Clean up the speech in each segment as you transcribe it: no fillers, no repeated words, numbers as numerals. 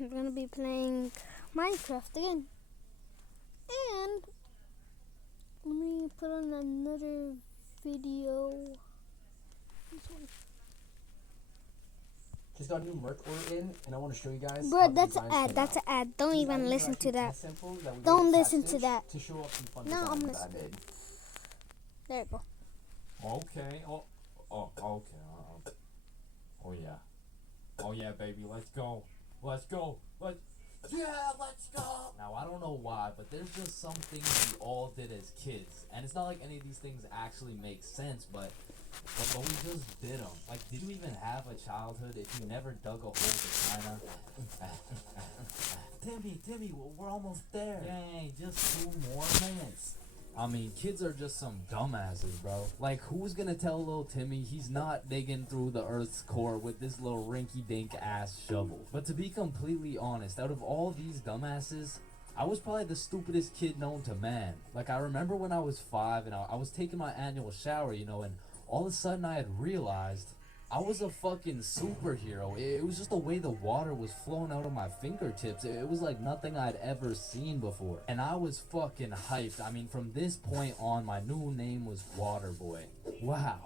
we're gonna be playing Minecraft again. And let me put on another video. This one. Just got a new merch order in, and I want to show you guys. Bro, that's an ad. That's an ad. Don't even listen to that. Don't listen to that. To show off some fun No, I'm designs that I listening. made. There you go. Okay. Okay. Oh yeah. Oh yeah, baby. Let's go. Let's go. Let's go. Now I don't know why, but there's just some things we all did as kids, and it's not like any of these things actually make sense, but we just did them. Like, did you even have a childhood if you never dug a hole to China? Timmy, we're almost there. Dang, just 2 more minutes. I mean, kids are just some dumbasses, bro. Like, who's gonna tell little Timmy he's not digging through the Earth's core with this little rinky-dink ass shovel? But to be completely honest, out of all these dumbasses, I was probably the stupidest kid known to man. Like, I remember when I was 5 and I was taking my annual shower, and all of a sudden I had realized I was a fucking superhero. It was just the way the water was flowing out of my fingertips. It was like nothing I'd ever seen before. And I was fucking hyped. I mean, from this point on, my new name was Waterboy. Wow.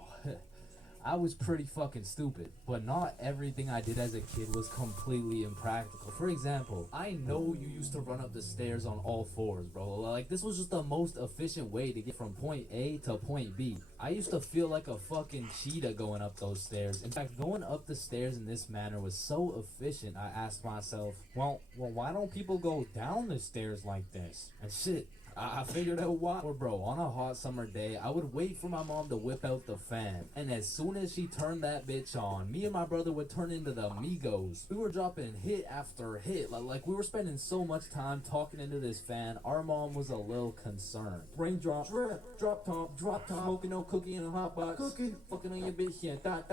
I was pretty fucking stupid, but not everything I did as a kid was completely impractical. For example, I know you used to run up the stairs on all 4s, bro. Like, this was just the most efficient way to get from point A to point B. I used to feel like a fucking cheetah going up those stairs. In fact, going up the stairs in this manner was so efficient, I asked myself, well, why don't people go down the stairs like this? And shit, I figured out why. Or bro, on a hot summer day, I would wait for my mom to whip out the fan. And as soon as she turned that bitch on, me and my brother would turn into the Migos. We were dropping hit after hit. Like we were spending so much time talking into this fan, our mom was a little concerned. Raindrop, drop top, smoking no cookie in a hot box. Cookie, fucking on your bitch, yeah, dot.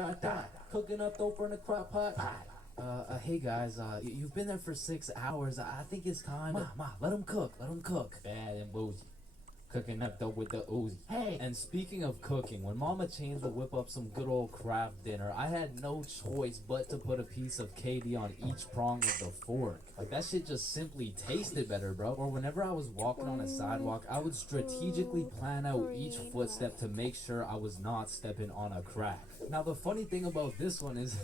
Cooking up dope in a crock pot. Hey guys, you've been there for 6 hours. I think it's time. Ma, let him cook. Bad and bougie. Cooking up dope with the Uzi. Hey! And speaking of cooking, when Mama Chains would whip up some good old craft dinner, I had no choice but to put a piece of KD on each prong of the fork. Like, that shit just simply tasted better, bro. Or whenever I was walking on a sidewalk, I would strategically plan out each footstep to make sure I was not stepping on a crack. Now, the funny thing about this one is...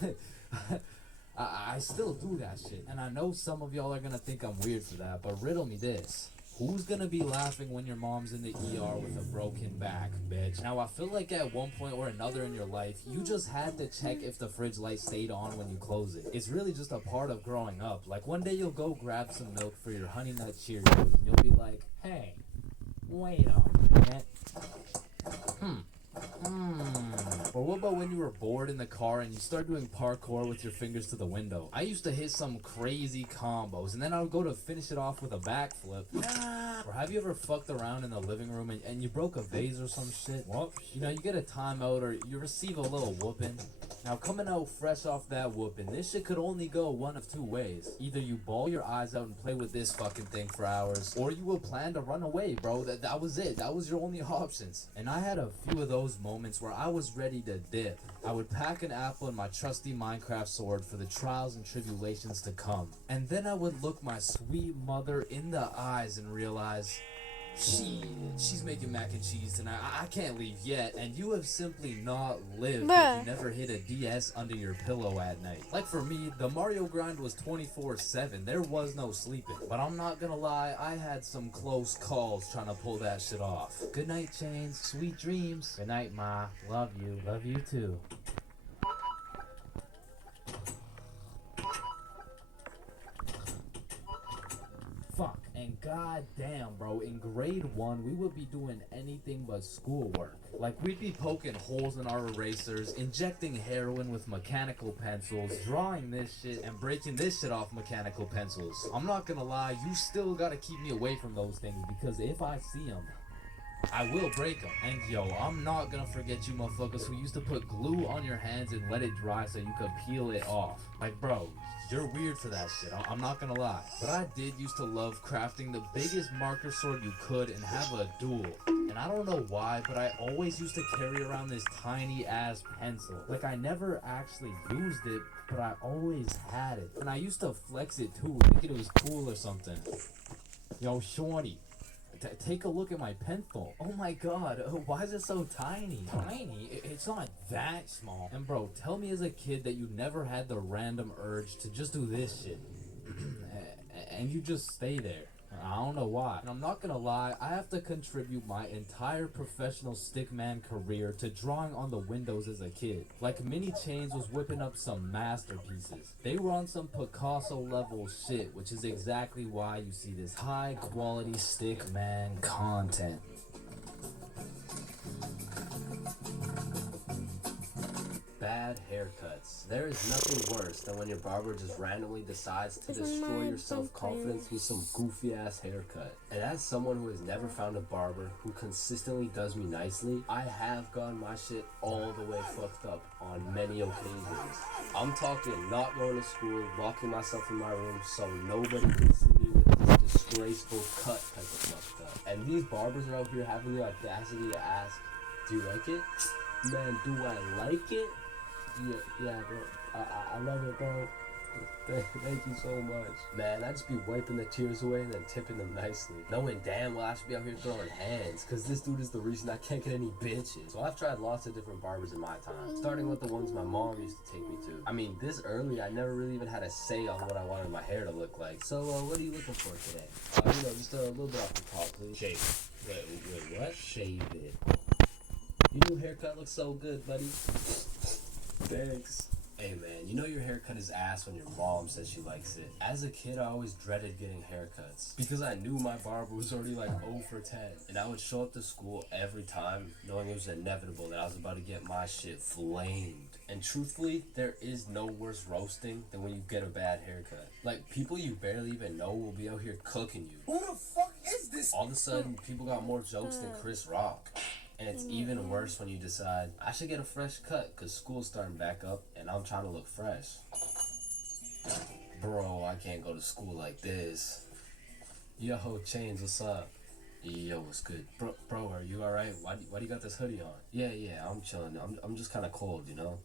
I still do that shit, and I know some of y'all are gonna think I'm weird for that, but riddle me this. Who's gonna be laughing when your mom's in the ER with a broken back, bitch? Now, I feel like at one point or another in your life, you just had to check if the fridge light stayed on when you close it. It's really just a part of growing up. Like, one day you'll go grab some milk for your Honey Nut Cheerios, and you'll be like, hey, wait a minute. Or what about when you were bored in the car and you start doing parkour with your fingers to the window? I used to hit some crazy combos and then I would go to finish it off with a backflip. Or have you ever fucked around in the living room and you broke a vase or some shit? Well, you get a timeout or you receive a little whooping. Now, coming out fresh off that whooping, this shit could only go one of 2 ways. Either you bawl your eyes out and play with this fucking thing for hours, or you will plan to run away, bro. That was it. That was your only options. And I had a few of those moments where I was ready to dip. I would pack an apple and my trusty Minecraft sword for the trials and tribulations to come. And then I would look my sweet mother in the eyes and realize, she's making mac and cheese tonight. I can't leave yet. And you have simply not lived if you never hit a DS under your pillow at night. Like for me, the Mario grind was 24/7. There was no sleeping. But I'm not gonna lie, I had some close calls trying to pull that shit off. Good night, Chains. Sweet dreams. Good night, Ma. Love you. Love you too. Fuck. And goddamn, bro, in grade 1, we would be doing anything but schoolwork. Like, we'd be poking holes in our erasers, injecting heroin with mechanical pencils, drawing this shit, and breaking this shit off mechanical pencils. I'm not gonna lie, you still gotta keep me away from those things, because if I see them, I will break them. And yo, I'm not gonna forget you motherfuckers who used to put glue on your hands and let it dry so you could peel it off. Like, bro, you're weird for that shit. I'm not gonna lie. But I did used to love crafting the biggest marker sword you could and have a duel. And I don't know why, but I always used to carry around this tiny ass pencil. Like, I never actually used it, but I always had it. And I used to flex it too, thinking it was cool or something. Yo, shorty, take a look at my pencil. Oh my god, why is it so tiny? Tiny? It's not that small. And bro, tell me as a kid that you never had the random urge to just do this shit. And you just stay there. I don't know why. And I'm not gonna lie, I have to contribute my entire professional stickman career to drawing on the windows as a kid. Like, Mini Chains was whipping up some masterpieces. They were on some Picasso level shit, which is exactly why you see this high quality stickman content. Bad haircuts. There is nothing worse than when your barber just randomly decides to destroy your self-confidence with some goofy ass haircut. And as someone who has never found a barber who consistently does me nicely, I have gotten my shit all the way fucked up on many occasions. I'm talking not going to school, locking myself in my room so nobody can see me with this disgraceful cut type of fucked up. And these barbers are out here having the audacity to ask, do you like it? Man, do I like it? Yeah, bro. I love it, bro. Thank you so much. Man, I just be wiping the tears away and then tipping them nicely. Knowing damn well I should be out here throwing hands, cause this dude is the reason I can't get any bitches. So I've tried lots of different barbers in my time, starting with the ones my mom used to take me to. I mean, this early, I never really even had a say on what I wanted my hair to look like. So, what are you looking for today? Just a little bit off the top, please. Shave. Wait, what? Shave it. Your new haircut looks so good, buddy. Thanks. Hey man, you know your haircut is ass when your mom says she likes it. As a kid, I always dreaded getting haircuts because I knew my barber was already like 0 for 10. And I would show up to school every time knowing it was inevitable that I was about to get my shit flamed. And truthfully, there is no worse roasting than when you get a bad haircut. Like, people you barely even know will be out here cooking you. Who the fuck is this? All of a sudden, people got more jokes than Chris Rock. And it's even worse when you decide, I should get a fresh cut because school's starting back up and I'm trying to look fresh. Bro, I can't go to school like this. Yo, Chains, what's up? Yo, what's good? Bro, are you alright? Why do you got this hoodie on? Yeah, I'm chilling. I'm just kind of cold, you know?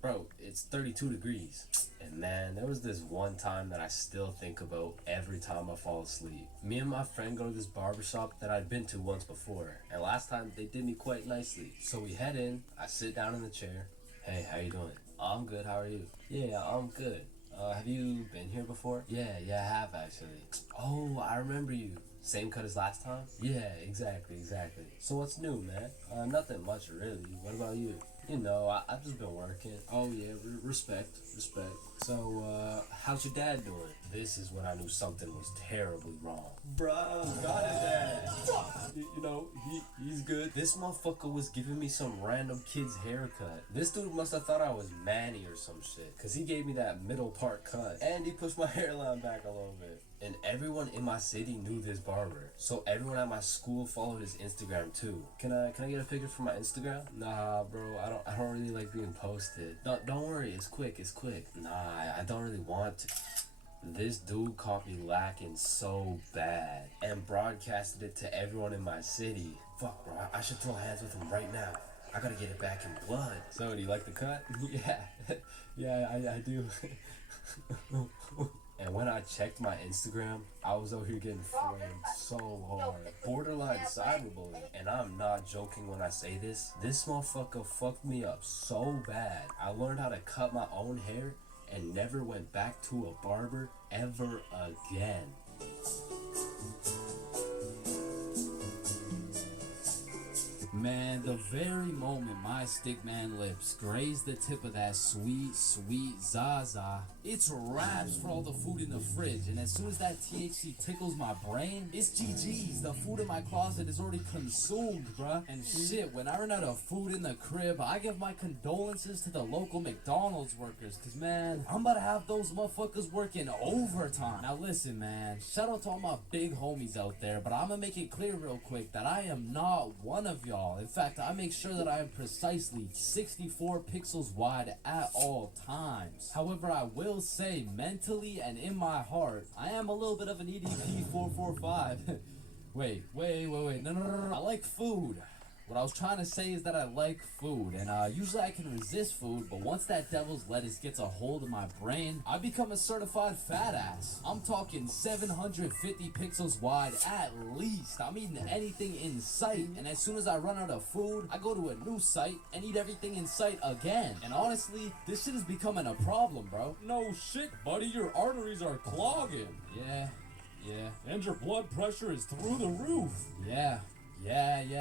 Bro, it's 32 degrees. And man, there was this one time that I still think about every time I fall asleep. Me and my friend go to this barbershop that I'd been to once before. And last time, they did me quite nicely. So we head in, I sit down in the chair. Hey, how you doing? I'm good, how are you? Yeah, I'm good. Have you been here before? Yeah, I have actually. Oh, I remember you. Same cut as last time? Yeah, exactly. So what's new, man? Nothing much really. What about you? You know, I've just been working. Oh yeah, respect. So, how's your dad doing? This is when I knew something was terribly wrong. Bruh, got his ass. You know, he's good. This motherfucker was giving me some random kid's haircut. This dude must have thought I was Manny or some shit, cause he gave me that middle part cut. And he pushed my hairline back a little bit. And everyone in my city knew this barber. So everyone at my school followed his Instagram too. Can I get a picture from my Instagram? Nah, bro, I don't really like being posted. Don't worry, it's quick. Nah, I don't really want to. This dude caught me lacking so bad and broadcasted it to everyone in my city. Fuck, bro, I should throw hands with him right now. I gotta get it back in blood. So, do you like the cut? Yeah, I do. And when I checked my Instagram, I was out here getting flamed so hard. Borderline cyberbullying. And I'm not joking when I say this. This motherfucker fucked me up so bad. I learned how to cut my own hair and never went back to a barber ever again. Man, the very moment my stickman lips graze the tip of that sweet, sweet Zaza, it's wraps for all the food in the fridge. And as soon as that THC tickles my brain, it's GG's. The food in my closet is already consumed, bruh. And shit, when I run out of food in the crib, I give my condolences to the local McDonald's workers. Cause man, I'm about to have those motherfuckers working overtime. Now listen, man, shout out to all my big homies out there, but I'm gonna make it clear real quick that I am not one of y'all. In fact, I make sure that I am precisely 64 pixels wide at all times. However, I will say mentally and in my heart, I am a little bit of an EDP 445. Wait, no. I like food. What I was trying to say is that I like food, and usually I can resist food, but once that devil's lettuce gets a hold of my brain, I become a certified fat ass. I'm talking 750 pixels wide at least. I'm eating anything in sight, and as soon as I run out of food, I go to a new site and eat everything in sight again. And honestly, this shit is becoming a problem, bro. No shit, buddy, your arteries are clogging. Yeah. And your blood pressure is through the roof. Yeah,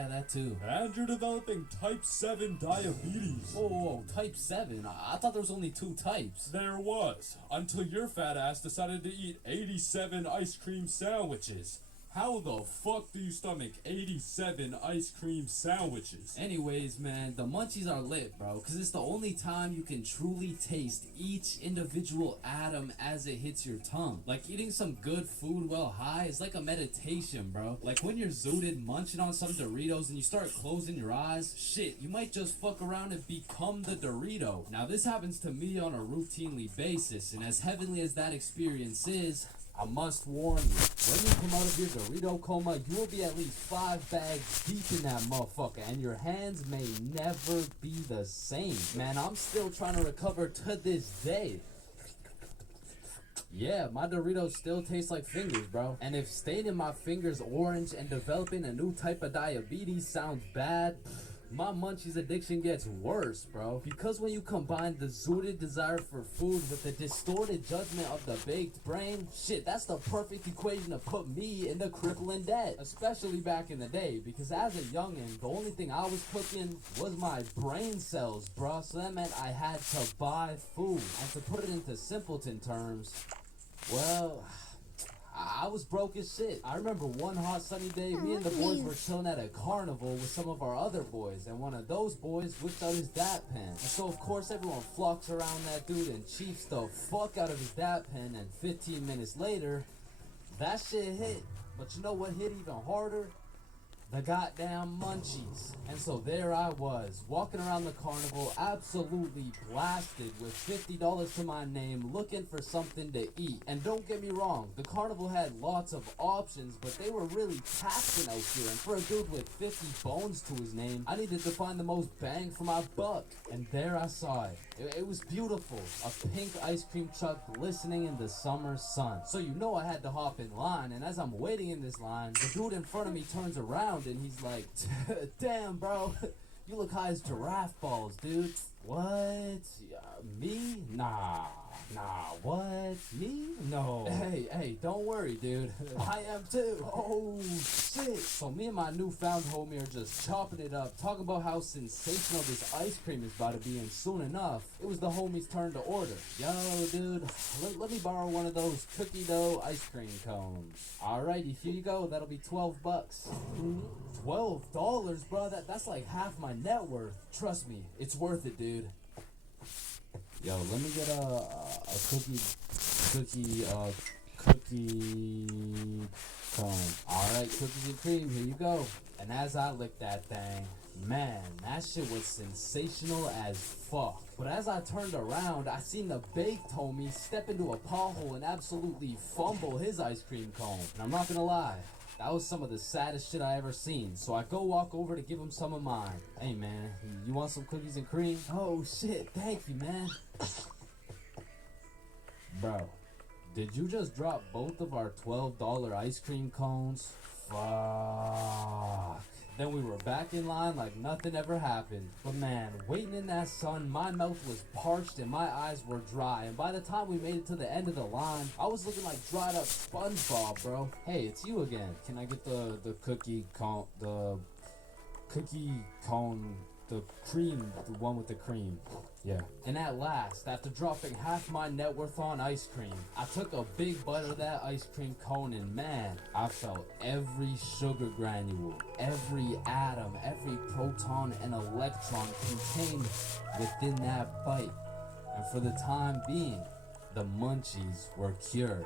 that too. And you're developing type 7 diabetes. Whoa, type 7? I thought there was only 2 types. There was, until your fat ass decided to eat 87 ice cream sandwiches. How the fuck do you stomach 87 ice cream sandwiches? Anyways, man, the munchies are lit, bro, because it's the only time you can truly taste each individual atom as it hits your tongue. Like, eating some good food while high is like a meditation, bro. Like, when you're zooted munching on some Doritos and you start closing your eyes, shit, you might just fuck around and become the Dorito. Now, this happens to me on a routinely basis, and as heavenly as that experience is, I must warn you, when you come out of your Dorito coma, you will be at least 5 bags deep in that motherfucker, and your hands may never be the same. Man, I'm still trying to recover to this day. Yeah, my Doritos still taste like fingers, bro. And if staining my fingers orange and developing a new type of diabetes sounds bad, my munchies addiction gets worse, bro. Because when you combine the zooted desire for food with the distorted judgment of the baked brain, shit, that's the perfect equation to put me into crippling debt. Especially back in the day, because as a youngin', the only thing I was cooking was my brain cells, bro. So that meant I had to buy food. And to put it into simpleton terms, well, I was broke as shit. I remember one hot sunny day, me and the boys were chilling at a carnival with some of our other boys, and one of those boys whipped out his dap pen. And so of course everyone flocks around that dude and chiefs the fuck out of his dap pen, and 15 minutes later, that shit hit. But you know what hit even harder? The goddamn munchies. And so there I was, walking around the carnival, absolutely blasted with $50 to my name, looking for something to eat. And don't get me wrong, the carnival had lots of options, but they were really taxing out here. And for a dude with 50 bones to his name, I needed to find the most bang for my buck. And there I saw it. It was beautiful. A pink ice cream truck glistening in the summer sun. So you know I had to hop in line, and as I'm waiting in this line, the dude in front of me turns around and he's like, damn, bro, you look high as giraffe balls, dude. What? Me? Nah, what? Me? No. Hey, don't worry, dude. I am too. Oh, shit. So me and my newfound homie are just chopping it up, talking about how sensational this ice cream is about to be, and soon enough, it was the homie's turn to order. Yo, dude, let me borrow one of those cookie dough ice cream cones. Alrighty, here you go. That'll be $12. $12, bro? That's like half my net worth. Trust me, it's worth it, dude. Yo, let me get a cookie cone. Alright, cookies and cream, here you go. And as I licked that thing, man, that shit was sensational as fuck. But as I turned around, I seen the baked homie step into a pothole and absolutely fumble his ice cream cone. And I'm not gonna lie, that was some of the saddest shit I ever seen. So I go walk over to give him some of mine. Hey man, you want some cookies and cream? Oh shit, thank you, man. Bro, did you just drop both of our $12 ice cream cones? Fuck. Then we were back in line like nothing ever happened. But man, waiting in that sun, my mouth was parched and my eyes were dry. And by the time we made it to the end of the line, I was looking like dried up SpongeBob, bro. Hey, it's you again. Can I get the cookie cone, the cookie cone, the cream, the one with the cream. Yeah. And at last, after dropping half my net worth on ice cream, I took a big bite of that ice cream cone and man, I felt every sugar granule, every atom, every proton and electron contained within that bite. And for the time being, the munchies were cured.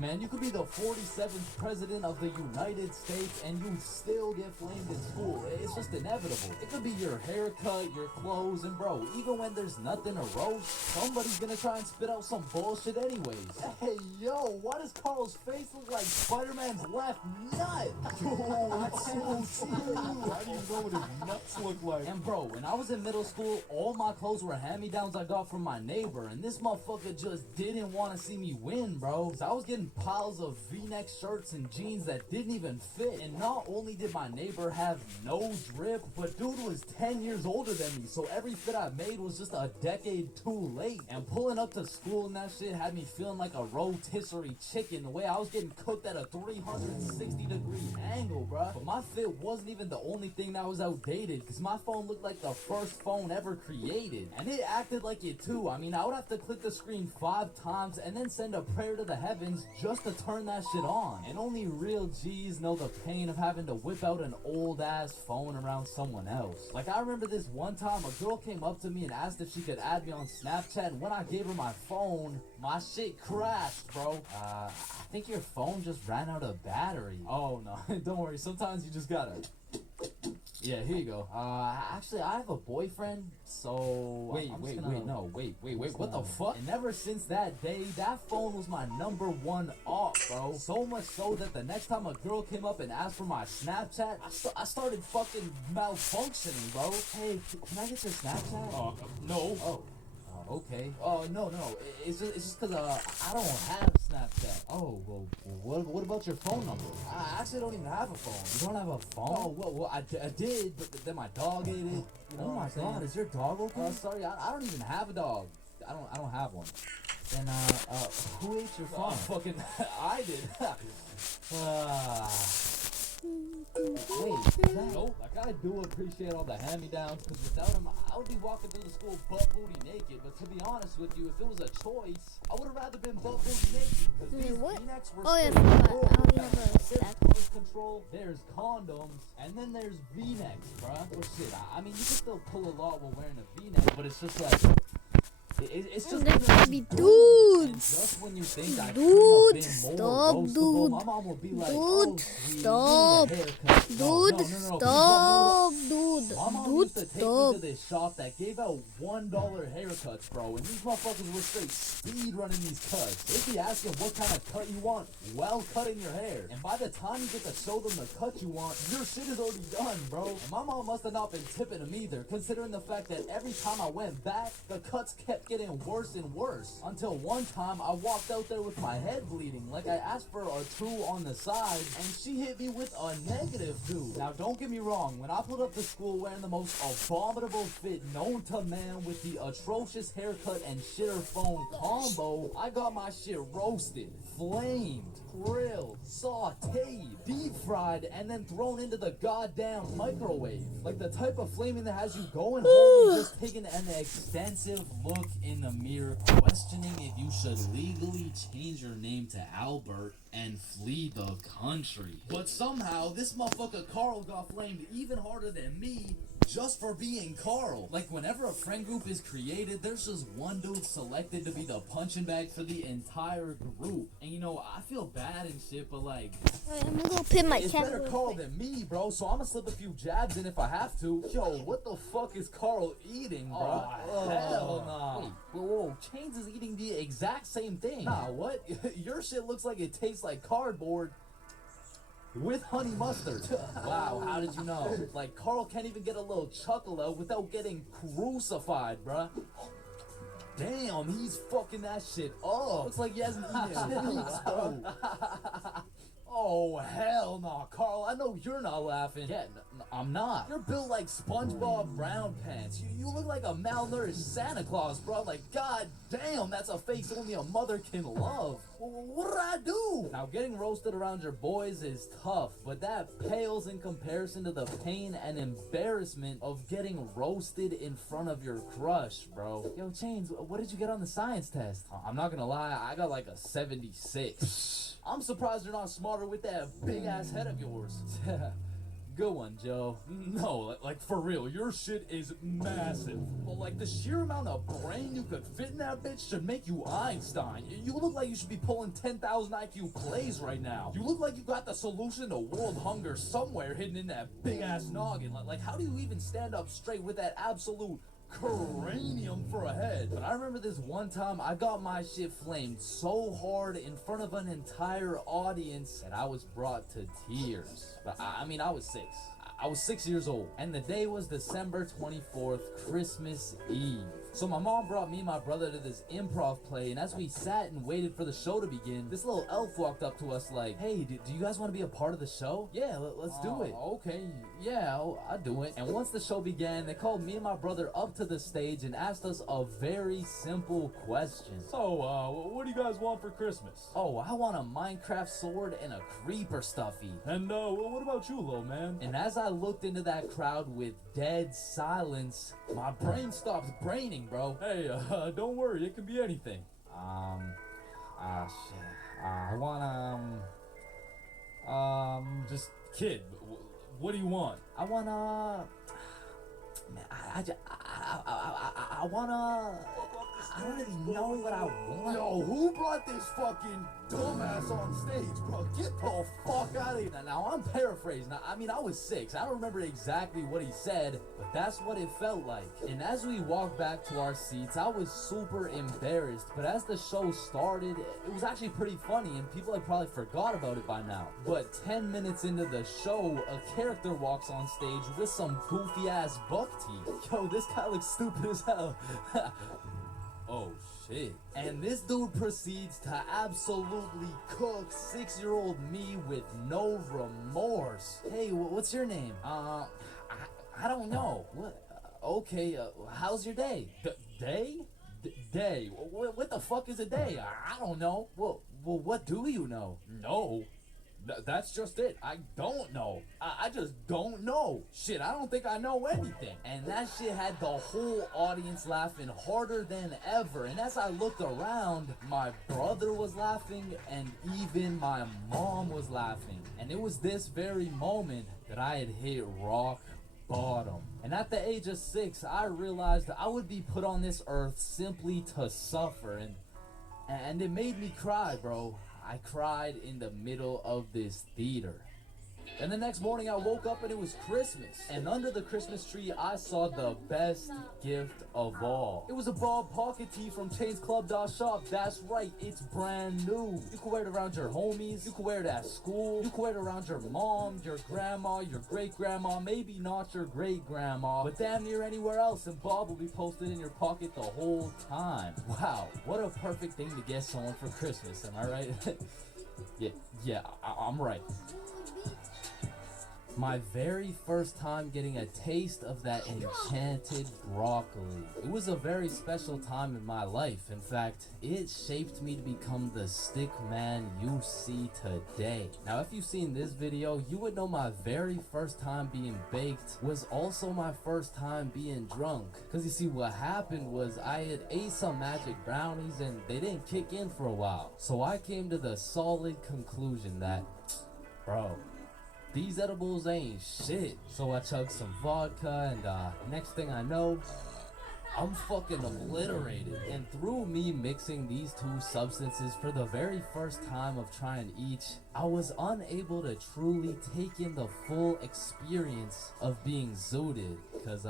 Man, you could be the 47th president of the United States and you still get flamed in school. It's just inevitable. It could be your haircut, your clothes, and bro, even when there's nothing to roast, somebody's gonna try and spit out some bullshit anyways. Hey, yo, why does Carl's face look like Spider-Man's left nut? Oh, it's so true. How do you know what his nuts look like? And bro, when I was in middle school, all my clothes were hand-me-downs I got from my neighbor, and this motherfucker just didn't want to see me win, bro. So I was getting piles of V-neck shirts and jeans that didn't even fit. And not only did my neighbor have no drip, but dude was 10 years older than me, so every fit I made was just a decade too late. And pulling up to school and that shit had me feeling like a rotisserie chicken, the way I was getting cooked at a 360-degree angle, bruh. But my fit wasn't even the only thing that was outdated, because my phone looked like the first phone ever created. And it acted like it too. I mean, I would have to click the screen 5 times and then send a prayer to the heavens just to turn that shit on. And only real G's know the pain of having to whip out an old ass phone around someone else. Like, I remember this one time a girl came up to me and asked if she could add me on Snapchat, and when I gave her my phone, my shit crashed, bro. I think your phone just ran out of battery. Oh no, don't worry, sometimes you just gotta. Yeah, here you go. Actually, I have a boyfriend, so... Wait, what the fuck? And ever since that day, that phone was my #1 op, bro. So much so that the next time a girl came up and asked for my Snapchat, I started fucking malfunctioning, bro. Hey, can I get your Snapchat? No. Oh. Okay. Oh, no. It's just because I don't have Snapchat. Oh, well, what about your phone number? I actually don't even have a phone. You don't have a phone? Oh, well, I did, but then my dog ate it. You know, oh my god, is your dog okay? Sorry, I don't even have a dog. I don't have one. Then, who ate your phone? Fucking, I did. Wait, nope. Like, I do appreciate all the hand-me-downs, because without them, I would be walking through the school butt-booty naked. But to be honest with you, if it was a choice, I would have rather been butt-booty naked. Because these V-necks were Oh, yes, so I cool. already have a There's stack. birth control, there's condoms, and then there's V-necks, bruh. Well, shit, I mean, you can still pull a lot while wearing a V-neck, but it's just like... It's just There's gonna gonna be dudes. Just when you think I Dude, couldn't have been more stop, roastable, dude. my mom will be like, Dude, oh, sweetie, stop. you need a haircut. No, Dude, no, stop, dude. my mom Dude, used to take me stop. to this shop that gave out $1 haircuts, bro, and these motherfuckers were straight speed running these cuts. They'd be asking what kind of cut you want while cutting your hair, and by the time you get to show them the cut you want, your shit is already done, bro. And my mom must have not been tipping them either, considering the fact that every time I went back, the cuts kept getting worse and worse, until one time I walked out there with my head bleeding, like I asked for a 2 on the side, and she hit me with a -2. Now don't get me wrong, when I pulled up to school wearing the most abominable fit known to man with the atrocious haircut and shitter phone combo, I got my shit roasted, flamed, grilled, sauteed, deep fried, and then thrown into the goddamn microwave. Like the type of flaming that has you going home and just taking an extensive look in the mirror, questioning if you should legally change your name to Albert and flee the country. But somehow, this motherfucker Carl got flamed even harder than me, just for being Carl. Like, whenever a friend group is created, there's just one dude selected to be the punching bag for the entire group. And you know, I feel bad and shit, but like, Alright, I'm gonna go pin my it's cat. better Carl than me, bro, so I'm gonna slip a few jabs in if I have to. Yo, what the fuck is Carl eating, bro? Hell nah. Wait, whoa, Chains is eating the exact same thing. Nah, what? Your shit looks like it tastes like cardboard with honey mustard. Wow, how did you know? Like, Carl can't even get a little chuckle out without getting crucified, bruh. Damn, he's fucking that shit up. Looks like he hasn't eaten in weeks, though. Oh, hell no, Carl. I know you're not laughing. Yeah, I'm not. You're built like SpongeBob Brown Pants. You look like a malnourished Santa Claus, bro. Like, god damn, that's a face only a mother can love. What did I do? Now, getting roasted around your boys is tough, but that pales in comparison to the pain and embarrassment of getting roasted in front of your crush, bro. Yo, Chains, what did you get on the science test? I'm not gonna lie, I got like a 76. I'm surprised you're not smarter with that big ass head of yours. Good one, Joe. No, like for real, your shit is massive. Well, like the sheer amount of brain you could fit in that bitch should make you Einstein. You look like you should be pulling 10,000 IQ plays right now. You look like you got the solution to world hunger somewhere hidden in that big ass noggin. Like how do you even stand up straight with that absolute cranium for a head? But I remember this one time I got my shit flamed so hard in front of an entire audience that I was brought to tears. But I mean, I was 6. I was 6 years old, and the day was December 24th, Christmas Eve. So my mom brought me and my brother to this improv play, and as we sat and waited for the show to begin, this little elf walked up to us like, hey, do you guys want to be a part of the show? Yeah, let's do it. Okay, yeah, I'll do it. And once the show began, they called me and my brother up to the stage and asked us a very simple question. So, what do you guys want for Christmas? Oh, I want a Minecraft sword and a creeper stuffy. And, what about you, little man? And as I looked into that crowd with dead silence, my brain stopped braining, bro. Hey, don't worry, it can be anything. Shit. I want, Just kid, what do you want? I wanna, man, I wanna, I don't really know what I want. Yo, who brought this fucking dumbass on stage, bro? Get the fuck out of here. Now I'm paraphrasing. I mean, I was 6. I don't remember exactly what he said, but that's what it felt like. And as we walked back to our seats, I was super embarrassed. But as the show started, it was actually pretty funny, and people had probably forgot about it by now. But 10 minutes into the show, a character walks on stage with some goofy ass buck teeth. Yo, this guy looks stupid as hell. Oh, shit. And this dude proceeds to absolutely cook 6-year-old me with no remorse. Hey, what's your name? I don't know. What? Okay, how's your day? Day? Day? What the fuck is a day? I don't know. Well, what do you know? No. That's just it. I don't know. I just don't know. Shit, I don't think I know anything. And that shit had the whole audience laughing harder than ever. And as I looked around, my brother was laughing and even my mom was laughing. And it was this very moment that I had hit rock bottom. And at the age of 6, I realized that I would be put on this earth simply to suffer. And it made me cry, bro. I cried in the middle of this theater. And the next morning I woke up and it was Christmas. And under the Christmas tree I saw the best gift of all. It was a Bob pocket tee from chainsclub.shop. That's right, it's brand new. You can wear it around your homies, you can wear it at school, you can wear it around your mom, your grandma, your great-grandma, maybe not your great-grandma, but damn near anywhere else, and Bob will be posted in your pocket the whole time. Wow, what a perfect thing to get someone for Christmas, am I right? yeah, I'm right. My very first time getting a taste of that enchanted broccoli. It was a very special time in my life. In fact, it shaped me to become the stick man you see today. Now, if you've seen this video, you would know my very first time being baked was also my first time being drunk. Cause you see, what happened was I had ate some magic brownies and they didn't kick in for a while. So I came to the solid conclusion that, bro, these edibles ain't shit. So I chugged some vodka and next thing I know, I'm fucking obliterated. And through me mixing these two substances for the very first time of trying each, I was unable to truly take in the full experience of being zooted. Cause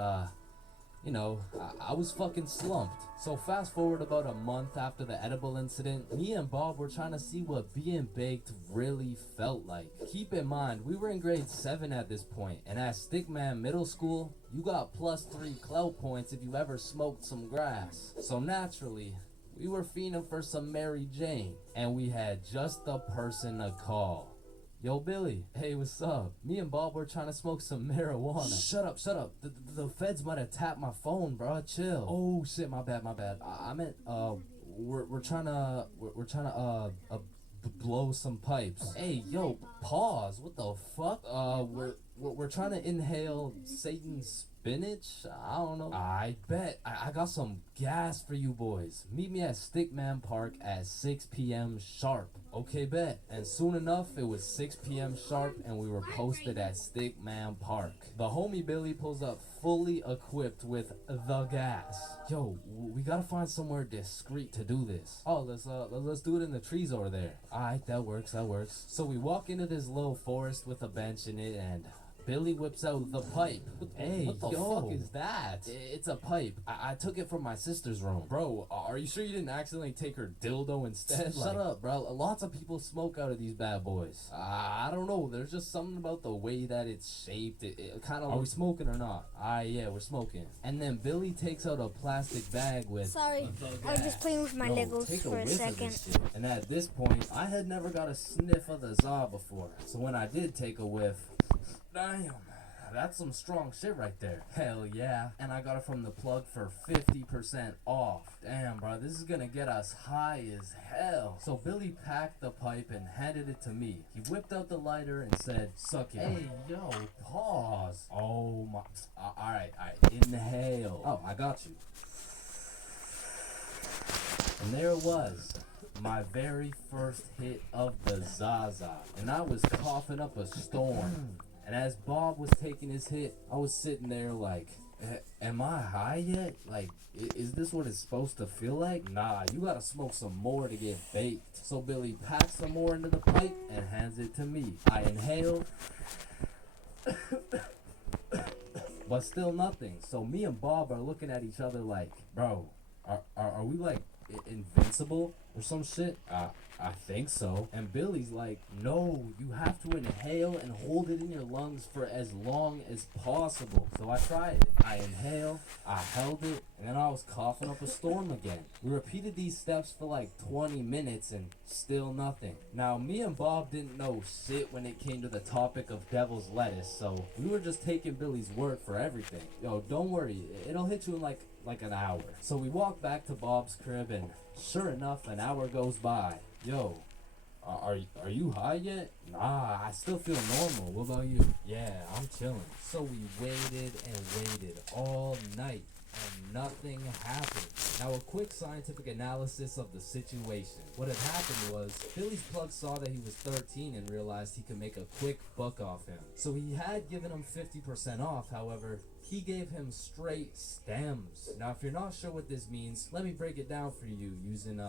you know, I was fucking slumped. So fast forward about a month after the edible incident, me and Bob were trying to see what being baked really felt like. Keep in mind, we were in grade 7 at this point, and at Stickman Middle School, you got +3 clout points if you ever smoked some grass. So naturally, we were fiending for some Mary Jane, and we had just the person to call. Yo, Billy. Hey, what's up? Me and Bob were trying to smoke some marijuana. Shut up, shut up. The feds might have tapped my phone, bro. Chill. Oh shit, my bad, my bad. I meant we're trying to blow some pipes. Hey, yo, pause. What the fuck? We're trying to inhale Satan's spinach? I don't know. I bet. I got some gas for you boys. Meet me at Stickman Park at 6 p.m. sharp. Okay, bet. And soon enough, it was 6 p.m. sharp and we were posted at Stickman Park. The homie Billy pulls up fully equipped with the gas. Yo, we gotta find somewhere discreet to do this. Oh, let's do it in the trees over there. Alright, that works. So we walk into this little forest with a bench in it and Billy whips out the pipe. Hey, what the fuck is that? It's a pipe. I took it from my sister's room. Bro, are you sure you didn't accidentally take her dildo instead? Shut up, bro. Lots of people smoke out of these bad boys. I don't know. There's just something about the way that it's shaped. It kind of... Are we smoking or not? Yeah, we're smoking. And then Billy takes out a plastic bag with... Sorry, I was just playing with my Legos for a second. And at this point, I had never got a sniff of the za before. So when I did take a whiff... Damn, that's some strong shit right there. Hell yeah. And I got it from the plug for 50% off. Damn, bro, this is gonna get us high as hell. So Billy packed the pipe and handed it to me. He whipped out the lighter and said, suck it. Hey, yo, pause. Oh my. Alright. Inhale. Oh, I got you. And there it was. My very first hit of the Zaza. And I was coughing up a storm. And as Bob was taking his hit, I was sitting there like, am I high yet? Like, is this what it's supposed to feel like? Nah, you gotta smoke some more to get baked. So Billy packs some more into the pipe and hands it to me. I inhale, but still nothing. So me and Bob are looking at each other like, bro, are we like invincible or some shit? I think so. And Billy's like, no, you have to inhale and hold it in your lungs for as long as possible. So I tried it. I inhale, I held it, and then I was coughing up a storm again. We repeated these steps for like 20 minutes and still nothing. Now, me and Bob didn't know shit when it came to the topic of devil's lettuce, so we were just taking Billy's word for everything. Yo, don't worry, it'll hit you in like an hour. So we walk back to Bob's crib and sure enough, an hour goes by. Yo, are you high yet? Nah, I still feel normal. What about you? Yeah, I'm chilling. So we waited and waited all night and nothing happened. Now a quick scientific analysis of the situation. What had happened was Billy's plug saw that he was 13 and realized he could make a quick buck off him. So he had given him 50% off, however, he gave him straight stems. Now if you're not sure what this means, let me break it down for you using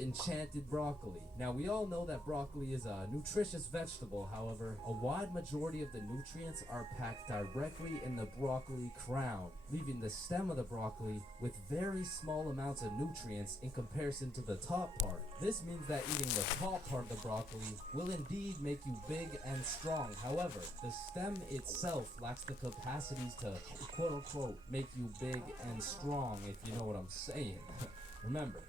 enchanted broccoli. Now we all know that broccoli is a nutritious vegetable, however, a wide majority of the nutrients are packed directly in the broccoli crown, leaving the stem of the broccoli with very small amounts of nutrients in comparison to the top part. This means that eating the top part of the broccoli will indeed make you big and strong. However, the stem itself lacks the capacities to quote unquote make you big and strong, if you know what I'm saying. Remember,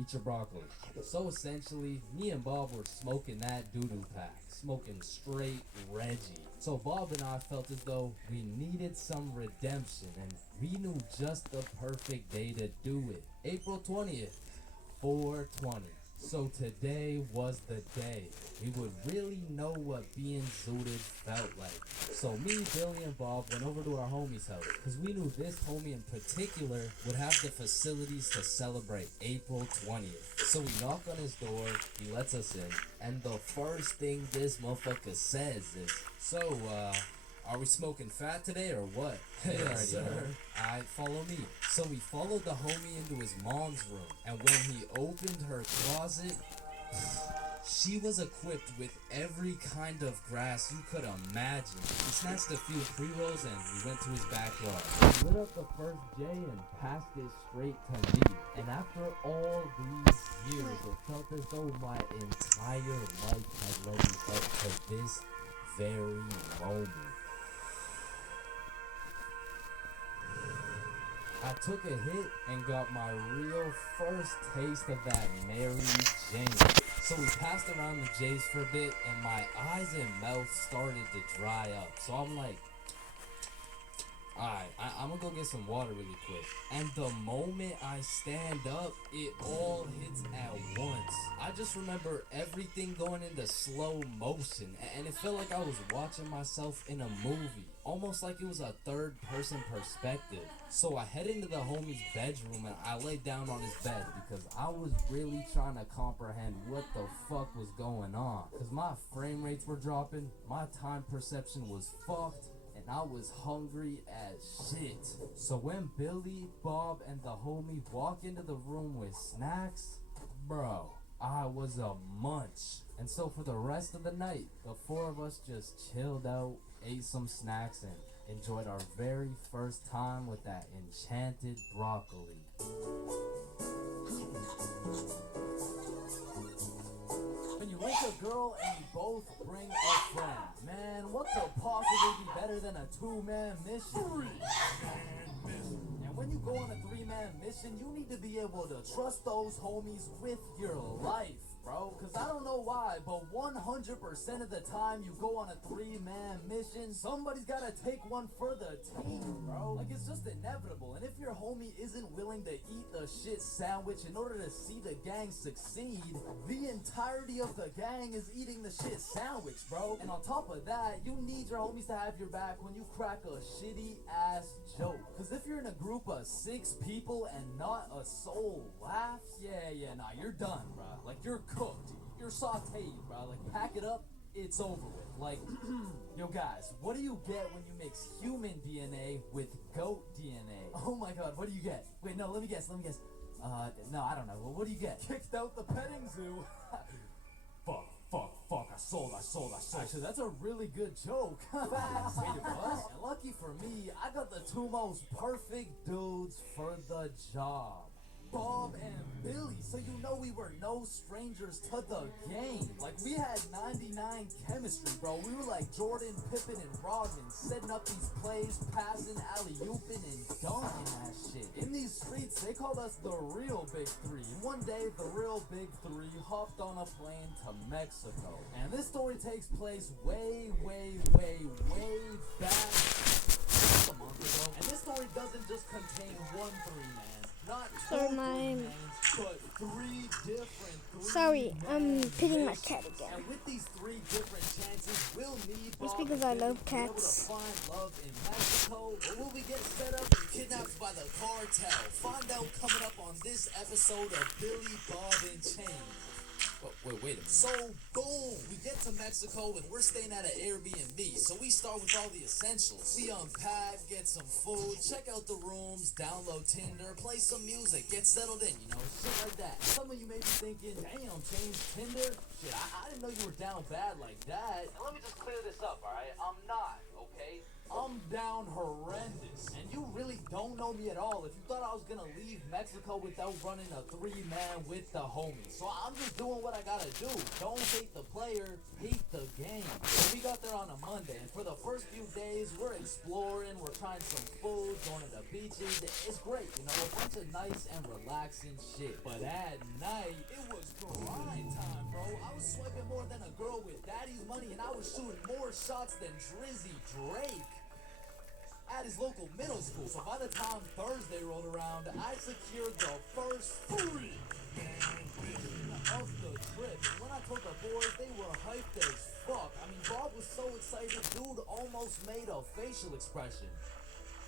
eat your broccoli. So essentially, me and Bob were smoking that doo-doo pack. Smoking straight Reggie. So Bob and I felt as though we needed some redemption and we knew just the perfect day to do it. April 20th, 420. So today was the day we would really know what being zooted felt like. So me, Billy, and Bob went over to our homie's house because we knew this homie in particular would have the facilities to celebrate April 20th. So we knock on his door, he lets us in, and the first thing this motherfucker says is, so, are we smoking fat today or what? Yes, sir. Alright, follow me. So we followed the homie into his mom's room, and when he opened her closet, she was equipped with every kind of grass you could imagine. He snatched a few pre-rolls and we went to his backyard. He lit up the first J and passed it straight to me. And after all these years, it felt as though my entire life had led me up to this very moment. I took a hit and got my real first taste of that Mary Jane. So we passed around the J's for a bit, and my eyes and mouth started to dry up. So I'm like, alright, I'm gonna go get some water really quick. And the moment I stand up, it all hits at once. I just remember everything going into slow motion, and it felt like I was watching myself in a movie. Almost like it was a third person perspective. So I head into the homie's bedroom and I lay down on his bed because I was really trying to comprehend what the fuck was going on. Cause my frame rates were dropping, my time perception was fucked, and I was hungry as shit. So when Billy, Bob, and the homie walk into the room with snacks, bro, I was a munch. And so for the rest of the night, the four of us just chilled out, ate some snacks, and enjoyed our very first time with that enchanted broccoli. When you like a girl and you both bring a friend, man, what could possibly be better than a two-man mission? And when you go on a three-man mission, you need to be able to trust those homies with your life, bro. Cause I don't know why, but 100% of the time you go on a three-man mission, somebody's gotta take one for the team, bro. Like, it's just inevitable. And if your homie isn't willing to eat the shit sandwich in order to see the gang succeed, the entirety of the gang is eating the shit sandwich, bro. And on top of that, you need your homies to have your back when you crack a shitty ass joke. Cause if you're in a group of 6 people and not a soul laughs, nah, you're done, bro. Like, you're cooked. You're sauteed, bro. Like, pack it up, it's over with. Like, yo guys, what do you get when you mix human DNA with goat DNA? Oh my god, what do you get? Wait, no, let me guess. No, I don't know. Well, what do you get? Kicked out the petting zoo. Fuck, I sold. Actually, that's a really good joke. Facts. Wait, it was? And lucky for me, I got the 2 most perfect dudes for the job. Bob and Billy, so you know we were no strangers to the game. Like, we had 99 chemistry, bro. We were like Jordan, Pippen, and Rodman, setting up these plays, passing, alley-ooping, and dunking that shit. In these streets, they called us the real Big Three. And one day, the real Big Three hopped on a plane to Mexico. And this story takes place way back a month ago. And this story doesn't just contain one three-man. Not Sorry, but 3 different Sorry, I'm petting my cat again. And with these 3 different chances, we'll need It's Bob because and I Billy love to be able to cats. find love in Mexico, or will we get set up and kidnapped by the cartel? Find out coming up on this episode of Billy, Bob, and Chain. Wait a minute. So, boom, we get to Mexico and we're staying at an Airbnb. So we start with all the essentials. We unpack, get some food, check out the rooms, download Tinder, play some music, get settled in, shit like that. Some of you may be thinking, damn, change Tinder? Shit, I didn't know you were down bad like that. And let me just clear this up, alright? I'm not, okay? I'm down horrendous. And you really don't know me at all if you thought I was gonna leave Mexico without running a 3-man with the homies. So I'm just doing what I gotta do. Don't hate the player, hate the game. So we got there on a Monday, and for the first few days, we're exploring, we're trying some food, going to the beaches. It's great, a bunch of nice and relaxing shit. But at night, it was grind time, bro. I was swiping more than a girl with daddy's money, and I was shooting more shots than Drizzy Drake at his local middle school. So by the time Thursday rolled around, I secured the first 3 of the trip. And when I told the boys, they were hyped as fuck. I mean, Bob was so excited, dude almost made a facial expression.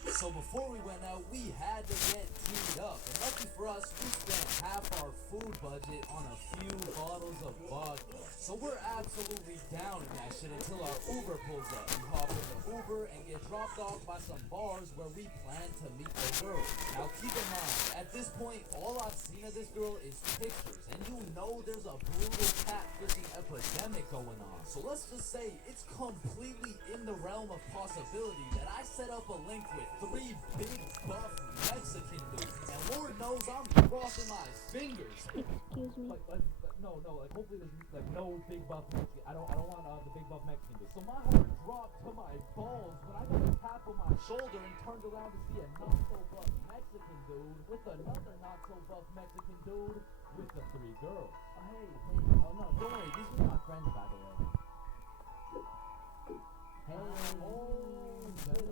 So before we went out, we had to get teed up. And lucky for us, we spent half our food budget on a few bottles of vodka. So we're absolutely down in that shit until our Uber pulls up. We hop in the Uber and get dropped off by some bars where we plan to meet the girl. Now keep in mind, at this point, all I've seen of this girl is pictures. And you know there's a brutal catfishing epidemic going on. So let's just say it's completely in the realm of possibility that I set up a link with 3 big buff Mexican dudes. And Lord knows I'm crossing my fingers. Excuse me. No, like hopefully there's like no big buff Mexican. I don't want the big buff Mexican dude. So my heart dropped to my balls when I got a tap on my shoulder and turned around to see a not so buff Mexican dude with another not so buff Mexican dude with the 3 girls. Hey, oh no, don't worry, these were my friends by the way. Hey, okay,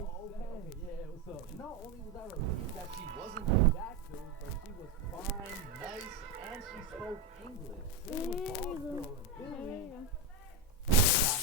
yeah, what's up? Not only was I relieved that she wasn't a jack dude, but she was fine, nice, and she spoke English. She was boss girl and Billy.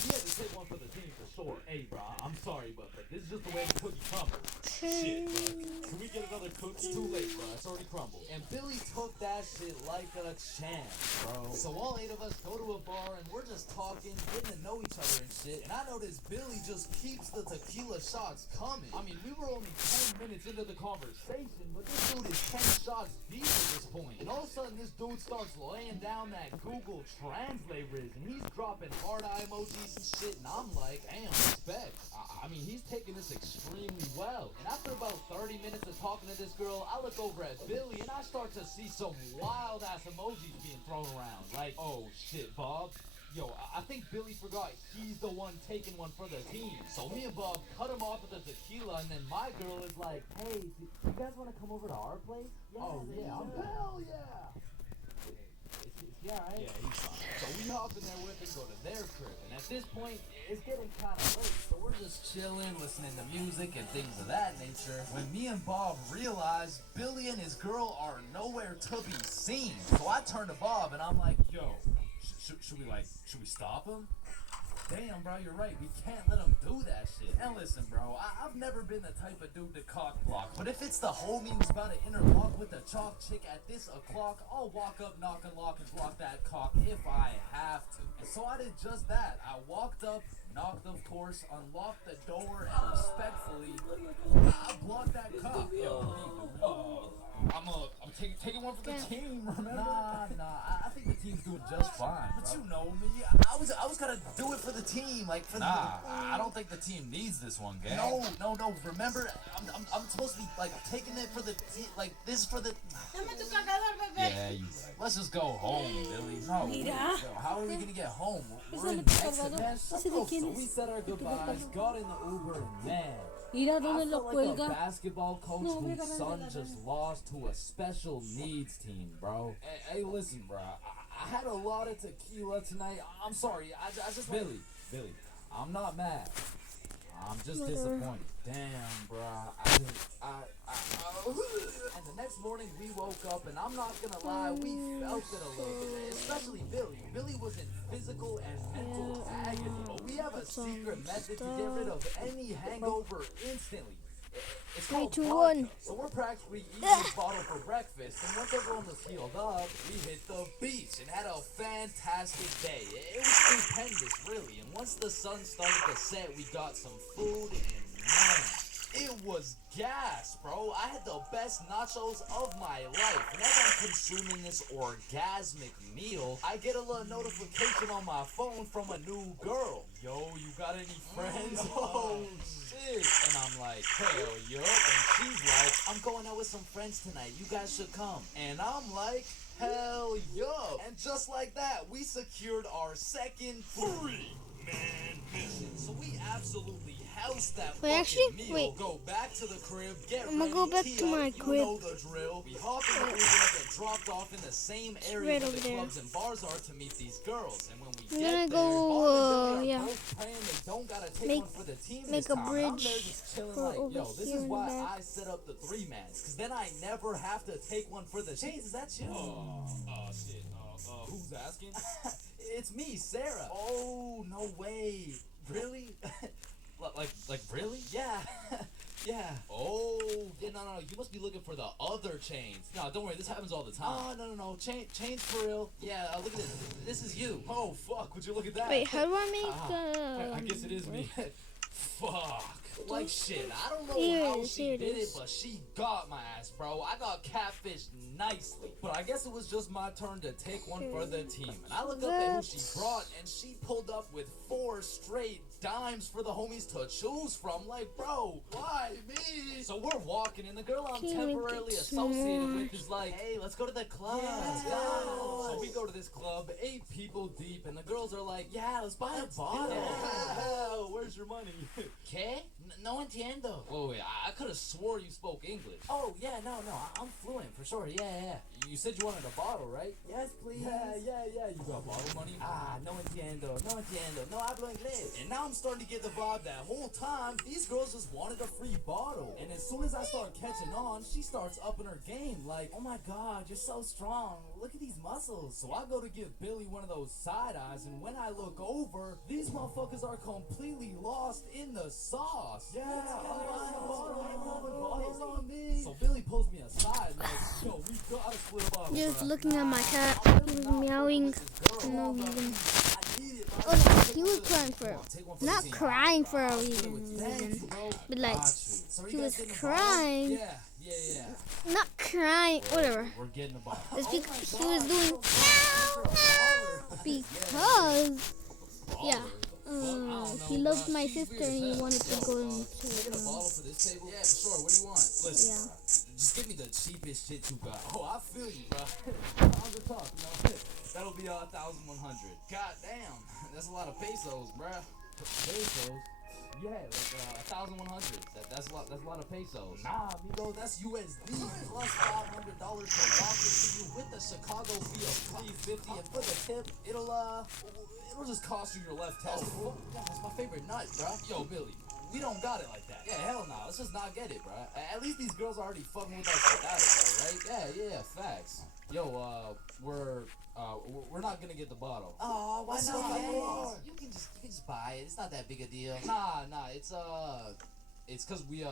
He had to take one for the team for sure. Hey, bro, I'm sorry, but this is just the way the cookie crumbles. Shit, bro. Can we get another cookie? It's too late, bro. It's already crumbled. And Billy took that shit like a champ, bro. So all 8 of us go to a bar and we're just talking, getting to know each other and shit. And I noticed Billy just keeps the tequila shots coming. I mean, we were only 10 minutes into the conversation, but this dude is 10 shots deep at this point. And all of a sudden, this dude starts laying down that Google Translate riz, and he's dropping hard eye emojis and shit, and I'm like, damn, respect. I mean, he's taking this extremely well. And after about 30 minutes of talking to this girl, I look over at Billy, and I start to see some wild-ass emojis being thrown around. Like, oh, shit, Bob. Yo, I think Billy forgot he's the one taking one for the team. So me and Bob cut him off with the tequila, and then my girl is like, hey, do you guys want to come over to our place? Yeah, oh, yeah, hell yeah. Yeah, right? Yeah, he's fine. So we hop in their whip and go to their crib. And at this point, it's getting kind of late. So we're just chilling, listening to music and things of that nature. When me and Bob realize Billy and his girl are nowhere to be seen. So I turn to Bob and I'm like, Yo, should we stop him? damn, bro, you're right. We can't let him do that shit. And listen, bro, I've never been the type of dude to cock block. But if it's the homie who's about to interlock with the chalk chick at this o'clock, I'll walk up, knock, and lock, and block that cock if I have to. And so I did just that. I walked up, knocked, of course, unlocked the door, and respectfully, I blocked that cock. Yo, I'm taking one for the team, remember? Nah, I think the team's doing just fine, But bro. you know me, I was gonna do it for the team, like for I don't think the team needs this one, gang. No. Remember, I'm supposed to be like taking it for the team, like this for the. Yeah, you right. Let's just go home, Billy. No, wait, yo, how are we gonna get home? We're in Mexico. Ese de quién So es. we said our goodbyes, got in the Uber, and man, Mira I dónde lo felt like a cuelga. basketball coach No, whose mira, son mira, just lost to a special needs team, bro. Hey, listen, bro. I had a lot of tequila tonight. I'm sorry. I just Billy, I'm not mad. I'm just Whatever. disappointed. Damn, bro. And the next morning we woke up, and I'm not gonna lie, we felt it a little bit, especially Billy. Billy was in physical and mental agony, but we have a secret method to get rid of any hangover instantly. It's Three, called two, vodka. one. So we're practically eating this bottle for breakfast, and once everyone was healed up, we hit the beach and had a fantastic day. It was stupendous, really. And once the sun started to set, we got some food, and man, it was gas, bro. I had the best nachos of my life. And as I'm consuming this orgasmic meal, I get a little notification on my phone from a new girl. Yo, you got any friends? Oh, shit. And I'm like, hell, yup. And she's like, I'm going out with some friends tonight. You guys should come. And I'm like, hell, yup. And just like that, we secured our second 3-man mission. So we absolutely housed that Wait, fucking actually, meal, wait. go back to the crib, get I'm ready, gonna go back tee to up, my you crib. know the drill. We hop in the Uber and get dropped off in the same area right where over the there. clubs and bars are to meet these girls. And when we We're get gonna there, go, Bob and Billy yeah. are both praying they don't gotta take Make- one for the team make this a time. And I'm bridge there just chilling for like, over yo, this here is in why the back. I set up the 3-mans, because then I never have to take one for the Chains. Is that you? Shit. Who's asking? It's me, Sarah. Oh, no way. Really? like really? Yeah. Yeah. Oh, yeah, no. You must be looking for the other Chains. No, don't worry. This happens all the time. Oh, no. Chains for real. Yeah, look at this. This is you. Oh, fuck. Would you look at that? Wait, how do I make I guess it is me. Fuck. Like shit, I don't know Here it how is, she here it did it, is. but she got my ass, bro. I got catfished nicely. But I guess it was just my turn to take one for the team. And I looked up at who she brought, and she pulled up with 4 straight dimes for the homies to choose from. Like, bro, why me? So we're walking, and the girl I'm Can we temporarily get associated some with is like, hey, let's go to the club. Let's go. So we go to this club, 8 people deep, and the girls are like, yeah, let's buy a bottle. Yeah. Where's your money? ¿Qué? No entiendo. Wait, I could have swore you spoke English. Oh, yeah, no, I'm fluent, for sure, yeah. You said you wanted a bottle, right? Yes, please. Yeah, you got bottle money? No entiendo, no hablo inglés. And now I'm starting to get the vibe that whole time, these girls just wanted a free bottle. And as soon as I start catching on, she starts upping her game, like, oh my god, you're so strong, look at these muscles. So I go to give Billy one of those side eyes, and when I look over, these motherfuckers are completely lost in the sauce. Yeah, bottles on me. So Billy pulls me aside, like, yo, we gotta split a bottle. Just bruh. looking at my cat. He was meowing for no reason. Oh, he was crying for not crying for a reason, but like he was crying, Yeah. not crying, whatever. We're getting a bottle. It's because he was doing because he loved my sister and he wanted to go into Get a bottle for this table? Yeah, for sure. What do you want? Listen, just give me the cheapest shit you got. Oh, I feel you, bro. How's the talk, you know? That'll be 1,100. God damn, that's a lot of pesos, bruh. Pesos? Yeah, like 1,100. That's a lot of pesos. Nah, amigo, that's USD plus $500 to walk into you with the Chicago fee of $350, and for the tip, it'll just cost you your left test. Oh, yeah, that's my favorite nut, bruh. Yo, Billy. We don't got it like that. Yeah, hell no. Let's just not get it, bro. At least these girls are already fucking with us without it, though, right? Yeah, facts. Yo, we're not gonna get the bottle. Oh, why not? You can just buy it. It's not that big a deal. Nah. It's cause we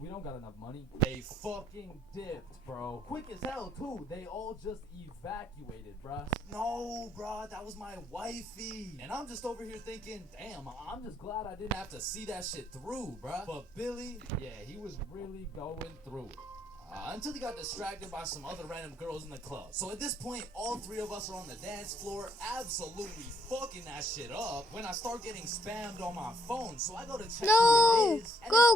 we don't got enough money. They fucking dipped, bro. Quick as hell, too. They all just evacuated, bruh. No, bruh, that was my wifey. And I'm just over here thinking, damn, I'm just glad I didn't have to see that shit through, bruh. But Billy, yeah, he was really going through it. Until he got distracted by some other random girls in the club. So at this point, all 3 of us are on the dance floor, absolutely fucking that shit up, when I start getting spammed on my phone. So I go to check who it is. And Go.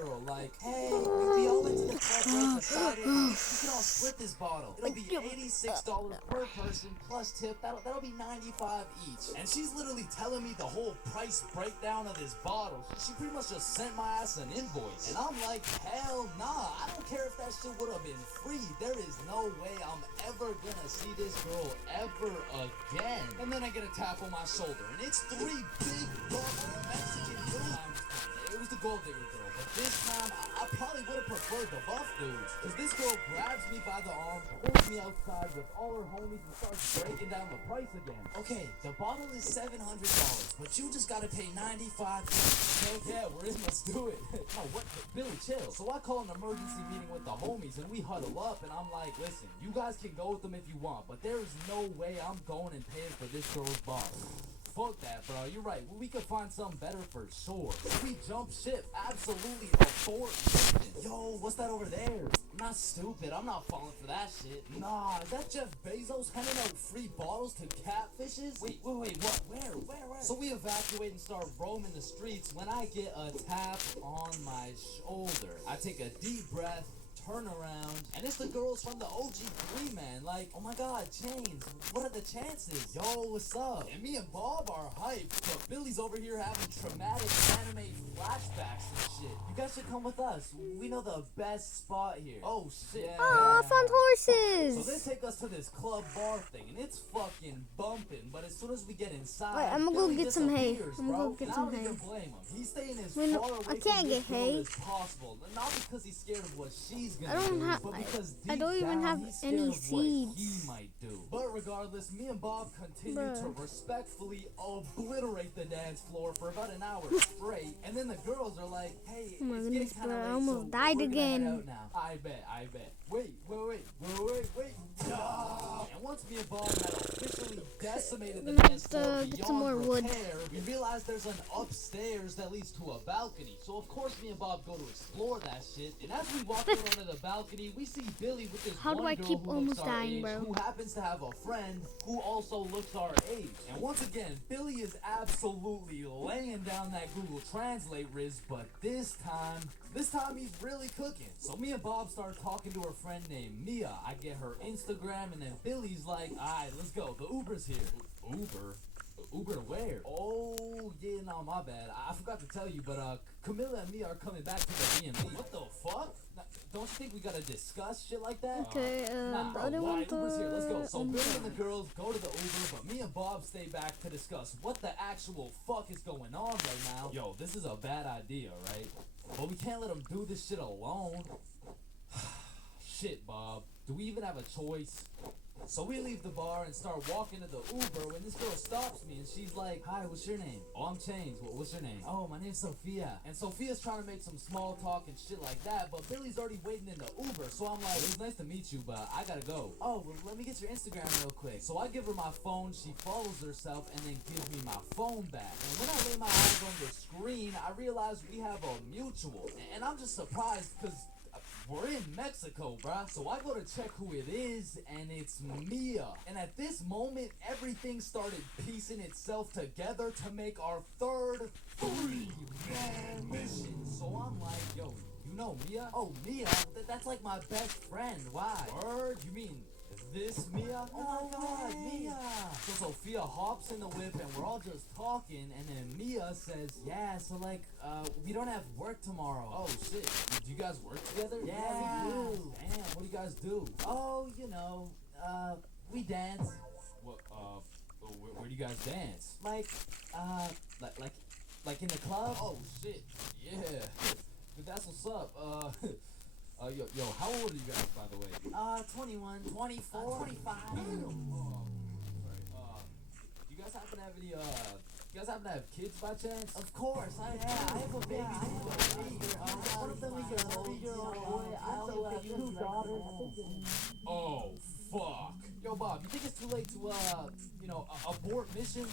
Girl, like, hey, we all into the club break decided we can all split this bottle. It'll be $86 per person plus tip. That'll be $95 each. And she's literally telling me the whole price breakdown of this bottle. She pretty much just sent my ass an invoice. And I'm like, hell nah, I don't care if that shit would have been free. There is no way I'm ever gonna see this girl ever again. And then I get a tap on my shoulder, and it's 3 big buff Mexican dudes. It was the gold digger girl, but this time I probably would have preferred the buff dudes. Cause this girl grabs me by the arm, pulls me outside with all her homies, and starts breaking down the price again. Okay, the bottle is $700, but you just gotta pay $95. Yeah, we're in, let's do it. No, what? Billy, chill. So I call an emergency meeting with the homies, and we huddle up, and I'm like, listen, you guys can go with them if you want, but there is no way I'm going and paying for this girl's bottle. Fuck that, bro. You're right. We could find something better for sure. We jump ship. Absolutely abort mission. Yo, what's that over there? I'm not stupid. I'm not falling for that shit. Nah, is that Jeff Bezos handing out free bottles to catfishes? Wait, what? Where? So we evacuate and start roaming the streets when I get a tap on my shoulder. I take a deep breath, turn around, and it's the girls from the OG 3, man. Like, oh my god, James, what are the chances? Yo, what's up? And me and Bob are hyped, but Billy's over here having traumatic anime flashbacks and shit. You guys should come with us. We know the best spot here. Oh shit. Oh, fun So horses. they take us to this club bar thing, and it's fucking bumping. But as soon as we get inside, Wait, I'm gonna go Billy get some hay. disappears, I'm gonna go bro. get And some I don't hay. even blame him. He's staying as Wait, no, far away I from can't this get girl hay. as possible. Not because he's scared of what she's gonna I don't do, have- but because I deep don't even down, have he's scared any of what seeds. he might do. But regardless, me and Bob continue Bruh. to respectfully obliterate the dance floor for about an hour straight. And then the girls are like, "Hey, Oh my it's goodness, getting kind bruh, I of late, almost so died we're gonna head again." out now." I bet. Wait. And once me and Bob had officially decimated the Gonna dance have floor to get some beyond more wood. repair, we realized there's an upstairs that leads to a balcony. So of course me and Bob go to explore that shit. And as we walk out on of the balcony, we see Billy with this How do one I girl keep who almost looks our dying, age, bro? who happens to have a friend who also looks our age. And once again, Billy is absolutely laying down that Google Translate Riz, but this time he's really cooking. So me and Bob start talking to her friend named Mia. I get her Instagram, and then Billy's like, alright, let's go. The Uber's here. Uber? Uber to where? Oh, yeah, no, my bad. I forgot to tell you, but Camilla and me are coming back to the B&B. What the fuck? Don't you think we gotta discuss shit like that? Okay, Nah, the bro, other why? one Uber's here, let's go. So for... Billy and the girls go to the Uber, but me and Bob stay back to discuss what the actual fuck is going on right now. Yo, this is a bad idea, right? But we can't let them do this shit alone. Shit, Bob. Do we even have a choice? So we leave the bar and start walking to the Uber when this girl stops me and she's like, hi, what's your name? Oh, I'm Chains. What's your name? Oh, my name's Sophia. And Sophia's trying to make some small talk and shit like that, but Billy's already waiting in the Uber. So I'm like, it's nice to meet you, but I gotta go. Oh, well, let me get your Instagram real quick. So I give her my phone, she follows herself, and then gives me my phone back. And when I lay my eyes on the screen, I realize we have a mutual. And I'm just surprised because we're in Mexico, bruh. So I go to check who it is, and it's Mia. And at this moment, everything started piecing itself together to make our third three-man mission. So I'm like, yo, you know Mia? Oh, Mia? That's like my best friend. Why? Word? You mean this Mia? Oh my god, Mia! So Sophia hops in the whip and we're all just talking, and then Mia says, yeah, so like, we don't have work tomorrow. Oh shit, do you guys work together? Yeah, we do. Damn, what do you guys do? Oh, you know, we dance. What, where do you guys dance? Like in the club? Oh shit, yeah. That's what's up. Yo, how old are you guys, by the way? 21, 24, 25. Do you guys happen to have any, you guys happen to have kids by chance? Of course, I have a baby. One of them is a 3-year-old boy. I also have 2 daughters. Oh, fuck. Yo, Bob, you think it's too late to, abort mission?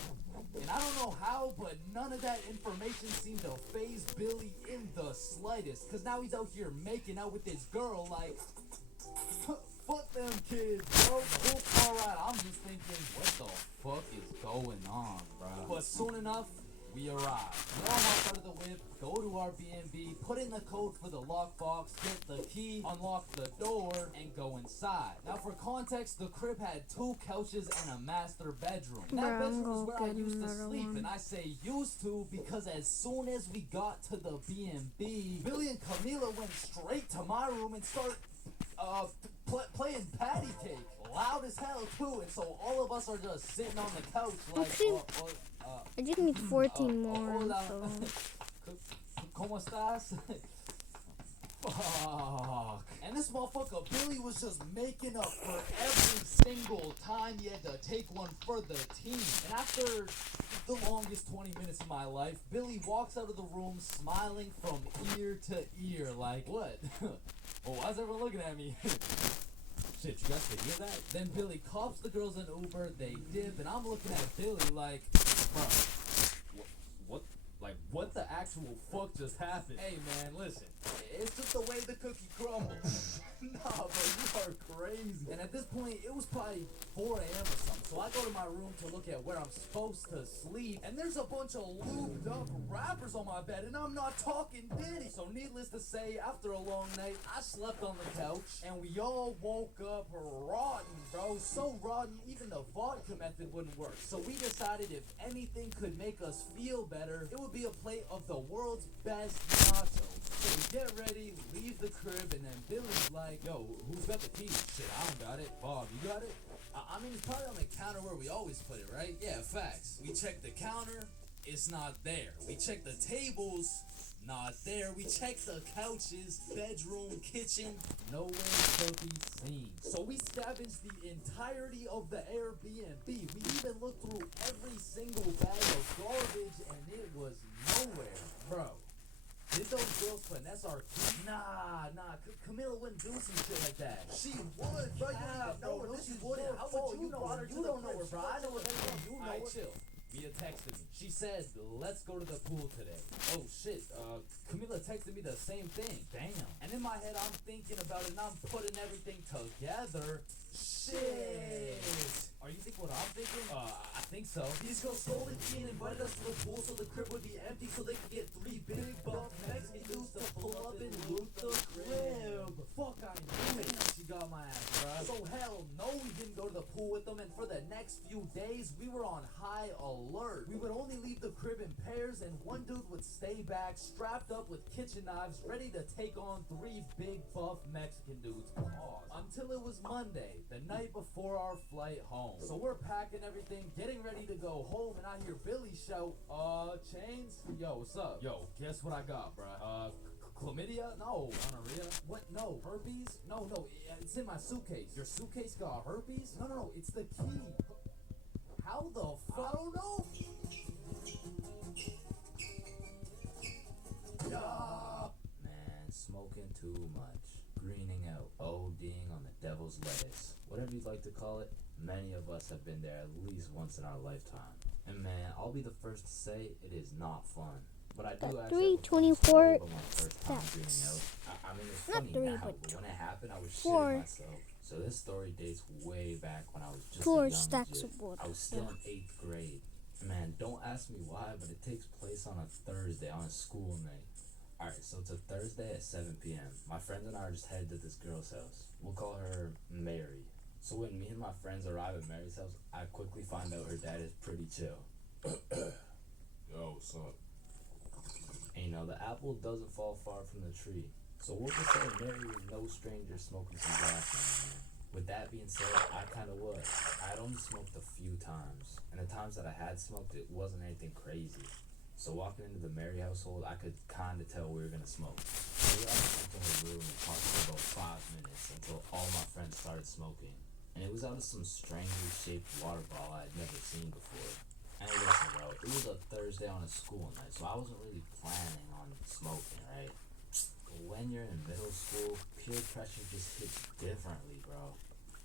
And I don't know how, but none of that information seemed to faze Billy in the slightest. Cause now he's out here making out with this girl like, fuck them kids, bro. Alright, I'm just thinking, what the fuck is going on, bro? But soon enough, we arrive. We all hop out of the whip, go to our B&B, put in the code for the lockbox, get the key, unlock the door, and go inside. Now for context, the crib had 2 couches and a master bedroom. And that bedroom is where I used to sleep, and I say used to because as soon as we got to the B&B, Billy and Camila went straight to my room and started playing patty cake. Loud as hell too, and so all of us are just sitting on the couch like, I just need 14 more. Hola. So. ¿Cómo estás? Fuck. And this motherfucker Billy was just making up for every single time he had to take one for the team. And after the longest 20 minutes of my life, Billy walks out of the room smiling from ear to ear like, what? Oh, why's everyone looking at me? Shit, you guys can hear that? Then Billy cops the girls in Uber, they dip, and I'm looking at Billy like, bro, what the actual fuck just happened? Hey man, listen, it's just the way the cookie crumbles. Nah, bro, you are crazy. And at this point, it was probably 4 a.m. or something, so I go to my room to look at where I'm supposed to sleep, and there's a bunch of lubed up rappers on my bed, and I'm not talking Diddy. So needless to say, after a long night, I slept on the couch, and we all woke up rotten, bro. So rotten, even the vodka method wouldn't work. So we decided if anything could make us feel better, it would be a plate of the world's best nachos. So we get ready, leave the crib, and then Billy's like, yo, who's got the keys? Shit, I don't got it. Bob, you got it? I mean, it's probably on the counter where we always put it, right? Yeah, facts. We check the counter, it's not there. We check the tables, not there. We check the couches, bedroom, kitchen, nowhere to be seen. So we scavenged the entirety of the Airbnb. We even looked through every single bag of garbage, and it was nowhere, bro. Did those girls finesse our key? Nah. Camilla wouldn't do some shit like that. She would, bro. You don't know her. This is wouldn't. How would you know her? You don't know her, bro. I know her better than you know her. Chill. Mia texted me. She said, let's go to the pool today. Oh shit, Camila texted me the same thing. Damn. And in my head, I'm thinking about it and I'm putting everything together. Shit. Are you think what I'm thinking? I think so. These girls stole the key and invited us to the pool so the crib would be empty so they could get 3 big buff Mexican dudes to pull up and loot the crib. Fuck, I knew it. She got my ass, bruh. So hell no, we didn't go to the pool with them, and for the next few days, we were on high alert. We would only leave the crib in pairs, and one dude would stay back, strapped up with kitchen knives, ready to take on 3 big buff Mexican dudes. Pause. Until it was Monday, the night before our flight home. So we're packing everything, getting ready to go home, and I hear Billy shout, Chains? Yo, what's up? Yo, guess what I got, bruh? Chlamydia? No. Gonorrhea? What? No. Herpes? No, it's in my suitcase. Your suitcase got herpes? No, it's the key. How the fuck? I don't know. Yeah. Man, smoking too much. Greening out. ODing on the devil's lettuce. Whatever you'd like to call it, many of us have been there at least once in our lifetime. And man, I'll be the first to say it is not fun. But I do actually 324 about my first time greening out. I mean, it's Not funny 3, now, but but when it happened, I was 4. shitting myself. So this story dates way back when I was just 4 a young stacks jit. of wood. I was still in 8th grade. Man, don't ask me why, but it takes place on a Thursday, on a school night. Alright, so it's a Thursday at 7 p.m. My friends and I are just headed to this girl's house. We'll call her Mary. So when me and my friends arrive at Mary's house, I quickly find out her dad is pretty chill. Yo, what's up? And you know, the apple doesn't fall far from the tree. So we'll just say Mary was no stranger smoking some grass around here. With that being said, I kind of was. I had only smoked a few times. And the times that I had smoked, it wasn't anything crazy. So walking into the Mary household, I could kind of tell we were going to smoke. We all went to her room and talked for about 5 minutes until all my friends started smoking. And it was out of some strangely shaped water bottle I had never seen before. And listen, bro, it was a Thursday on a school night, so I wasn't really planning on smoking, right? But when you're in middle school, peer pressure just hits differently, bro.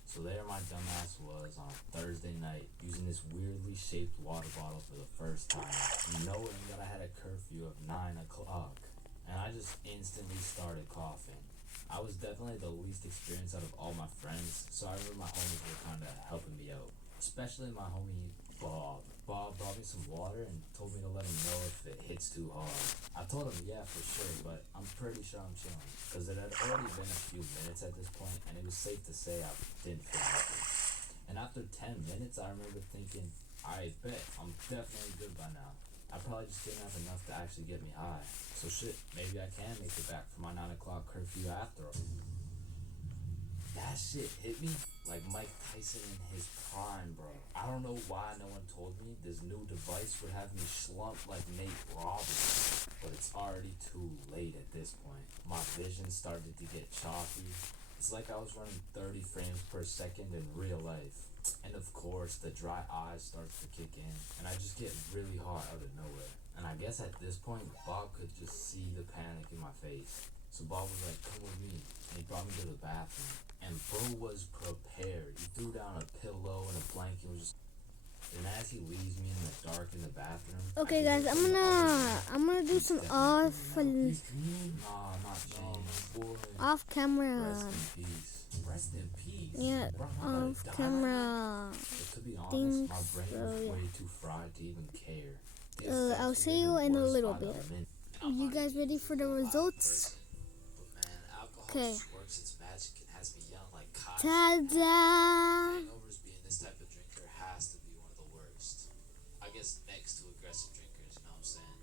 So there my dumbass was on a Thursday night, using this weirdly shaped water bottle for the first time, knowing that I had a curfew of 9 o'clock. And I just instantly started coughing. I was definitely the least experienced out of all my friends, so I remember my homies were kind of helping me out. Especially my homie Bob. Bob brought me some water and told me to let him know if it hits too hard. I told him, yeah, for sure, but I'm pretty sure I'm chilling. Because it had already been a few minutes at this point, and it was safe to say I didn't feel nothing. And after 10 minutes, I remember thinking, I bet, I'm definitely good by now. I probably just didn't have enough to actually get me high. So shit, maybe I can make it back for my 9 o'clock curfew after all. That shit hit me like Mike Tyson in his prime, bro. I don't know why no one told me this new device would have me slump like Nate Roberts, but it's already too late at this point. My vision started to get choppy. It's like I was running 30 frames per second in real life. And of course, the dry eye starts to kick in, and I just get really hot out of nowhere. And I guess at this point, Bob could just see the panic in my face. So Bob was like, come with me, and he brought me to the bathroom. And bro was prepared. He threw down a pillow and a blanket and was just... And as he leaves me in the dark in the bathroom... Okay, guys, I'm gonna do some Nah, not James, boy. off camera. Rest in peace. Rest in peace? Yeah, Bro, I'm gonna off die. camera. But to be honest, Think my brain so, was yeah. way too fried to even care. The I'll effects see were you in a worse little by the bit. minute. You guys ready for the results? But man, alcohol Okay. just works its magic and has me young like cotton. Ta-da! Hangovers being this type of drinker has to be one of the worst. I guess next to aggressive drinkers, you know what I'm saying?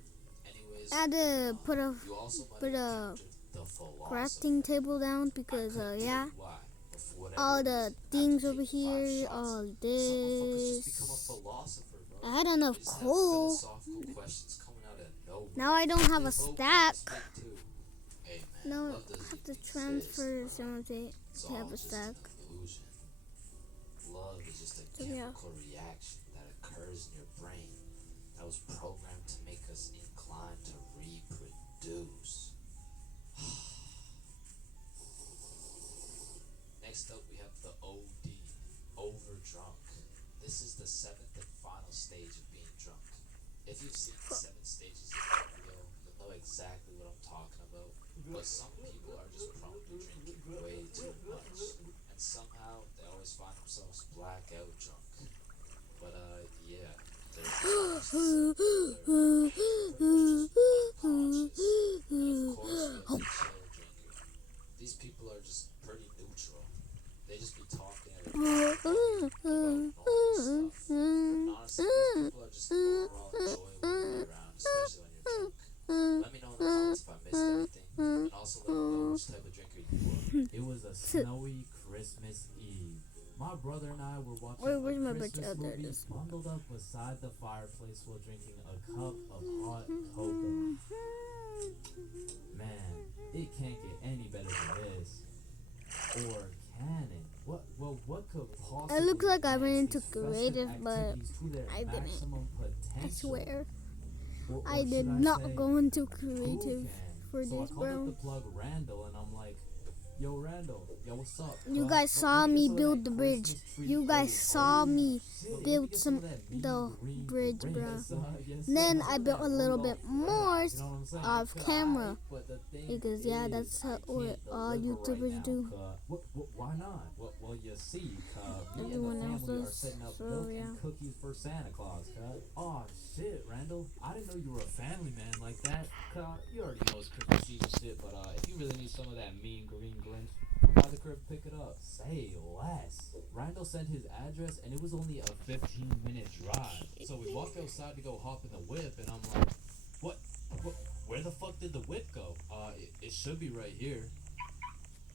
Anyways, I had to put a you also might put have a encountered the philosopher. crafting table down because I couldn't yeah, tell you why, but for whatever all the reason, things after over taking 5 here, shots, all some motherfuckers just become a this. philosopher, bro. I had enough They just have coal. philosophical questions coming out of nowhere. Now I don't have a They evoke stack. respect, too. Hey, man, No, love I doesn't have to even transfer exist, bro. some of it It's to have all a just stack. an illusion. Love is just a So, yeah. chemical reaction that occurs in your brain that was programmed to make us inclined to reproduce. Next up, we have the OD, overdrunk. This is the 7th and final stage of being drunk. If you've seen the 7 stages of being real, you'll know exactly what I'm talking about. But some people are just prone to drinking way too much, and somehow they always find themselves blackout drunk. But yeah, there's the of course, we have the chill drinker. These people are just pretty neutral. They just be talking at a about normal stuff. And honestly, these people are just overall enjoyable to be around, especially when you're drunk. Let me know in the comments if I missed anything, and also let me know which type of drinker you are. It was a snowy Christmas Eve. My brother and I were watching Where's a my Christmas picture? Oh, there it movie is. bundled up beside the fireplace while drinking a cup of hot cocoa. Man, it can't get any better than this. Or can it? What could possibly It looks like I went enhance into these festive creative, but activities to their I didn't. maximum potential? I swear. Or I should did say, not go into who creative can? for So this, I called bro. up the plug Randall and I'm like, yo Randall, yo what's up? You Bud? guys Let saw get me some of build that the bridge. Christmas tree You guys food. saw me Shit, let build get some of that mean the green bridge, green. bro. Yes, Then some I of built that a little Rudolph bit red more eye, you know what I'm saying? off Could camera. but the thing Because yeah, is, that's I what can't all deliver YouTubers right do. now, why not? Well, you see, me and Everyone the else family are does, setting up so, milk yeah. and cookies for Santa Claus, cuz. Oh shit, Randall, I didn't know you were a family man like that. Cuz, you already know it's Christmas Eve and shit, but if you really need some of that mean green Grinch, by the crib, pick it up. Say less. Randall sent his address, and it was only a 15-minute drive. So we walked outside to go hop in the whip, and I'm like, what? Where the fuck did the whip go? It should be right here.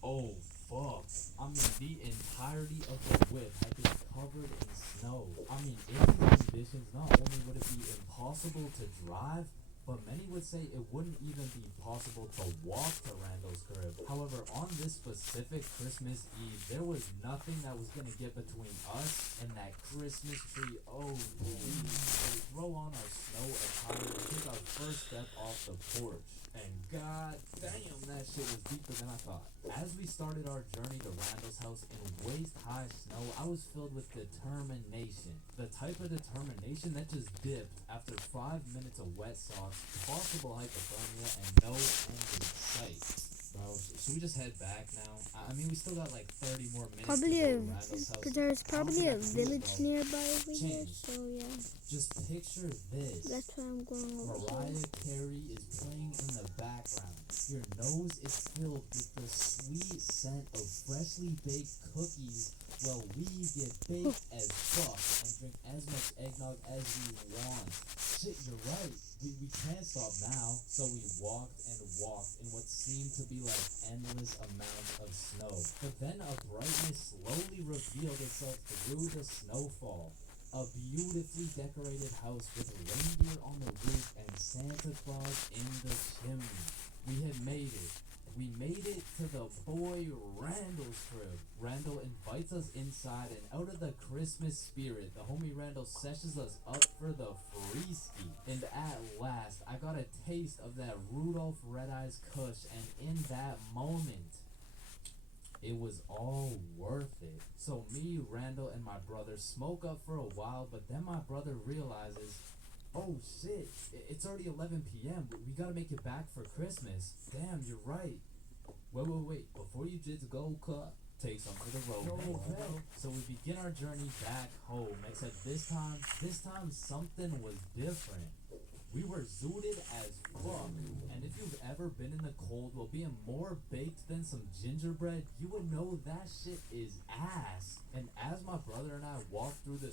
Oh, fuck. I mean, the entirety of the whip had been covered in snow. I mean, in these conditions, not only would it be impossible to drive, but many would say it wouldn't even be possible to walk to Randall's crib. However, on this specific Christmas Eve, there was nothing that was going to get between us and that Christmas tree. Oh, geez. So we throw on our snow attire and take our first step off the porch. And god damn, that shit was deeper than I thought. As we started our journey to Randall's house in waist-high snow, I was filled with determination. The type of determination that just dipped after 5 minutes of wet socks, possible hypothermia, and no end in sight. Bro, should we just head back now? I mean, we still got like 30 more minutes Probably to go a, to Randall's house. there's probably a village bro. nearby over here, Change. so yeah, Just picture this. that's why I'm going over here. Mariah Carey is playing in the background. Your nose is filled with the sweet scent of freshly baked cookies while we get baked as fuck and drink as much eggnog as we want. Shit, you're right. We can't stop now. So we walked and walked in what seemed to be like endless amounts of snow. But then a brightness slowly revealed itself through the snowfall. A beautifully decorated house with reindeer on the roof and Santa Claus in the chimney. We had made it. We made it to the boy Randall's crib. Randall invites us inside, and out of the Christmas spirit, the homie Randall sessions us up for the free ski. And at last, I got a taste of that Rudolph Red Eyes Kush, and in that moment, it was all worth it. So me, Randall, and my brother smoke up for a while, but then my brother realizes, oh shit, it's already 11 p.m. We gotta make it back for Christmas. Damn, you're right. Wait. Before you just go, take some for the road. Man. So we begin our journey back home, except this time something was different. We were zooted as fuck, and if you've ever been in the cold while being more baked than some gingerbread, you would know that shit is ass. And as my brother and I walked through the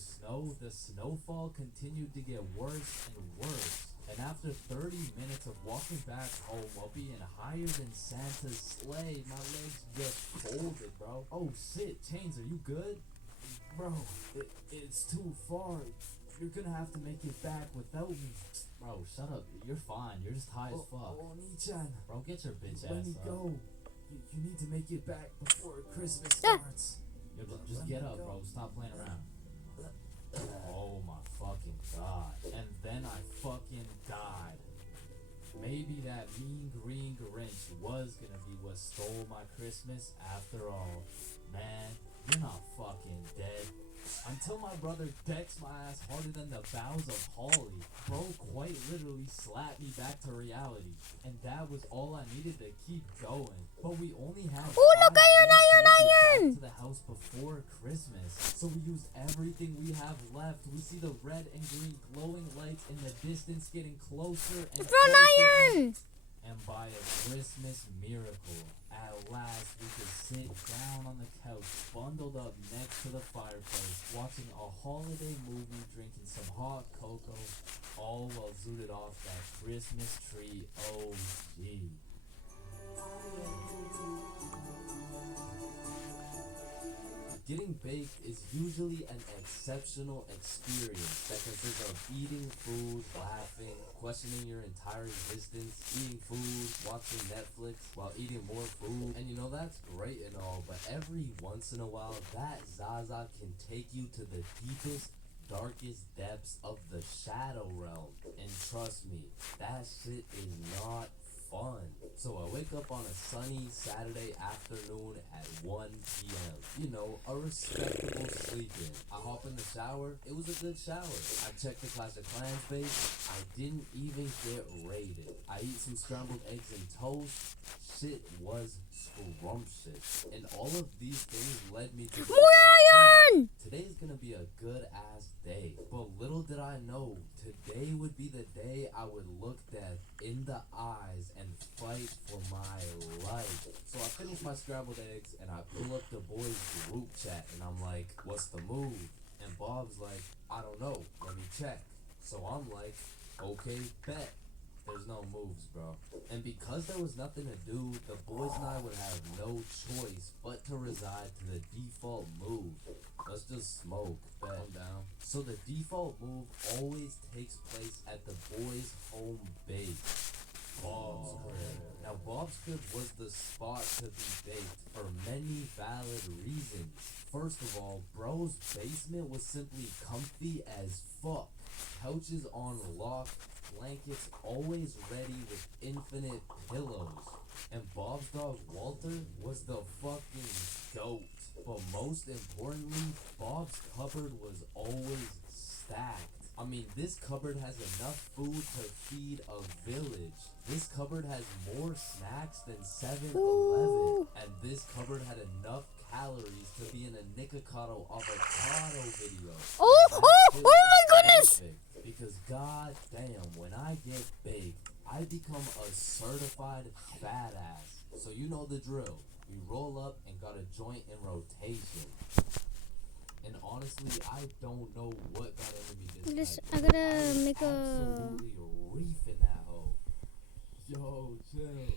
snowfall continued to get worse and worse. And after 30 minutes of walking back home while being higher than Santa's sleigh, my legs just folded, bro. Oh shit, Chains, are you good? Bro, it's too far. You're gonna have to make it back without me. Bro, shut up. You're fine. You're just high as fuck. Oh, Nichan. Bro, get your bitch ass up. Let me go. You need to make it back before Christmas starts. Yo, just get up, bro. Stop playing around. Oh my fucking god. And then I fucking died. Maybe that mean green Grinch was gonna be what stole my Christmas after all. Man, You're not fucking dead. Until my brother decks my ass harder than the boughs of holly. Bro quite literally slapped me back to reality. And that was all I needed to keep going. But we only had Oh, look, 5 iron, days to iron, make it iron! back to the house before Christmas. So we used everything we have left. We see the red and green glowing lights in the distance getting closer and Found closer. iron! And by a Christmas miracle, at last we could sit down on the couch, bundled up next to the fireplace, watching a holiday movie, drinking some hot cocoa, all while zooted off that Christmas tree OG. Getting baked is usually an exceptional experience that consists of eating food, laughing, questioning your entire existence, eating food, watching Netflix while eating more food. And you know, that's great and all, but every once in a while, that Zaza can take you to the deepest, darkest depths of the shadow realm. And trust me, that shit is not fun. So I wake up on a sunny Saturday afternoon at 1 p.m. You know, a respectable sleep-in. I hop in the shower. It was a good shower. I checked the Clash of Clans base. I didn't even get raided. I eat some scrambled eggs and toast. Shit was scrumptious. And all of these things led me to More iron! today's gonna be a good ass day. But little did I know, today would be the day I would look death in the eyes and fight for my life. So I finish my scrambled eggs and I pull up the boys group chat and I'm like, what's the move? And Bob's like, I don't know, let me check. So I'm like, okay, bet. There's no moves, bro. And because there was nothing to do, the boys and I would have no choice but to reside to the default move. Let's just smoke, bet down. So the default move always takes place at the boys' home base, Bob's crib. Now Bob's crib was the spot to be baked for many valid reasons. First of all, bro's basement was simply comfy as fuck. Couches on lock, blankets always ready with infinite pillows. And Bob's dog Walter was the fucking goat. But most importantly, Bob's cupboard was always stacked. I mean, this cupboard has enough food to feed a village. This cupboard has more snacks than 7-Eleven. And this cupboard had enough calories to be in a Nikocado avocado video. Oh my goodness! Perfect. Because god damn, when I get baked, I become a certified badass. So you know the drill. We roll up and got a joint in rotation. And honestly, I don't know what got into me this night. I gotta make a... Absolutely reefing that hoe. Yo, chill.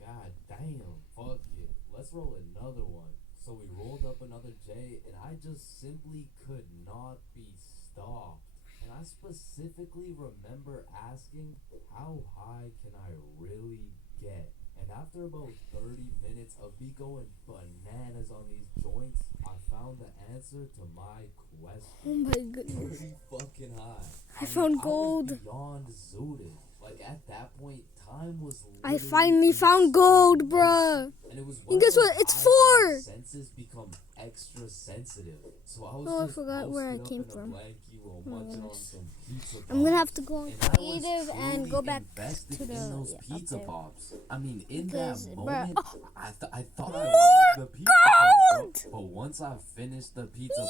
God damn. Fuck it. Let's roll another one. So we rolled up another J, and I just simply could not be stopped. And I specifically remember asking, how high can I really get? And after about 30 minutes of me going bananas on these joints, I found the answer to my question. Oh my goodness. Pretty fucking high. I found gold. I was beyond zooted. Like at that point, time was. I finally found gold, bruh. And it was. And guess what? It's 4. Senses become extra sensitive. So I was. Oh, I just forgot where I posted up came in a from. blankie while munching on some pizza I'm gonna have pops. to go on And I was creative and truly go back invested to the in those up pizza there. pops. I mean, in Because, that bruh, moment, I thought I more wanted the pizza pop, gold! bro. But once I finished the pizza pop,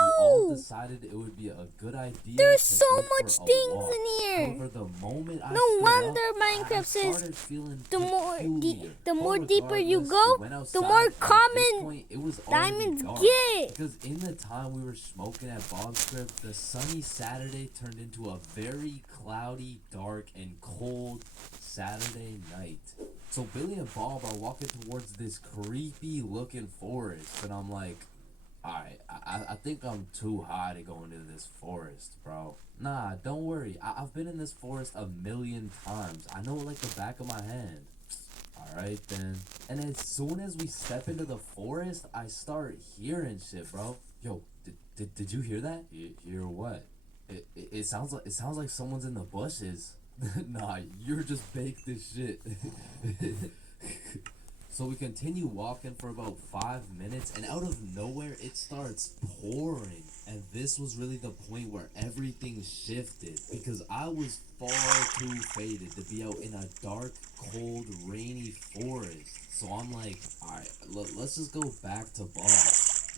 we all Yo! decided it would be a good idea. There's to so go for much a things walk. in here. However, the moment I No stood wonder up, Minecraft I says started feeling the more peculiar. the more But deeper you regardless, go, we went the outside, more and at this common point, it was already diamonds dark. get. Because in the time we were smoking at Bob's crib, the sunny Saturday turned into a very cloudy, dark, and cold Saturday night. So Billy and Bob are walking towards this creepy looking forest, and I'm like, alright, I think I'm too high to go into this forest, bro. Nah, don't worry. I've been in this forest a million times. I know it like the back of my hand. Alright then. And as soon as we step into the forest, I start hearing shit, bro. Yo, did you hear that? Hear what? It sounds like someone's in the bushes. Nah, you're just baked as shit. So we continue walking for about 5 minutes, and out of nowhere it starts pouring. And this was really the point where everything shifted, because I was far too faded to be out in a dark, cold, rainy forest. So I'm like, alright, let's just go back to Bob.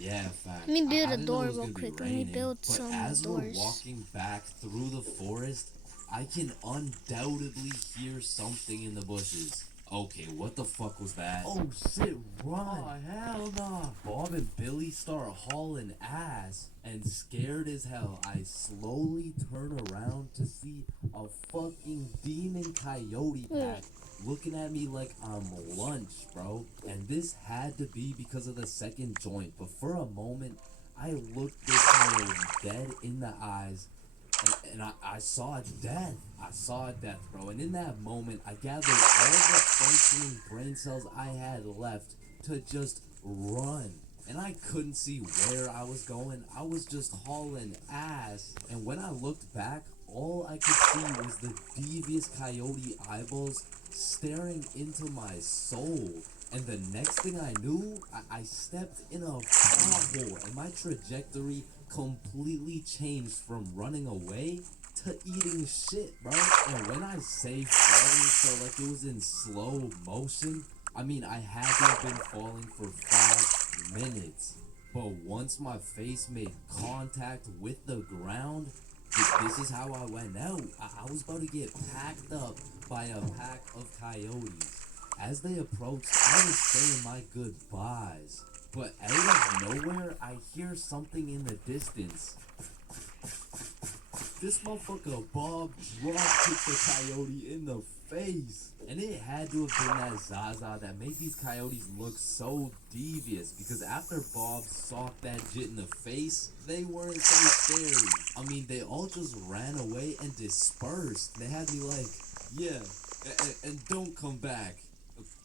Yeah, fact. Let me build I a didn't know door it was real gonna be quick. Let me raining, build but some as doors. we're walking back through the forest, I can undoubtedly hear something in the bushes. Okay, what the fuck was that? Oh shit, run! Oh hell nah! Bob and Billy start hauling ass, and scared as hell, I slowly turn around to see a fucking demon coyote pack looking at me like I'm lunch, bro. And this had to be because of the second joint, but for a moment, I looked this coyote dead in the eyes. And I saw death. I saw death, bro. And in that moment, I gathered all the functioning brain cells I had left to just run. And I couldn't see where I was going. I was just hauling ass. And when I looked back, all I could see was the devious coyote eyeballs staring into my soul. And the next thing I knew, I stepped in a pothole, and my trajectory completely changed from running away to eating shit, bro. And when I say falling felt like it was in slow motion, I mean I had to have been falling for 5 minutes. But once my face made contact with the ground, this is how I went out. I was about to get packed up by a pack of coyotes. As they approached, I was saying my goodbyes. But out of nowhere, I hear something in the distance. This motherfucker Bob drop-kicked the coyote in the face. And it had to have been that Zaza that made these coyotes look so devious, because after Bob socked that jit in the face, they weren't so scary. I mean, they all just ran away and dispersed. They had me like, yeah, and don't come back,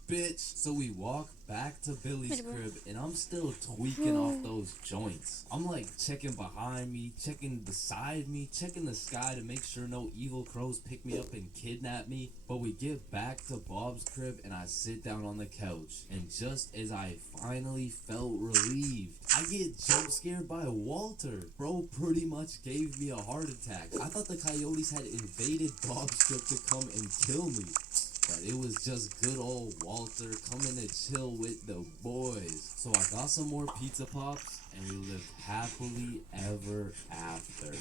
bitch. So we walk back to Billy's crib, and I'm still tweaking off those joints. I'm like checking behind me, checking beside me, checking the sky to make sure no evil crows pick me up and kidnap me. But we get back to Bob's crib, and I sit down on the couch, and just as I finally felt relieved, I get jump scared by Walter. Bro pretty much gave me a heart attack. I thought the coyotes had invaded Bob's crib to come and kill me. But it was just good old Walter coming to chill with the boys. So I got some more pizza pops, and we lived happily ever after.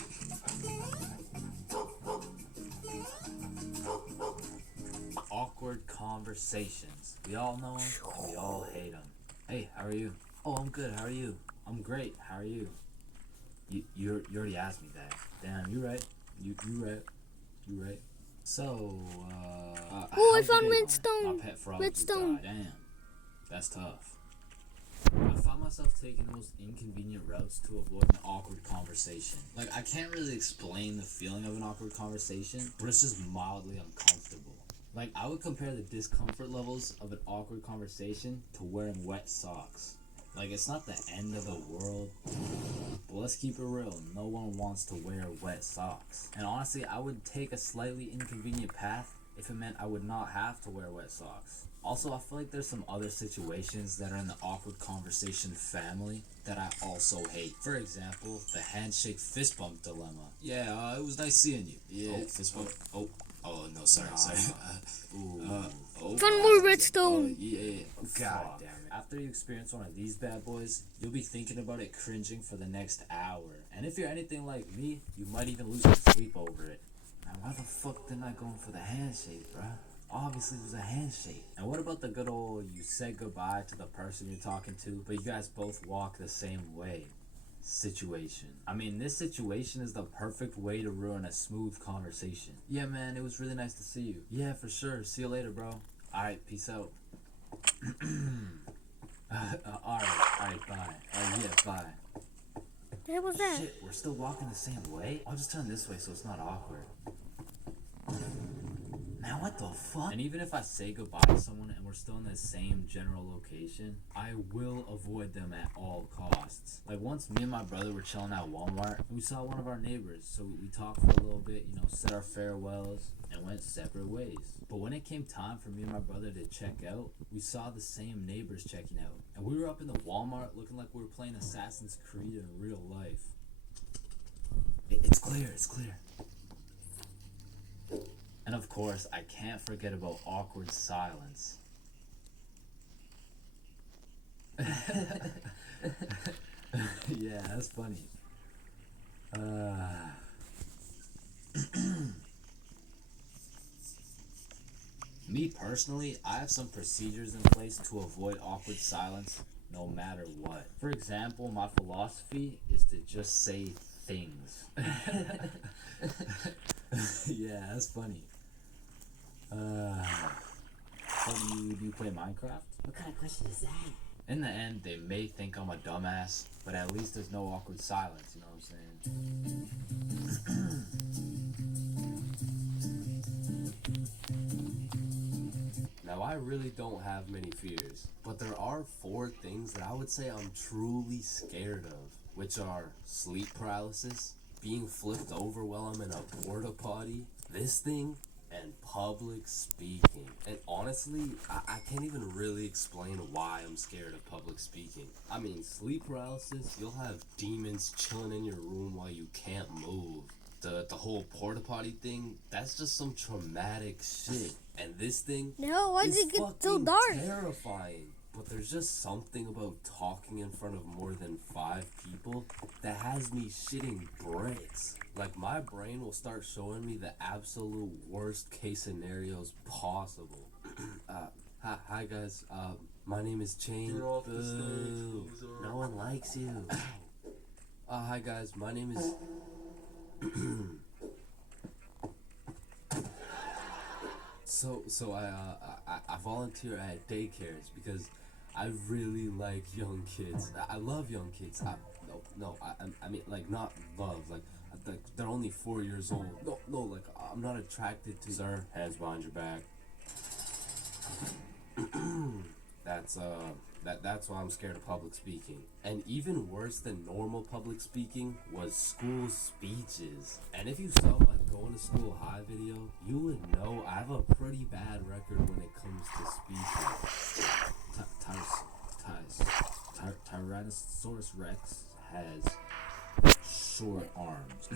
Awkward conversations. We all know them, and we all hate them. Hey, how are you? Oh, I'm good. How are you? I'm great. How are you? You already asked me that. Damn, you right. You right. So, I how's found your day redstone. going? My pet frog Redstone. just died. Damn, that's tough. I found myself taking the most inconvenient routes to avoid an awkward conversation. Like, I can't really explain the feeling of an awkward conversation, but it's just mildly uncomfortable. Like, I would compare the discomfort levels of an awkward conversation to wearing wet socks. Like, it's not the end of the world, but let's keep it real. No one wants to wear wet socks. And honestly, I would take a slightly inconvenient path if it meant I would not have to wear wet socks. Also, I feel like there's some other situations that are in the awkward conversation family that I also hate. For example, the handshake fist bump dilemma. Yeah, it was nice seeing you. Yeah, fist bump. Oh, no, sorry. Found more redstone. Yeah. God damn it. After you experience one of these bad boys, you'll be thinking about it cringing for the next hour. And if you're anything like me, you might even lose your sleep over it. Now, why the fuck didn't I go for the handshake, bruh? Obviously it was a handshake. And what about the good old you said goodbye to the person you're talking to, but you guys both walk the same way situation? I mean, this situation is the perfect way to ruin a smooth conversation. Yeah, man, it was really nice to see you. Yeah, for sure. See you later, bro. Alright, peace out. Alright, bye. Yeah, bye. What was that? Shit, we're still walking the same way? I'll just turn this way so it's not awkward. Now Man, what the fuck? And even if I say goodbye to someone and we're still in the same general location, I will avoid them at all costs. Like once me and my brother were chilling at Walmart, we saw one of our neighbors, so we talked for a little bit, you know, said our farewells, and went separate ways. But when it came time for me and my brother to check out, we saw the same neighbors checking out. And we were up in the Walmart looking like we were playing Assassin's Creed in real life. It's clear, it's clear. And of course, I can't forget about awkward silence. Yeah, that's funny. Me personally, I have some procedures in place to avoid awkward silence no matter what. For example, my philosophy is to just say things. Yeah, that's funny. So do you play Minecraft? What kind of question is that? In the end, they may think I'm a dumbass, but at least there's no awkward silence, you know what I'm saying? Now, I really don't have many fears, but there are 4 things that I would say I'm truly scared of, which are sleep paralysis, being flipped over while I'm in a porta potty, this thing, and public speaking. And honestly, I can't even really explain why I'm scared of public speaking. I mean, sleep paralysis, you'll have demons chilling in your room while you can't move. The whole porta potty thing, that's just some traumatic shit. And this thing No, why did is it get so fucking dark? terrifying. But there's just something about talking in front of more than 5 people that has me shitting bricks. Like, my brain will start showing me the absolute worst case scenarios possible. Hi guys, my name is Chain. You're off the Boo. stage, loser. No one likes you. Hi guys, my name is... So I volunteer at daycares because I really like young kids. I love young kids. I mean like not love, like they're only 4 years old. No, like I'm not attracted to. Sir, hands behind your back. That's why I'm scared of public speaking. And even worse than normal public speaking was school speeches. And if you saw my going to school high video, you would know I have a pretty bad record when it comes to speeches. Tyrannosaurus Rex has short arms.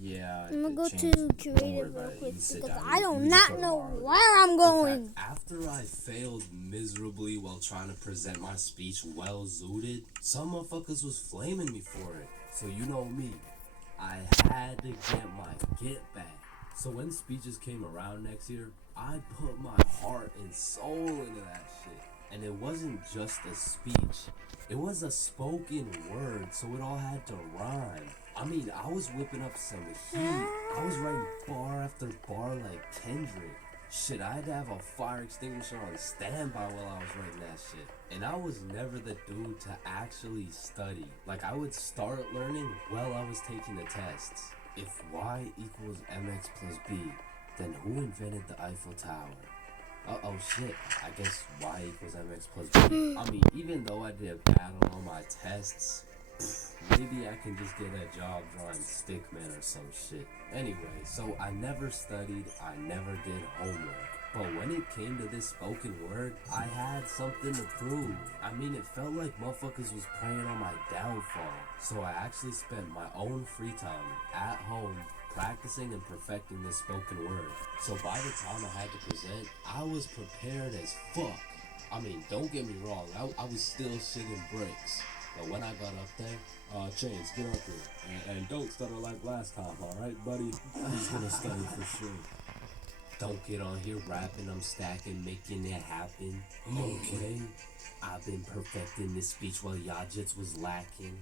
Yeah, I'm gonna go to don't worry creative about real it. quick You sit because down. I You do just not go know tomorrow. where I'm In going. fact, after I failed miserably while trying to present my speech well zooted, some motherfuckers was flaming me for it. So you know me, I had to get my get back. So when speeches came around next year, I put my heart and soul into that shit. And it wasn't just a speech, it was a spoken word, so it all had to rhyme. I mean, I was whipping up some heat. I was writing bar after bar like Kendrick. Shit, I had to have a fire extinguisher on standby while I was writing that shit. And I was never the dude to actually study. Like, I would start learning while I was taking the tests. If y equals mx plus b, then who invented the Eiffel Tower? Oh shit, I guess y equals mx plus b. I mean, even though I did bad on all my tests, maybe I can just get a job drawing stickmen or some shit. Anyway, so I never studied, I never did homework. But when it came to this spoken word, I had something to prove. I mean, it felt like motherfuckers was preying on my downfall. So I actually spent my own free time at home practicing and perfecting this spoken word. So by the time I had to present, I was prepared as fuck. I mean, don't get me wrong, I was still shitting bricks. But when I got up there, Chains, get up here. And don't stutter like last time, alright, buddy? he's gonna study for sure. Don't get on here rapping, I'm stacking, making it happen. Okay? I've been perfecting this speech while y'all just was lacking.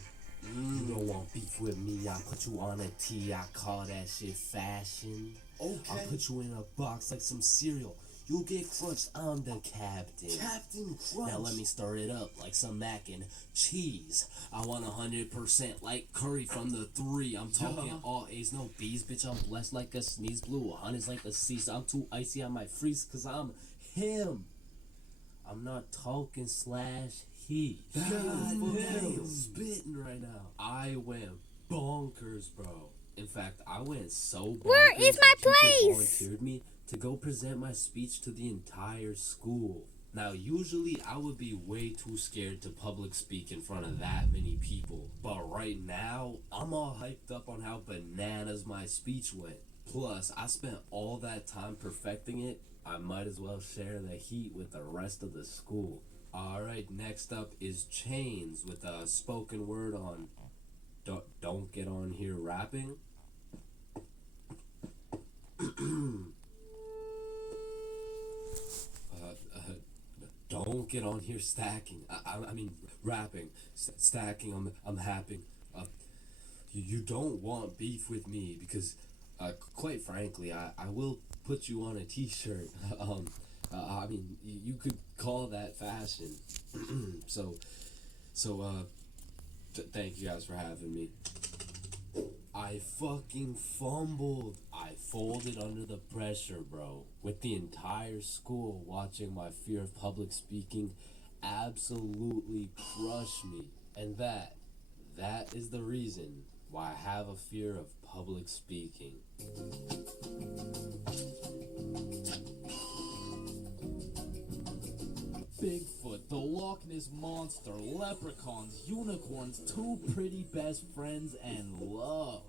You don't want beef with me, I'll put you on a tee, I call that shit fashion. Okay. I'll put you in a box like some cereal. you'll get crushed. I'm the captain. Captain Crunch. Now let me stir it up like some mac and cheese. I want 100% like curry from the 3. I'm talking all A's, no B's, bitch. I'm blessed like a sneeze. Blue 100's like a C. So I'm too icy, I might freeze cause I'm him. I'm not talking slash he. God damn. Spitting right now. I went bonkers, bro. In fact, I went so bonkers. Where is my that teacher place? volunteered me to go present my speech to the entire school. Now, usually I would be way too scared to public speak in front of that many people. But right now, I'm all hyped up on how bananas my speech went. Plus, I spent all that time perfecting it. I might as well share the heat with the rest of the school. Alright, next up is Chains with a spoken word on Don't Get On Here Rapping. Don't get on here stacking. I mean rapping, stacking. I'm happy. You don't want beef with me because, quite frankly, I will put you on a T-shirt. I mean, you could call that fashion. Thank you guys for having me. I fucking fumbled. I folded under the pressure, bro. With the entire school watching my fear of public speaking absolutely crush me. And that is the reason why I have a fear of public speaking. Bigfoot, the Loch Ness Monster, leprechauns, unicorns, 2 pretty best friends, and love.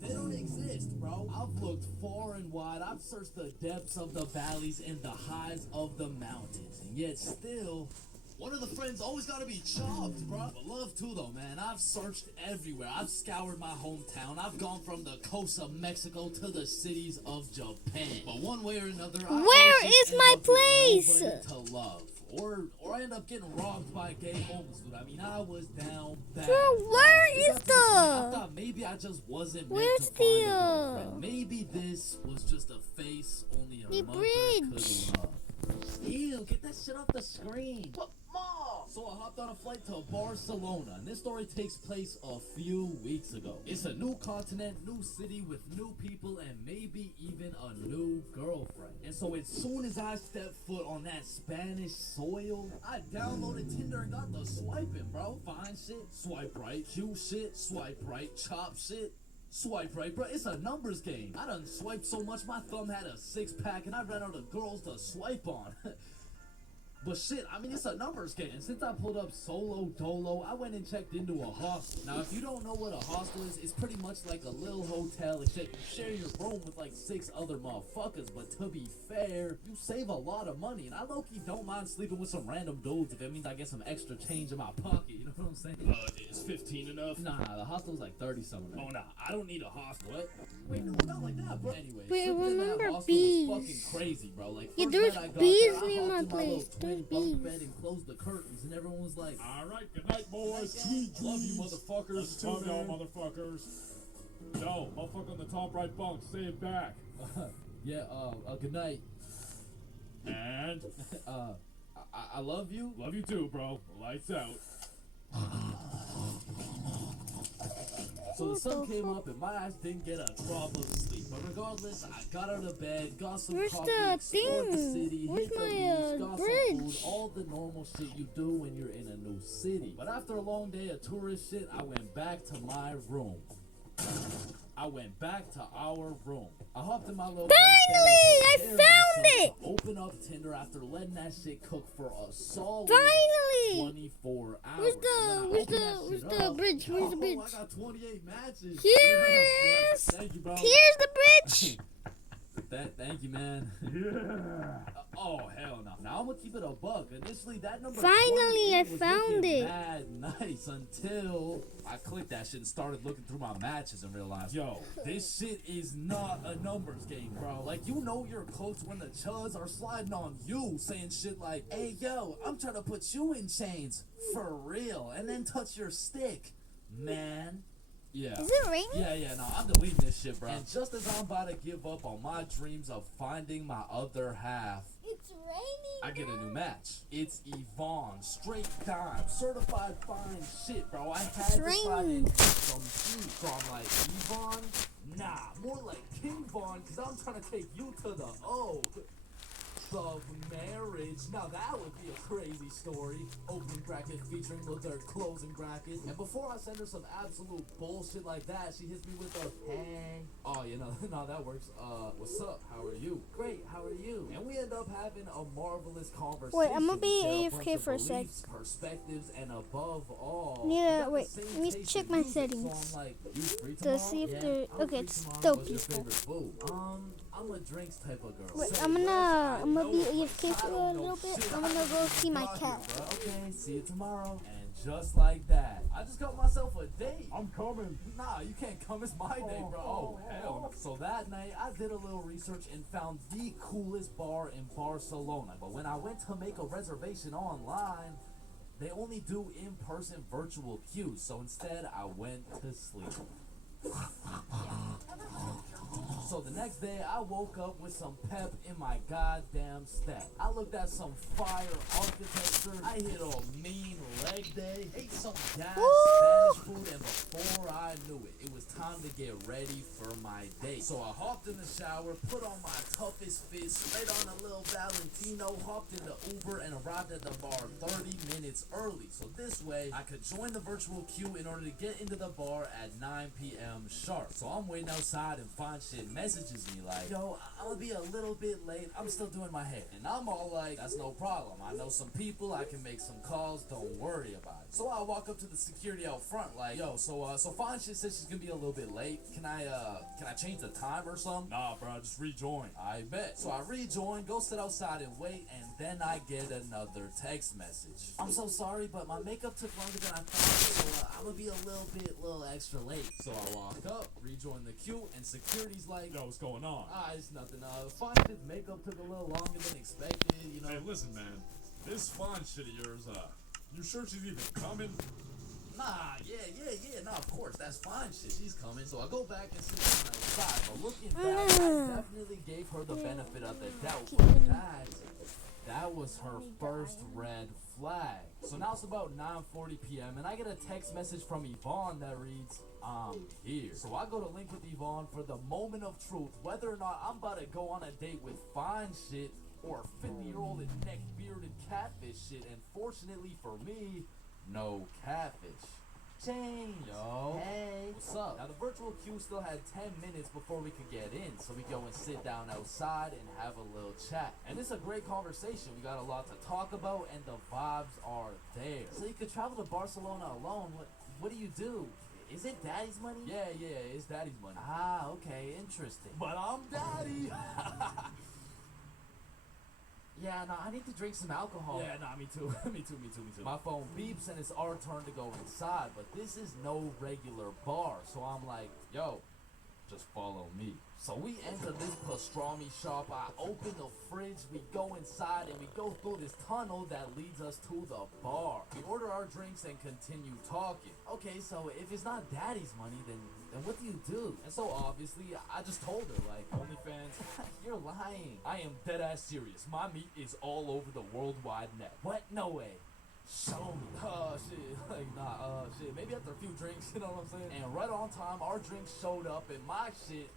They don't exist, bro. I've looked far and wide. I've searched the depths of the valleys and the highs of the mountains. And yet still, one of the friends always gotta be chopped, bro. But love too, though, man. I've searched everywhere. I've scoured my hometown. I've gone from the coast of Mexico to the cities of Japan. But one way or another, Where is my place? To love. Or I end up getting robbed by a gay homeless dude. I mean, I was down bad. Bro, where is I the... thought maybe I just wasn't meant Where's to find a the, girlfriend. Maybe this was just a face only a the mother bridge? could love. Ew, get that shit off the screen. But Mom! So I hopped on a flight to Barcelona, and this story takes place a few weeks ago. It's a new continent, new city with new people, and maybe even a new girlfriend. And so as soon as I stepped foot on that Spanish soil, I downloaded Tinder and got the swiping, bro. Find shit, swipe right. Cute shit, swipe right. Chop shit, swipe right, bro. It's a numbers game. I done swiped so much my thumb had a 6-pack and I ran out of girls to swipe on. But shit, I mean, it's a numbers game. And since I pulled up solo dolo, I went and checked into a hostel. Now, if you don't know what a hostel is, it's pretty much like a little hotel, except you share your room with like 6 other motherfuckers. But to be fair, you save a lot of money. And I low-key don't mind sleeping with some random dudes if it means I get some extra change in my pocket. You know what I'm saying? Is 15 enough? Nah, the hostel's like 30 something. Oh, nah, I don't need a hostel. What? Wait, no, not like that, bro. Anyway, Wait, sleeping in that remember hostel bees? was fucking crazy, bro. Like, Yeah, first there's night I got bees there, I near hopped my in place. little twin There's bunk bees. bed and closed the curtains, and everyone was like, All right, good night, boys. Sweet love you, dreams. motherfuckers. Love y'all, motherfuckers. No, motherfucker on the top right bunk, say it back. Yeah, good night. And I love you. love you too, bro. Lights out. So the sun came up and my ass didn't get a drop of sleep. But regardless, I got out of bed, got some Where's coffee, the explored the thing? city, Where's hit the my, beach, got bridge? some food, all the normal shit you do when you're in a new city. But after a long day of tourist shit, I went back to my room. I went back to our room. I hopped in my little Finally, I prepared found myself it! to open up Tinder after letting that shit cook for a solid Finally! 24 hours. Where's And then I the opened that shit the up. bridge? Where's the Oh, bridge? I got 28 matches. Here Yeah, it is. Thank you, bro. Here's the bridge! Thank you, man. Yeah. Oh, hell no. Now I'm gonna keep it a buck. Initially, that number Finally, 28 I was found looking it. mad nice until I clicked that shit and started looking through my matches and realized, yo, this shit is not a numbers game, bro. Like, you know you're close when the chuds are sliding on you, saying shit like, hey, yo, I'm trying to put you in chains for real, and then touch your stick, man. Yeah. Is it raining? Yeah, no, I'm deleting this shit, bro. And just as I'm about to give up on my dreams of finding my other half, It's raining. I get a new match. It's Yvonne, straight dime, certified fine shit, bro. I had to raining. find some food, so I'm like, Yvonne, nah, more like King Von, cause I'm trying to take you to the O of marriage. Now that would be a crazy story. Opening bracket featuring Lil Durk, closing bracket. And before I send her some absolute bullshit like that, she hits me with a hey. Oh, you know, no, that works. What's up? How are you? Great, how are you? And we end up having a marvelous conversation. Wait, I'm gonna be We share AFK bunch for a of sec. beliefs, perspectives, and above all, Yeah, we got the wait, same let me taste check in my music. settings So I'm like, you free to tomorrow? see if Yeah, they're I'm okay. free It's tomorrow. still What's your peaceful. favorite food? I'm a drinks type of girl. Wait, Say I'm less, I gonna be know it, AFK but for I a don't know little bit. shit. I'm I gonna don't go even see my got cat. here, bro. Okay, see you tomorrow. And just like that, I just got myself a date. I'm coming. Nah, you can't come. It's my day, bro. Oh, hell no. So that night, I did a little research and found the coolest bar in Barcelona. But when I went to make a reservation online, they only do in-person virtual queues. So instead, I went to sleep. So the next day, I woke up with some pep in my goddamn step. I looked at some fire architecture. I hit a mean leg day. Ate some gas Spanish food, and before I knew it, it was time to get ready for my date. So I hopped in the shower, put on my toughest fit, sprayed on a little Valentino, hopped in the Uber, and arrived at the bar 30 minutes early. So this way, I could join the virtual queue in order to get into the bar at 9 p.m. sharp. So I'm waiting outside, and Fine Shit messages me like, yo, I'm gonna be a little bit late. I'm still doing my hair. And I'm all like, that's no problem. I know some people. I can make some calls. Don't worry about it. So I walk up to the security out front like, yo, so Fine Shit says she's gonna be a little bit late. Can I change the time or something? Nah, bro, just rejoin. I bet. So I rejoin, go sit outside and wait, and then I get another text message. I'm so sorry, but my makeup took longer than I thought, so I'm gonna be a little extra late. So I walk up, rejoin the queue, and security's like, Yo, what's going on? it's nothing. Fine Shit's makeup took a little longer than expected, you know. Hey, listen, man. This fine shit of yours, you sure she's even coming? Nah, yeah, nah, of course, that's Fine Shit. She's coming. So I go back and sit down outside, but looking back, I definitely gave her the benefit of the doubt, but that was her first red flag. So now it's about 9:40 p.m. and I get a text message from Yvonne that reads, I'm here. So I go to link with Yvonne for the moment of truth, whether or not I'm about to go on a date with Fine Shit or 50-year-old and neck bearded catfish shit. And fortunately for me, no catfish. Jane, yo, hey, what's up? Now the virtual queue still had 10 minutes before we could get in, so we go and sit down outside and have a little chat. And it's a great conversation. We got a lot to talk about, and the vibes are there. So you could travel to Barcelona alone. What do you do? Is it daddy's money? Yeah, it's daddy's money. Ah, okay, interesting. But I'm daddy. Yeah, no, I need to drink some alcohol. Yeah, nah, me too. me too. My phone beeps and it's our turn to go inside, but this is no regular bar, so I'm like, yo, just follow me. So we enter this pastrami shop, I open the fridge, we go inside, and we go through this tunnel that leads us to the bar. We order our drinks and continue talking. Okay, so if it's not daddy's money, then what do you do? And so obviously, I just told her, like, OnlyFans, you're lying. I am dead ass serious. My meat is all over the worldwide net. What? No way. Show me. Shit. Like, nah, shit. Maybe after a few drinks, you know what I'm saying? And right on time, our drinks showed up, and my shit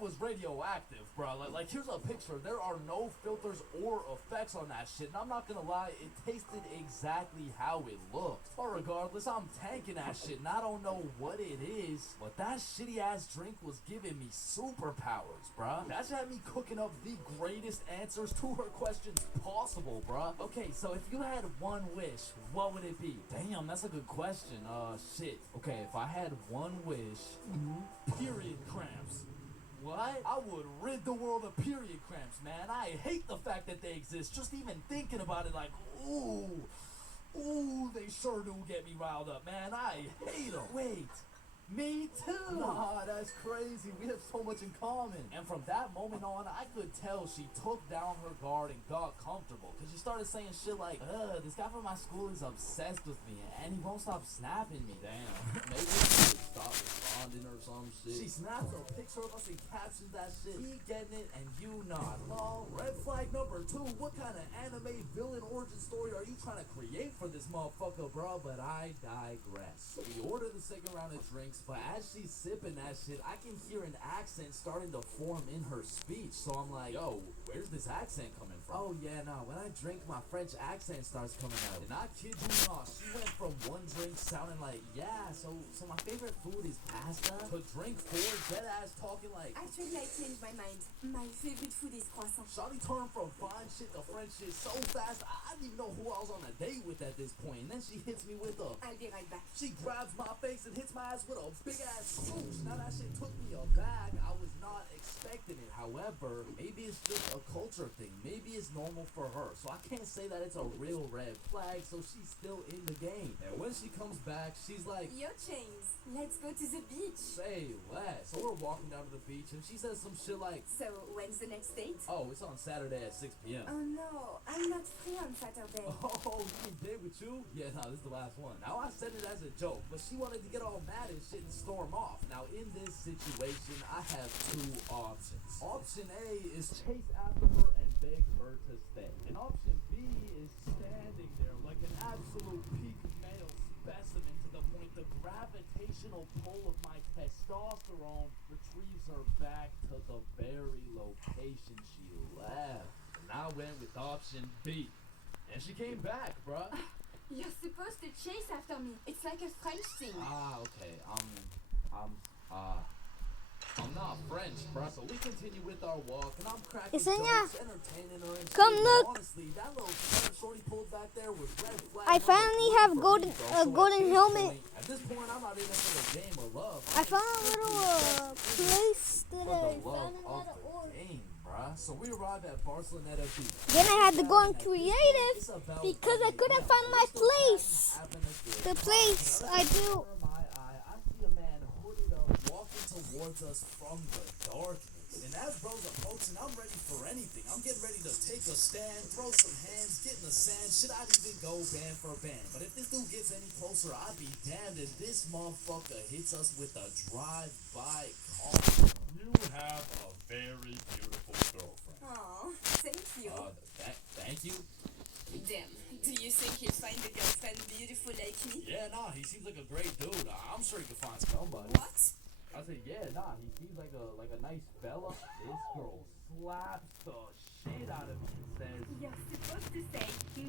was radioactive, bro. Like, here's a picture. There are no filters or effects on that shit. And I'm not gonna lie, it tasted exactly how it looked. But regardless, I'm tanking that shit, and I don't know what it is, but that shitty ass drink was giving me superpowers, bro. That shit had me cooking up the greatest answers to her questions possible, bro. Okay, so if you had one wish, what would it be? Damn, that's a good question. Shit. Okay, if I had one wish, period cramps. What? I would rid the world of period cramps, man. I hate the fact that they exist. Just even thinking about it, like, ooh, they sure do get me riled up, man. I hate them. Wait, Me too! Nah, that's crazy. We have so much in common. And from that moment on, I could tell she took down her guard and got comfortable. Cause she started saying shit like, this guy from my school is obsessed with me and he won't stop snapping me. Damn. Maybe she should stop responding or some shit. She snaps a picture of us and captions that shit. He getting it and you not. Lol. Red flag number 2. What kind of anime villain origin story are you trying to create for this motherfucker, bro? But I digress. We order the second round of drinks, but as she's sipping that shit, I can hear an accent starting to form in her speech. So I'm like, yo, where's this accent coming from? Oh yeah, nah, when I drink, my French accent starts coming out. And I kid you not, she went from one drink sounding like, yeah, so my favorite food is pasta, to drink 4, dead ass talking like, Actually, I changed my mind. My favorite food is croissant. Shawty turned from fine shit to French shit so fast, I didn't even know who I was on a date with at this point. And then she hits me with a, I'll be right back. she grabs my face and hits my ass with a big ass swoosh. Now that shit took me aback. I was not expecting it. However, maybe it's just a culture thing. Maybe it's normal for her. So I can't say that it's a real red flag. So she's still in the game. And when she comes back, she's like, Yo, Chains, let's go to the beach. say less. So we're walking down to the beach and she says some shit like, So, when's the next date? oh, it's on Saturday at 6 p.m. Oh no, I'm not free on Saturday. Oh, you mean date with you? Yeah, nah, this is the last one. Now I said it as a joke, but she wanted to get all mad and shit and storm off. Now in this situation, I have 2 options. Option A is chase after her and beg her to stay. And option B is standing there like an absolute peak male specimen to the point the gravitational pull of my testosterone retrieves her back to the very location she left. And I went with option B. And she came back, bruh. You're supposed to chase after me. It's like a French thing. Ah, okay. I'm not French, bruh. So we continue with our walk, and I'm cracking Yesenia, jokes, entertaining her, and come shit. look. Honestly, that little shorty pulled back there was red flag. I finally have golden golden helmet. At this point, I'm not in it for the game of love. I found a little place that For I the love found of another the orb. game, bruh. So we arrived at Barceloneta Beach. Then I had to go on creative because I couldn't find my place. The place I built. My eye, I see a man hooded up walking towards us from the darkness. And as bro's approaching, I'm ready for anything. I'm getting ready to take a stand, throw some hands, get in the sand. Should I even go band for band? But if this dude gets any closer, I'd be damned if this motherfucker hits us with a drive-by car. You have a very beautiful girlfriend. Oh, thank you. Thank you. Damn, do you think he'll find a girlfriend beautiful like me? Yeah, nah, he seems like a great dude. I'm sure he could find somebody. What? I said, yeah, nah, he seems like a nice fella. This girl slaps the shit out of me and says, You're supposed to say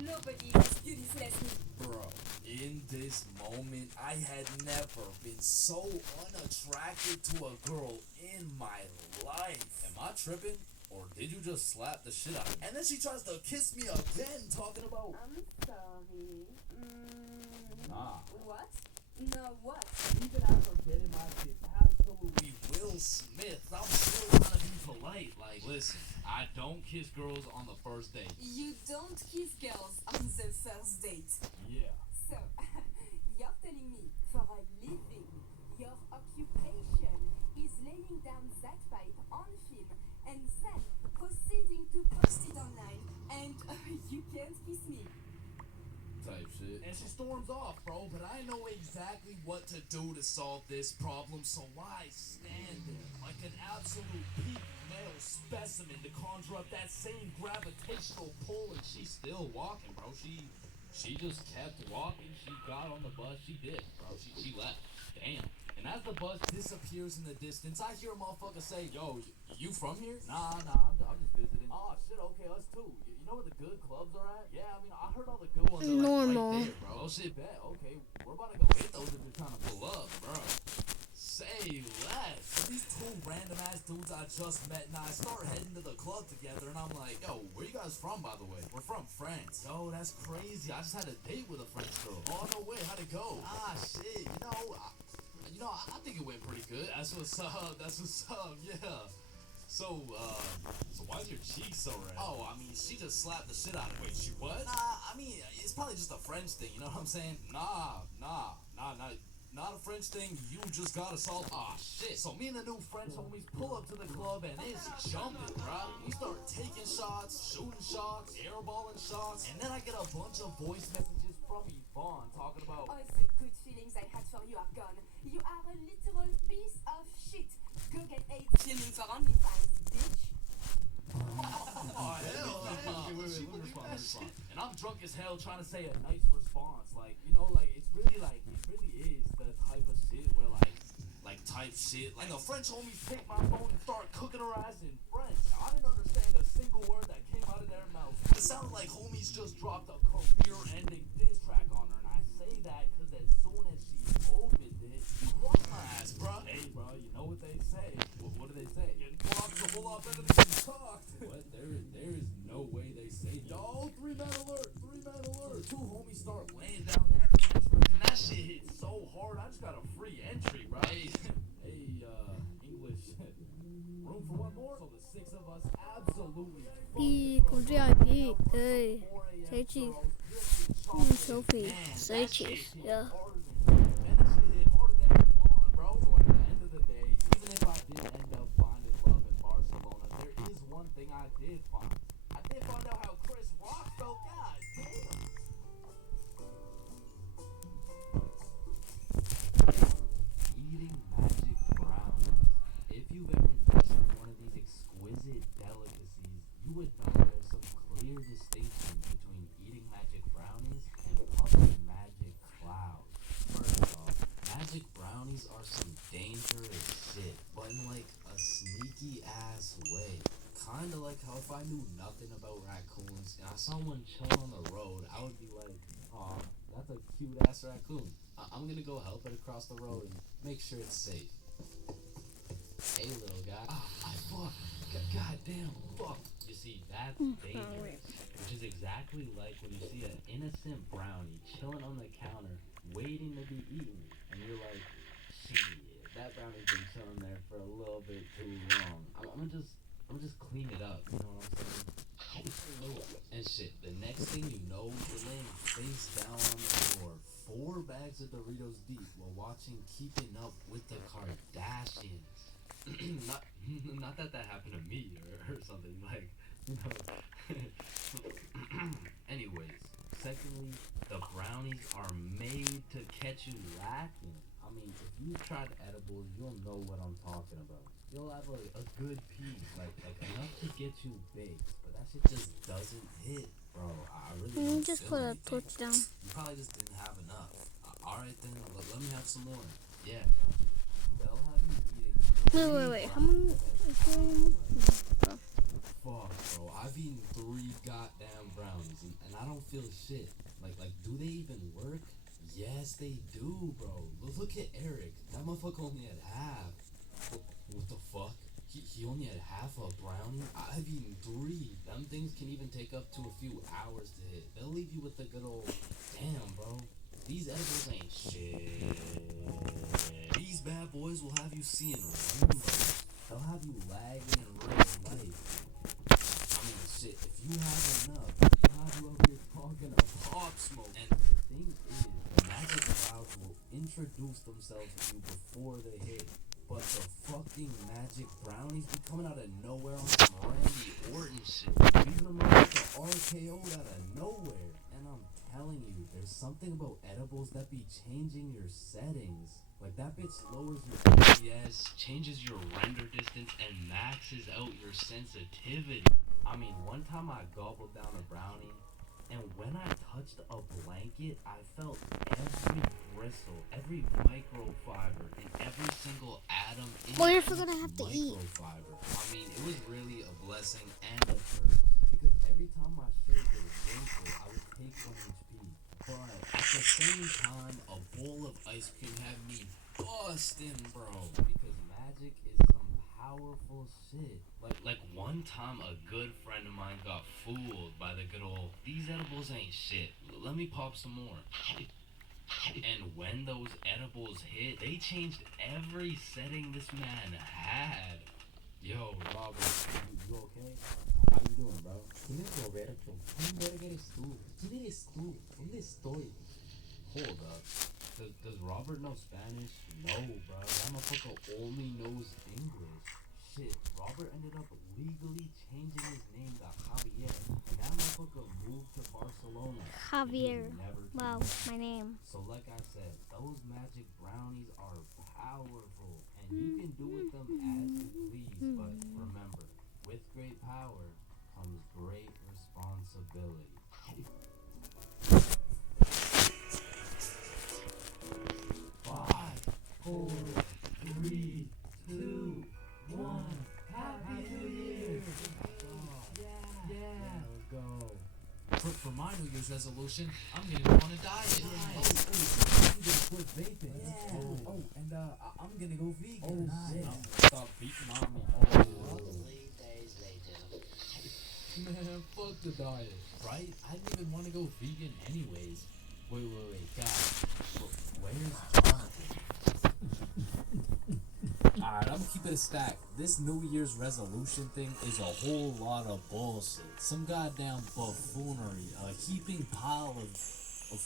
nobody is beautiful as me. bro, in this moment, I had never been so unattracted to a girl in my life. Am I tripping? Or did you just slap the shit out of me? And then she tries to kiss me again, talking about, I'm sorry. nah. What? No, what? Even after getting my shit absolutely Will Smith, I'm still trying to be polite. Like, listen, I don't kiss girls on the first date. You don't kiss girls on the first date. Yeah. So, you're telling me for a living, your occupation is laying down that pipe on film and then proceeding to post it online, and you can't kiss me. Type shit. And she storms off, bro, but I know exactly what to do to solve this problem, so I stand there like an absolute peak male specimen to conjure up that same gravitational pull, and she's still walking, bro. She just kept walking. She got on the bus. She did, bro. She left. Damn. And as the bus disappears in the distance, I hear a motherfucker say, yo, you from here? Nah, I'm just visiting. Oh, shit, okay, us too. You know where the good clubs are at? Yeah, I mean, I heard all the good ones are like Normal. right there, bro. Oh, shit, bet. Okay, we're about to go hit those if you're trying to pull up, bro. Say less. So these 2 random-ass dudes I just met, and I start heading to the club together, and I'm like, yo, where you guys from, by the way? We're from France. Yo, that's crazy. I just had a date with a French girl. Oh, no way. How'd it go? Ah, shit. I think it went pretty good. That's what's up. Yeah. So why's your cheek so red? Oh, I mean, she just slapped the shit out of me. Wait, she what? Nah, I mean, it's probably just a French thing. You know what I'm saying? Nah. Not a French thing, you just gotta solve. Ah, shit. So me and the new French homies pull up to the club and it's jumping, bro. We start taking shots, shooting shots, airballing shots, and then I get a bunch of voice messages from Yvonne talking about, All the good feelings I had for you are gone. You are a literal piece of shit. Go get 8 swimming for OnlyFans, bitch. oh, hell no. She believed that shit. And I'm drunk as hell trying to say a nice response. Like, you know, like, it really is the type of shit where, like type shit. Like, the French homies take my phone and start cooking her ass in French. I didn't understand a single word that came out of their mouth. It sounded like homies just dropped a career-ending diss track on her. And I say that because as soon as she opened it, she crossed my ass, bro. Hey, bro, you know what they say. What do they say? Getting blocked is a whole lot better than getting talked. What? There is no way they say that. Yo, 3-man alert, 3-man alert. Two homies start laying down that French verse, and that shit hit so hard, I just got a free entry, bro. Hey, English. Room for one more? So the 6 of us absolutely Pi cũng rất là ơi, thấy chị, số phỉ, thấy chị, yeah. Eating magic brownies. If you've ever ingested one of these exquisite delicacies, you would know there's some clear distinction between eating magic brownies and puffing magic clouds. First off, magic brownies are some dangerous shit, but in like a sneaky ass way. Kinda like how if I knew nothing about raccoons and I saw one chilling on the road, I would be like, aw, that's a cute ass raccoon. I'm gonna go help it across the road and make sure it's safe. Hey, little guy. I fuck. Goddamn, fuck. You see, that's dangerous. Which is exactly like when you see an innocent brownie chilling on the counter, waiting to be eaten, and you're like, shit, that brownie's been chilling there for a little bit too long. I'm gonna just clean it up. You know what I'm saying? And shit, the next thing you know, you're laying face down on the floor, 4 bags of Doritos deep while watching Keeping Up with the Kardashians. not that happened to me or something, like, you know. Anyways, secondly, the brownies are made to catch you lacking. I mean, if you've tried edibles, you'll know what I'm talking about. You'll have a good piece, like enough to get you baked, but that shit just doesn't hit, bro. I really don't Just feel put a anything. torch down. You probably just didn't have enough. Alright then, let me have some more. Yeah, they'll have you eating. Wait, how many? Fuck, bro. I've eaten 3 goddamn brownies and I don't feel shit. Like, do they even work? Yes, they do, bro. Look at Eric. That motherfucker only had half. What the fuck? He only had half a brownie? I've eaten 3. Them things can even take up to a few hours to hit. They'll leave you with the good old, damn, bro. These edibles ain't shit. These bad boys will have you seeing rainbows. They'll have you lagging in real life. I mean, shit, if you have enough, they'll have you over here talking of pop smoke. And the thing is, the magic clouds will introduce themselves to you before they hit. But the fucking magic brownies be coming out of nowhere on some Randy Orton shit. Leaving them like the RKO'd out of nowhere. And I'm telling you, there's something about edibles that be changing your settings. Like that bitch lowers your FPS, changes your render distance, and maxes out your sensitivity. I mean, one time I gobbled down a brownie, and when I touched a blanket, I felt every bristle, every microfiber, and every single atom in Well, you're each gonna have to eat. microfiber. I mean, it was really a blessing and a curse, because every time my shirt would wrinkle, I would take one each piece. But at the same time, a bowl of ice cream had me bustin', bro, because magic is some powerful shit. Like one time a good friend of mine got fooled by the good old, these edibles ain't shit, let me pop some more. And when those edibles hit, they changed every setting this man had. Yo, Robert, you okay? How you doing, bro? ¿Quién es Roberto? ¿Quién verga eres tú? ¿Quién eres tú? ¿Dónde estoy? Hold up. Does Robert know Spanish? No, bro. That motherfucker only knows English. Shit, Robert ended up legally changing his name to Javier. And that motherfucker moved to Barcelona. Javier. Never came Wow, back. my name. So like I said, those magic brownies are powerful. And you can do with them as you please. But remember, with great power comes great responsibility. 5, 4, 3, 2, 1. Happy New Year! Yeah. Let's go. For my New Year's resolution, I'm gonna go on a diet. I'm gonna quit vaping. Yeah. Oh, and I'm gonna go vegan. Shit. Nice. Stop beating on me. 3 days later. Man, fuck the diet. Right? I didn't even want to go vegan anyways. Wait, guys. Where's Jonathan? Alright, I'm gonna keep it a stack. This New Year's resolution thing is a whole lot of bullshit. Some goddamn buffoonery. A heaping pile of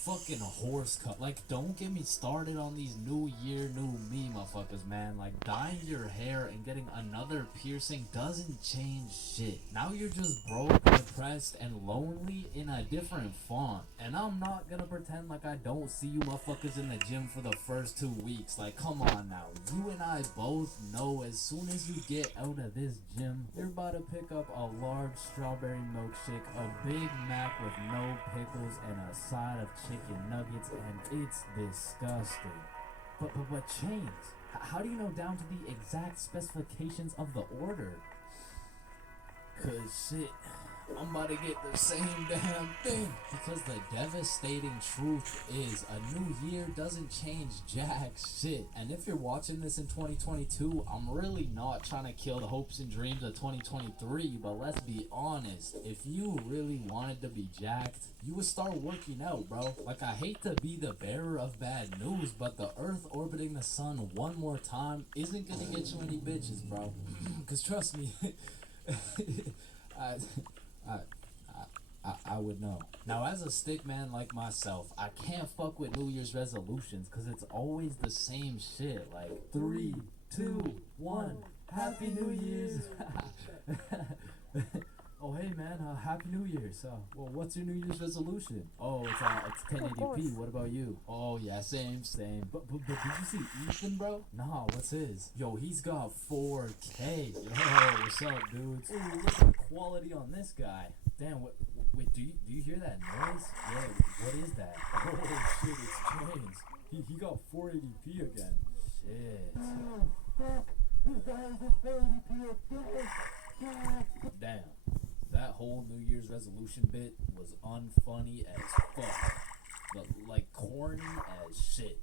fucking horse cut. Like, don't get me started on these New Year, new me motherfuckers, man. Like, dyeing your hair and getting another piercing doesn't change shit. Now you're just broke, depressed, and lonely in a different font. And I'm not gonna pretend like I don't see you motherfuckers in the gym for the first 2 weeks. Like, come on now. You and I both know as soon as you get out of this gym, you're about to pick up a large strawberry milkshake, a Big Mac with no pickles, and a side of chicken nuggets, and it's disgusting. But Chains, how do you know down to the exact specifications of the order? 'Cause shit, I'm about to get the same damn thing. Because the devastating truth is a new year doesn't change jack shit. And if you're watching this in 2022, I'm really not trying to kill the hopes and dreams of 2023, but let's be honest, if you really wanted to be jacked, you would start working out, bro. Like, I hate to be the bearer of bad news, but the Earth orbiting the sun one more time isn't gonna get you any bitches, bro. Cause trust me, I would know. Now, as a stick man like myself, I can't fuck with New Year's resolutions because it's always the same shit. Like, 3, 2, 1, Happy New Year's. Oh, hey man, Happy New Year's. Well, what's your New Year's resolution? Oh, it's 1080p. What about you? Oh yeah, same. But did you see Ethan, bro? Nah, what's his? Yo, he's got 4K. Yo, what's up, dudes? Ooh, look at the quality on this guy. Damn, wait, do you hear that noise? Yeah, what is that? Oh shit, it's Chains. He got 480p again. Shit. Damn. That whole New Year's resolution bit was unfunny as fuck. Like, corny as shit.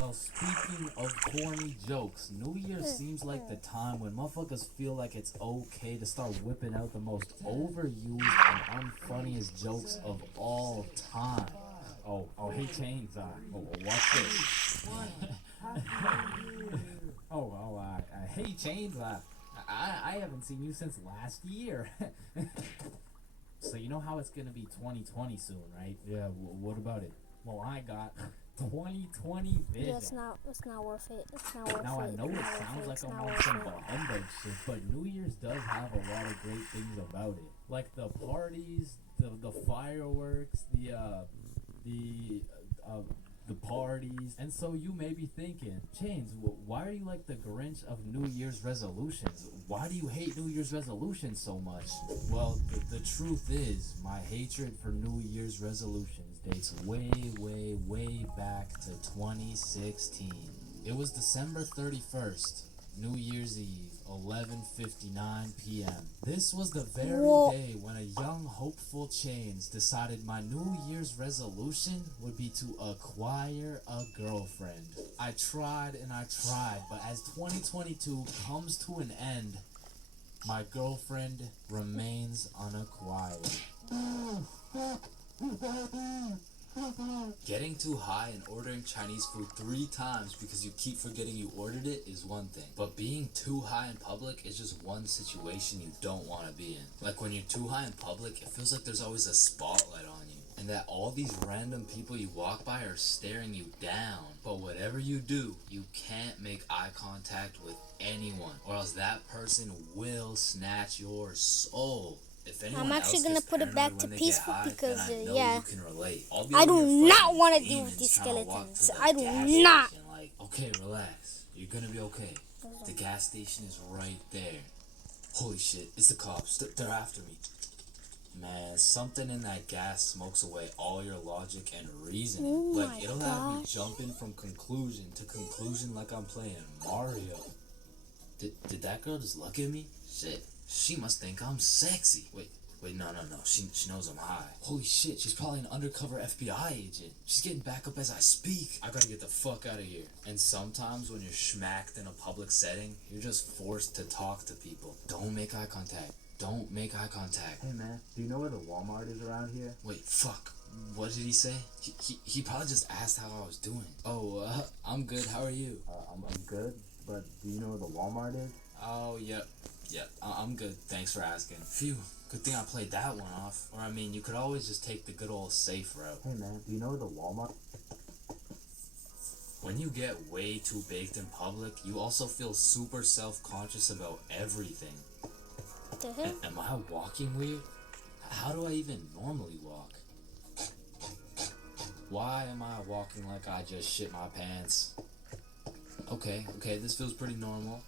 Well, speaking of corny jokes, New Year seems like the time when motherfuckers feel like it's okay to start whipping out the most overused and unfunniest jokes of all time. Oh, hey, Chains, watch this. Hey, Chains, I haven't seen you since last year. So you know how it's gonna be 2020 soon, right? Yeah, what about it? Well, I got 2020 vision. Yeah, it's not worth it. It's not worth Now it. I know it sounds like I'm on some humbug shit, but New Year's does have a lot of great things about it. Like the parties, the fireworks, the parties. And so you may be thinking, Chains, why are you like the Grinch of New Year's resolutions? Why do you hate New Year's resolutions so much? Well, the truth is, my hatred for New Year's resolutions dates way back to 2016. It was December 31st, New Year's Eve, 11:59 p.m. This was the very day when a young, hopeful Chains decided my New Year's resolution would be to acquire a girlfriend. I tried, but as 2022 comes to an end, my girlfriend remains unacquired. Getting too high and ordering Chinese food 3 times because you keep forgetting you ordered it is one thing. But being too high in public is just one situation you don't want to be in. Like when you're too high in public, it feels like there's always a spotlight on you. and that all these random people you walk by are staring you down. But whatever you do, you can't make eye contact with anyone, or else that person will snatch your soul. If anyone I'm actually else gonna gets put it back paranoid to when they peaceful get high, because, then I know yeah. you can relate. I'll be I over do here not fighting want to deal demons with these trying to walk to skeletons. the I do gas not. station. Like, okay, relax. You're gonna be okay. The gas station is right there. Holy shit, it's the cops. They're after me. Man, something in that gas smokes away all your logic and reasoning. Oh Like, my it'll have me gosh. jumping from conclusion to conclusion like I'm playing Mario. Did that girl just look at me? Shit, she must think I'm sexy. Wait, no. She knows I'm high. Holy shit, she's probably an undercover FBI agent. She's getting back up as I speak. I gotta get the fuck out of here. And sometimes when you're schmacked in a public setting, you're just forced to talk to people. Don't make eye contact. Don't make eye contact. Hey man, do you know where the Walmart is around here? Wait, fuck. What did he say? He probably just asked how I was doing. Oh, I'm good. How are you? I'm good, but do you know where the Walmart is? Oh, yep. I'm good. Thanks for asking. Phew. Good thing I played that one off. Or, I mean, you could always just take the good old safe route. Hey man, do you know where the Walmart? When you get way too baked in public, you also feel super self-conscious about everything. What the hell? Am I walking weird? How do I even normally walk? Why am I walking like I just shit my pants? Okay, this feels pretty normal.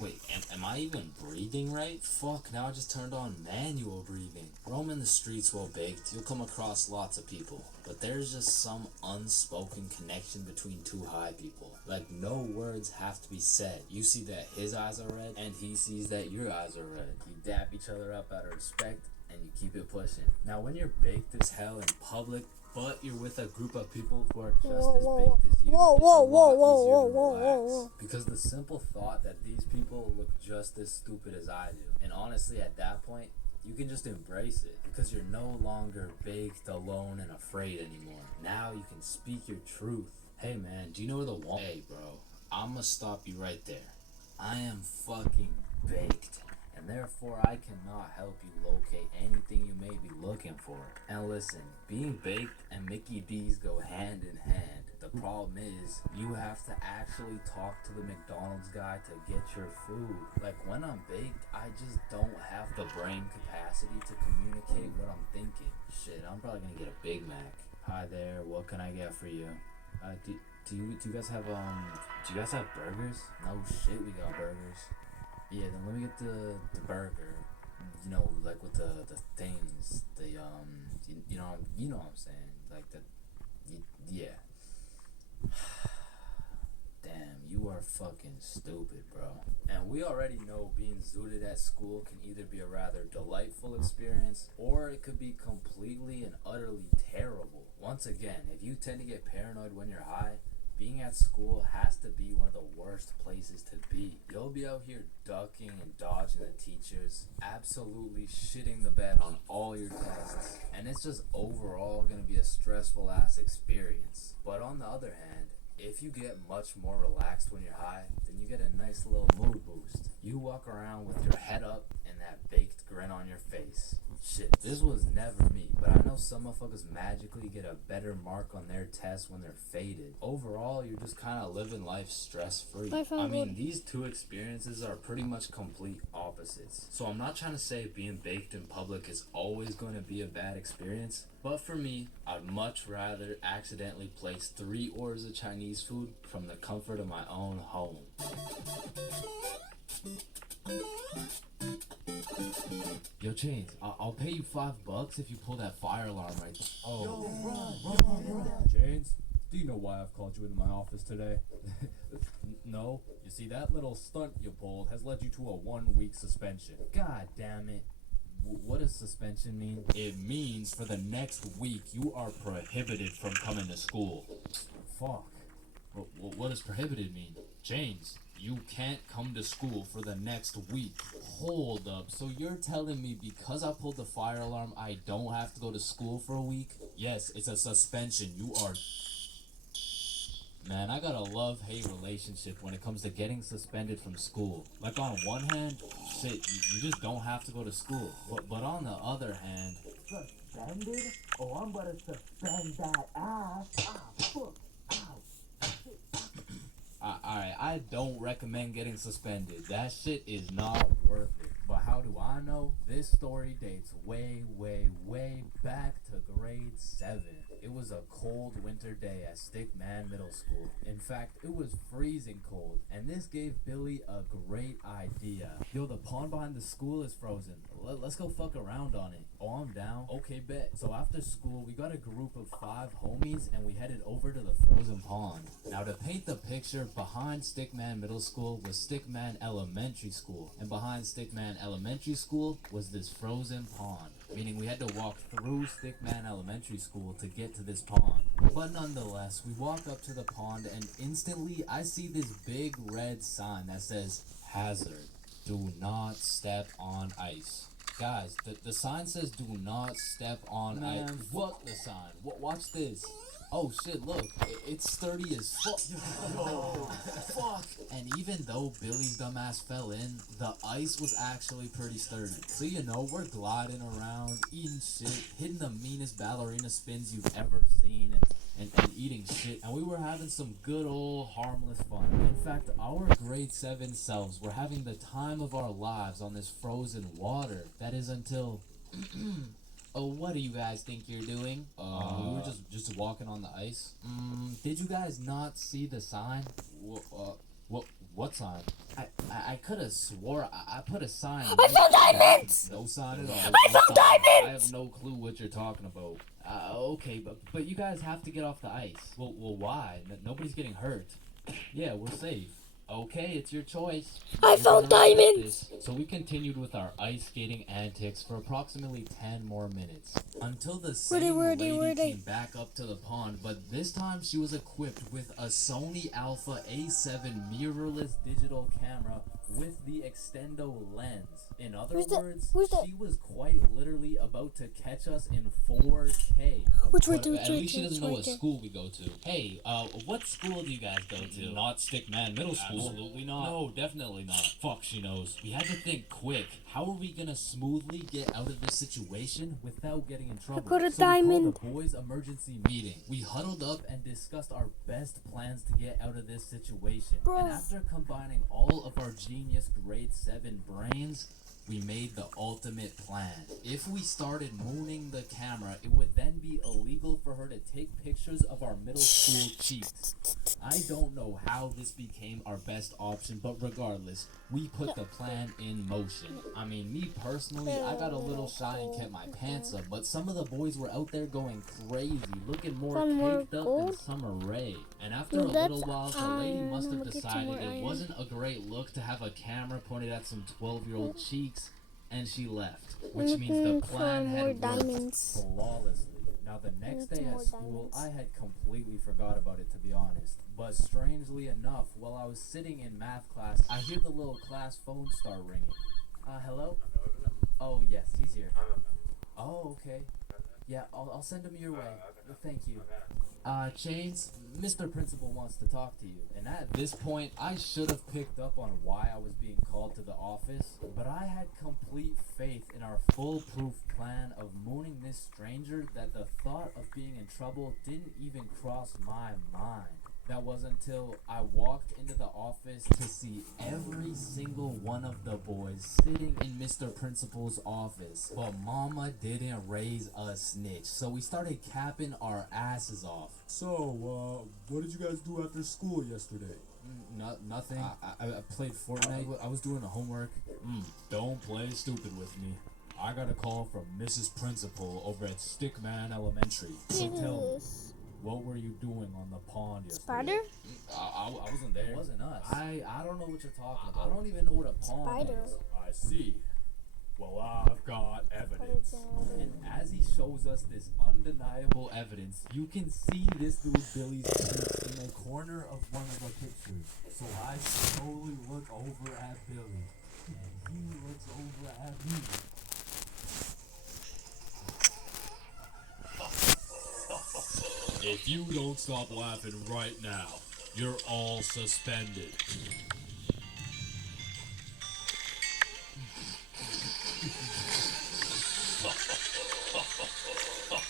Wait, am I even breathing right? Fuck, now I just turned on manual breathing. Roaming the streets well baked, you'll come across lots of people. But there's just some unspoken connection between two high people. Like, no words have to be said. You see that his eyes are red, and he sees that your eyes are red. You dap each other up out of respect, and you keep it pushing. Now, when you're baked as hell in public, but you're with a group of people who are just as baked as you, Whoa, it's whoa, a lot whoa, easier to whoa, relax. whoa. Because the simple thought that these people look just as stupid as I do. And honestly, at that point, you can just embrace it. Because you're no longer baked, alone, and afraid anymore. Now you can speak your truth. Hey man, do you know where the wall? Hey bro, I'ma stop you right there. I am fucking baked. And therefore I cannot help you locate anything you may be looking for. And listen, being baked and Mickey D's go hand in hand. The problem is, you have to actually talk to the McDonald's guy to get your food. Like, when I'm baked, I just don't have the brain capacity to communicate what I'm thinking. Shit, I'm probably gonna get a Big Mac. Hi there, what can I get for you? Do you guys have burgers? No shit, we got burgers. Yeah, then let me get the burger. You know, like with the things, you know what I'm saying, like yeah. Damn, you are fucking stupid, bro. And we already know being zooted at school can either be a rather delightful experience, or it could be completely and utterly terrible. Once again, if you tend to get paranoid when you're high, being at school has to be one of the worst places to be. You'll be out here ducking and dodging the teachers, absolutely shitting the bed on all your tests, and it's just overall gonna be a stressful ass experience. But on the other hand, if you get much more relaxed when you're high, then you get a nice little mood boost. You walk around with your head up and that baked grin on your face. Shit, this was never me, but I know some motherfuckers magically get a better mark on their test when they're faded. Overall, you're just kind of living life stress-free. I mean, these two experiences are pretty much complete opposites. So I'm not trying to say being baked in public is always going to be a bad experience, but for me, I'd much rather accidentally place 3 orders of Chinese food from the comfort of my own home. Yo, Chains, I'll pay you $5 if you pull that fire alarm right there. Oh. James, do you know why I've called you into my office today? No. You see, that little stunt you pulled has led you to a 1-week suspension. God damn it. What does suspension mean? It means for the next week you are prohibited from coming to school. Fuck. What does prohibited mean? Chains, you can't come to school for the next week. Hold up, so you're telling me because I pulled the fire alarm I don't have to go to school for a week? Yes, it's a suspension. You are... Man, I got a love-hate relationship when it comes to getting suspended from school. Like, on one hand, shit, you just don't have to go to school. But on the other hand... Suspended? Oh, I'm gonna suspend that ass. Ah, fuck. Alright, I don't recommend getting suspended. That shit is not worth it. But how do I know? This story dates way, way, way back to grade 7. It was a cold winter day at Stickman Middle School. In fact, it was freezing cold, and this gave Billy a great idea. Yo, the pond behind the school is frozen. Let's go fuck around on it. Oh, I'm down. Okay, bet. So after school, we got a group of 5 homies, and we headed over to the frozen pond. Now, to paint the picture, behind Stickman Middle School was Stickman Elementary School, and behind Stickman Elementary School was this frozen pond, meaning we had to walk through Stickman Elementary School to get to this pond. But nonetheless, we walk up to the pond, and instantly I see this big red sign that says, "Hazard, do not step on ice." Guys, the sign says do not step on ice. Fuck the sign. Watch this. Oh shit, look, it's sturdy as fuck. Yo, fuck. And even though Billy's dumbass fell in, the ice was actually pretty sturdy. So you know, we're gliding around, eating shit, hitting the meanest ballerina spins you've ever seen, and eating shit. And we were having some good old harmless fun. In fact, our grade 7 selves were having the time of our lives on this frozen water. That is until... Oh, what do you guys think you're doing? We were just walking on the ice. Did you guys not see the sign? What sign? I could have swore I put a sign. I found diamonds! No sign at all. I found diamonds! I have no clue what you're talking about. Okay, but you guys have to get off the ice. Well, why? Nobody's getting hurt. Yeah, we're safe. Okay, it's your choice. I found diamonds! So we continued with our ice skating antics for approximately 10 more minutes. Until the same lady came back up to the pond, but this time she was equipped with a Sony Alpha A7 mirrorless digital camera with the extendo lens. In other words, she was quite literally about to catch us in 4K. At least she doesn't know what school we go to. Hey, what school do you guys go to? Not Stickman Middle School. Absolutely not. No, definitely not. Fuck, she knows. We had to think quick. How are we gonna smoothly get out of this situation without getting in trouble? got a So diamond. we called a boys' emergency meeting. We huddled up and discussed our best plans to get out of this situation. Bro. And after combining all of our genius grade 7 brains, we made the ultimate plan. If we started mooning the camera, it would then be illegal for her to take pictures of our middle school cheeks. I don't know how this became our best option, but regardless, we put the plan in motion. I mean, me personally, I got a little shy and kept my pants up, but some of the boys were out there going crazy, looking more caked up than Summer Rae. And after a little while, the lady must have decided it wasn't a great look to have a camera pointed at some 12-year-old cheeks, and she left. Which means the plan had worked flawlessly. Now the next day at school, I had completely forgot about it, to be honest. But strangely enough, while I was sitting in math class, I hear the little class phone start ringing. Hello? Oh, yes, he's here. Oh, okay. Yeah, I'll send him your way. Thank you. Chains, Mr. Principal wants to talk to you. And at this point, I should have picked up on why I was being called to the office, but I had complete faith in our foolproof plan of mooning this stranger that the thought of being in trouble didn't even cross my mind. That was until I walked into the office to see every single one of the boys sitting in Mr. Principal's office. But Mama didn't raise a snitch, so we started capping our asses off. So, what did you guys do after school yesterday? Nothing. I played Fortnite. I was doing the homework. Don't play stupid with me. I got a call from Mrs. Principal over at Stickman Elementary. So tell me, what were you doing on the pond yesterday? Spider? I wasn't there. It wasn't us. I don't know what you're talking about. I don't even know what a pond is. I see. Well, I've got evidence. And as he shows us this undeniable evidence, you can see this dude Billy's cheeks in the corner of one of the pictures. So I slowly look over at Billy, and he looks over at me. If you don't stop laughing right now, You're all suspended.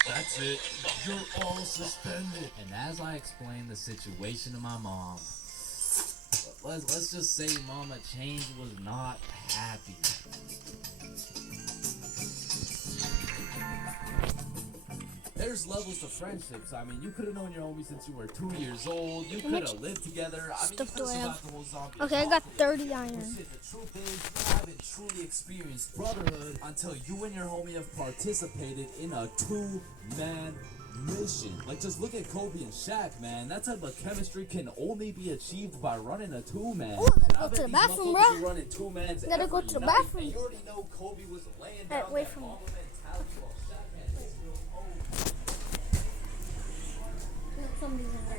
That's it. You're all suspended. And as I explained the situation to my mom, let's just say Mama Change was not happy. There's levels to friendships. I mean, you could have known your homie since you were 2 years old. You could have lived together. I mean, you stuff could do I have have? survived the whole zombie Okay, I got apocalypse. 30 iron. But shit, the truth is, you haven't truly experienced brotherhood until you and your homie have participated in a two-man mission. Like, just look at Kobe and Shaq, man. That type of chemistry can only be achieved by running a two-man. Oh, I gotta And go bet to the these bathroom, motherfuckers bruh. be running two-mans Gotta go every to the night. bathroom. And you already know Kobe was laying down wait that for me. Mamba mentality while Shaq had his real home. Somebody's in there.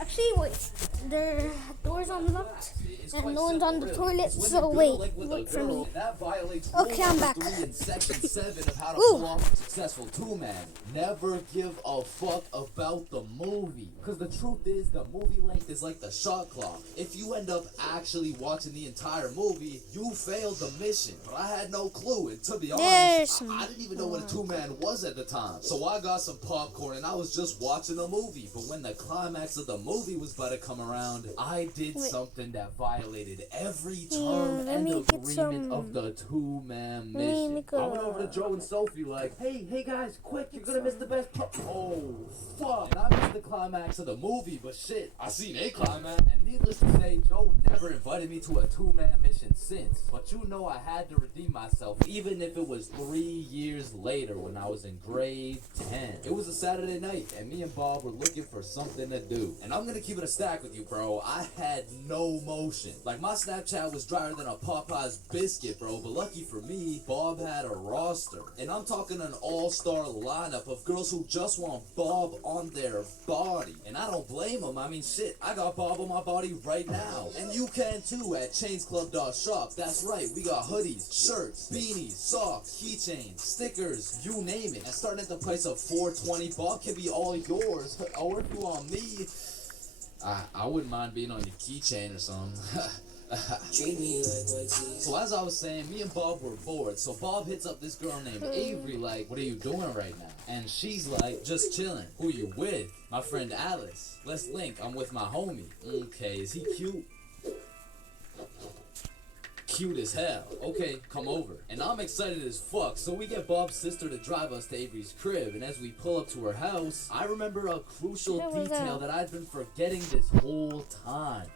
Actually, wait. Their door's unlocked and no one's on the toilet, so wait for me. That violates Okay, I'm back. 3 in section 7 of how to Ooh. pull off a successful two-man. Never give a fuck about the movie. Because the truth is, the movie length is like the shot clock. If you end up actually watching the entire movie, you failed the mission. But I had no clue, and to be honest, I didn't even know what a two-man was at the time. So I got some popcorn and I was just watching the movie. But when the climax of the movie was about to come around, I did something that violated every term let and me get agreement some- of the two-man Let me mission. make I went over to Joe and Sophie like, hey guys, quick, you're gonna miss the best part. Oh, fuck. And I missed the climax of the movie, but shit, I seen a climax. And needless to say, Joe never invited me to a two-man mission since. But you know I had to redeem myself, even if it was 3 years later when I was in grade 10. It was a Saturday night, and me and Bob were looking for something to do. And I'm gonna keep it a stack with you, bro. I had no motion. Like, my Snapchat was drier than a Popeye's biscuit, bro. But lucky for me, Bob had a roster. And I'm talking an all-star lineup of girls who just want Bob on their body. And I don't blame them. I mean, shit, I got Bob on my body right now. And you can too at chainsclub.shop. That's right, we got hoodies, shirts, beanies, socks, keychains, stickers, you name it. And starting at the price of $4.20, Bob can be all yours. Or if you want me, I wouldn't mind being on your keychain or something. So as I was saying, me and Bob were bored. So Bob hits up this girl named Avery like, what are you doing right now? And she's like, just chilling. Who you with? My friend Alice. Let's link. I'm with my homie. Okay, is he cute? Cute as hell. Okay, come over. And I'm excited as fuck, so we get Bob's sister to drive us to Avery's crib. And as we pull up to her house, I remember a crucial detail that I'd been forgetting this whole time.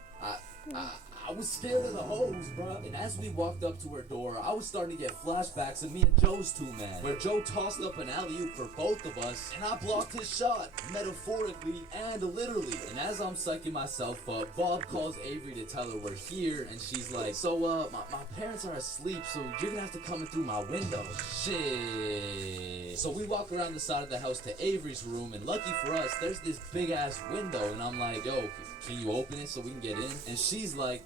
I was scared of the hose, bro. And as we walked up to her door, I was starting to get flashbacks of me and Joe's two-man, where Joe tossed up an alley-oop for both of us, and I blocked his shot, metaphorically and literally. And as I'm psyching myself up, Bob calls Avery to tell her we're here, and she's like, so, my parents are asleep, so you're gonna have to come in through my window. Shit. So we walk around the side of the house to Avery's room, and lucky for us, there's this big-ass window, and I'm like, yo, can you open it so we can get in? And she's like,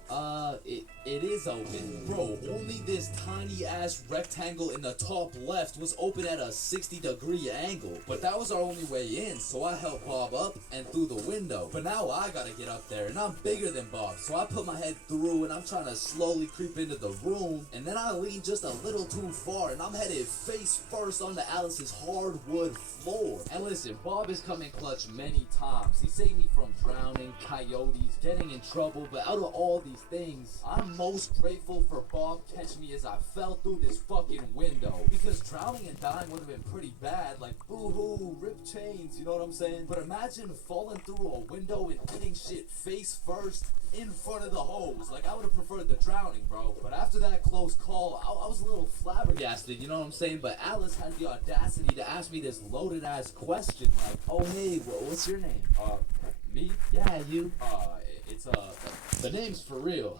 it is open. Bro, only this tiny ass rectangle in the top left was open at a 60-degree angle. But that was our only way in, so I helped Bob up and through the window. But now I gotta get up there, and I'm bigger than Bob, so I put my head through and I'm trying to slowly creep into the room, and then I lean just a little too far, and I'm headed face first onto Alice's hardwood floor. And listen, Bob has come in clutch many times. He saved me from drowning, coyotes, getting in trouble, but out of all these things, I'm most grateful for Bob catching me as I fell through this fucking window. Because drowning and dying would have been pretty bad, like boo-hoo, rip chains, you know what I'm saying? But imagine falling through a window and hitting shit face first in front of the hose. Like, I would have preferred the drowning, bro. But after that close call, I was a little flabbergasted, you know what I'm saying? But Alice had the audacity to ask me this loaded-ass question, like, oh, hey, what's your name? Me? Yeah, you. It's, the name's for real.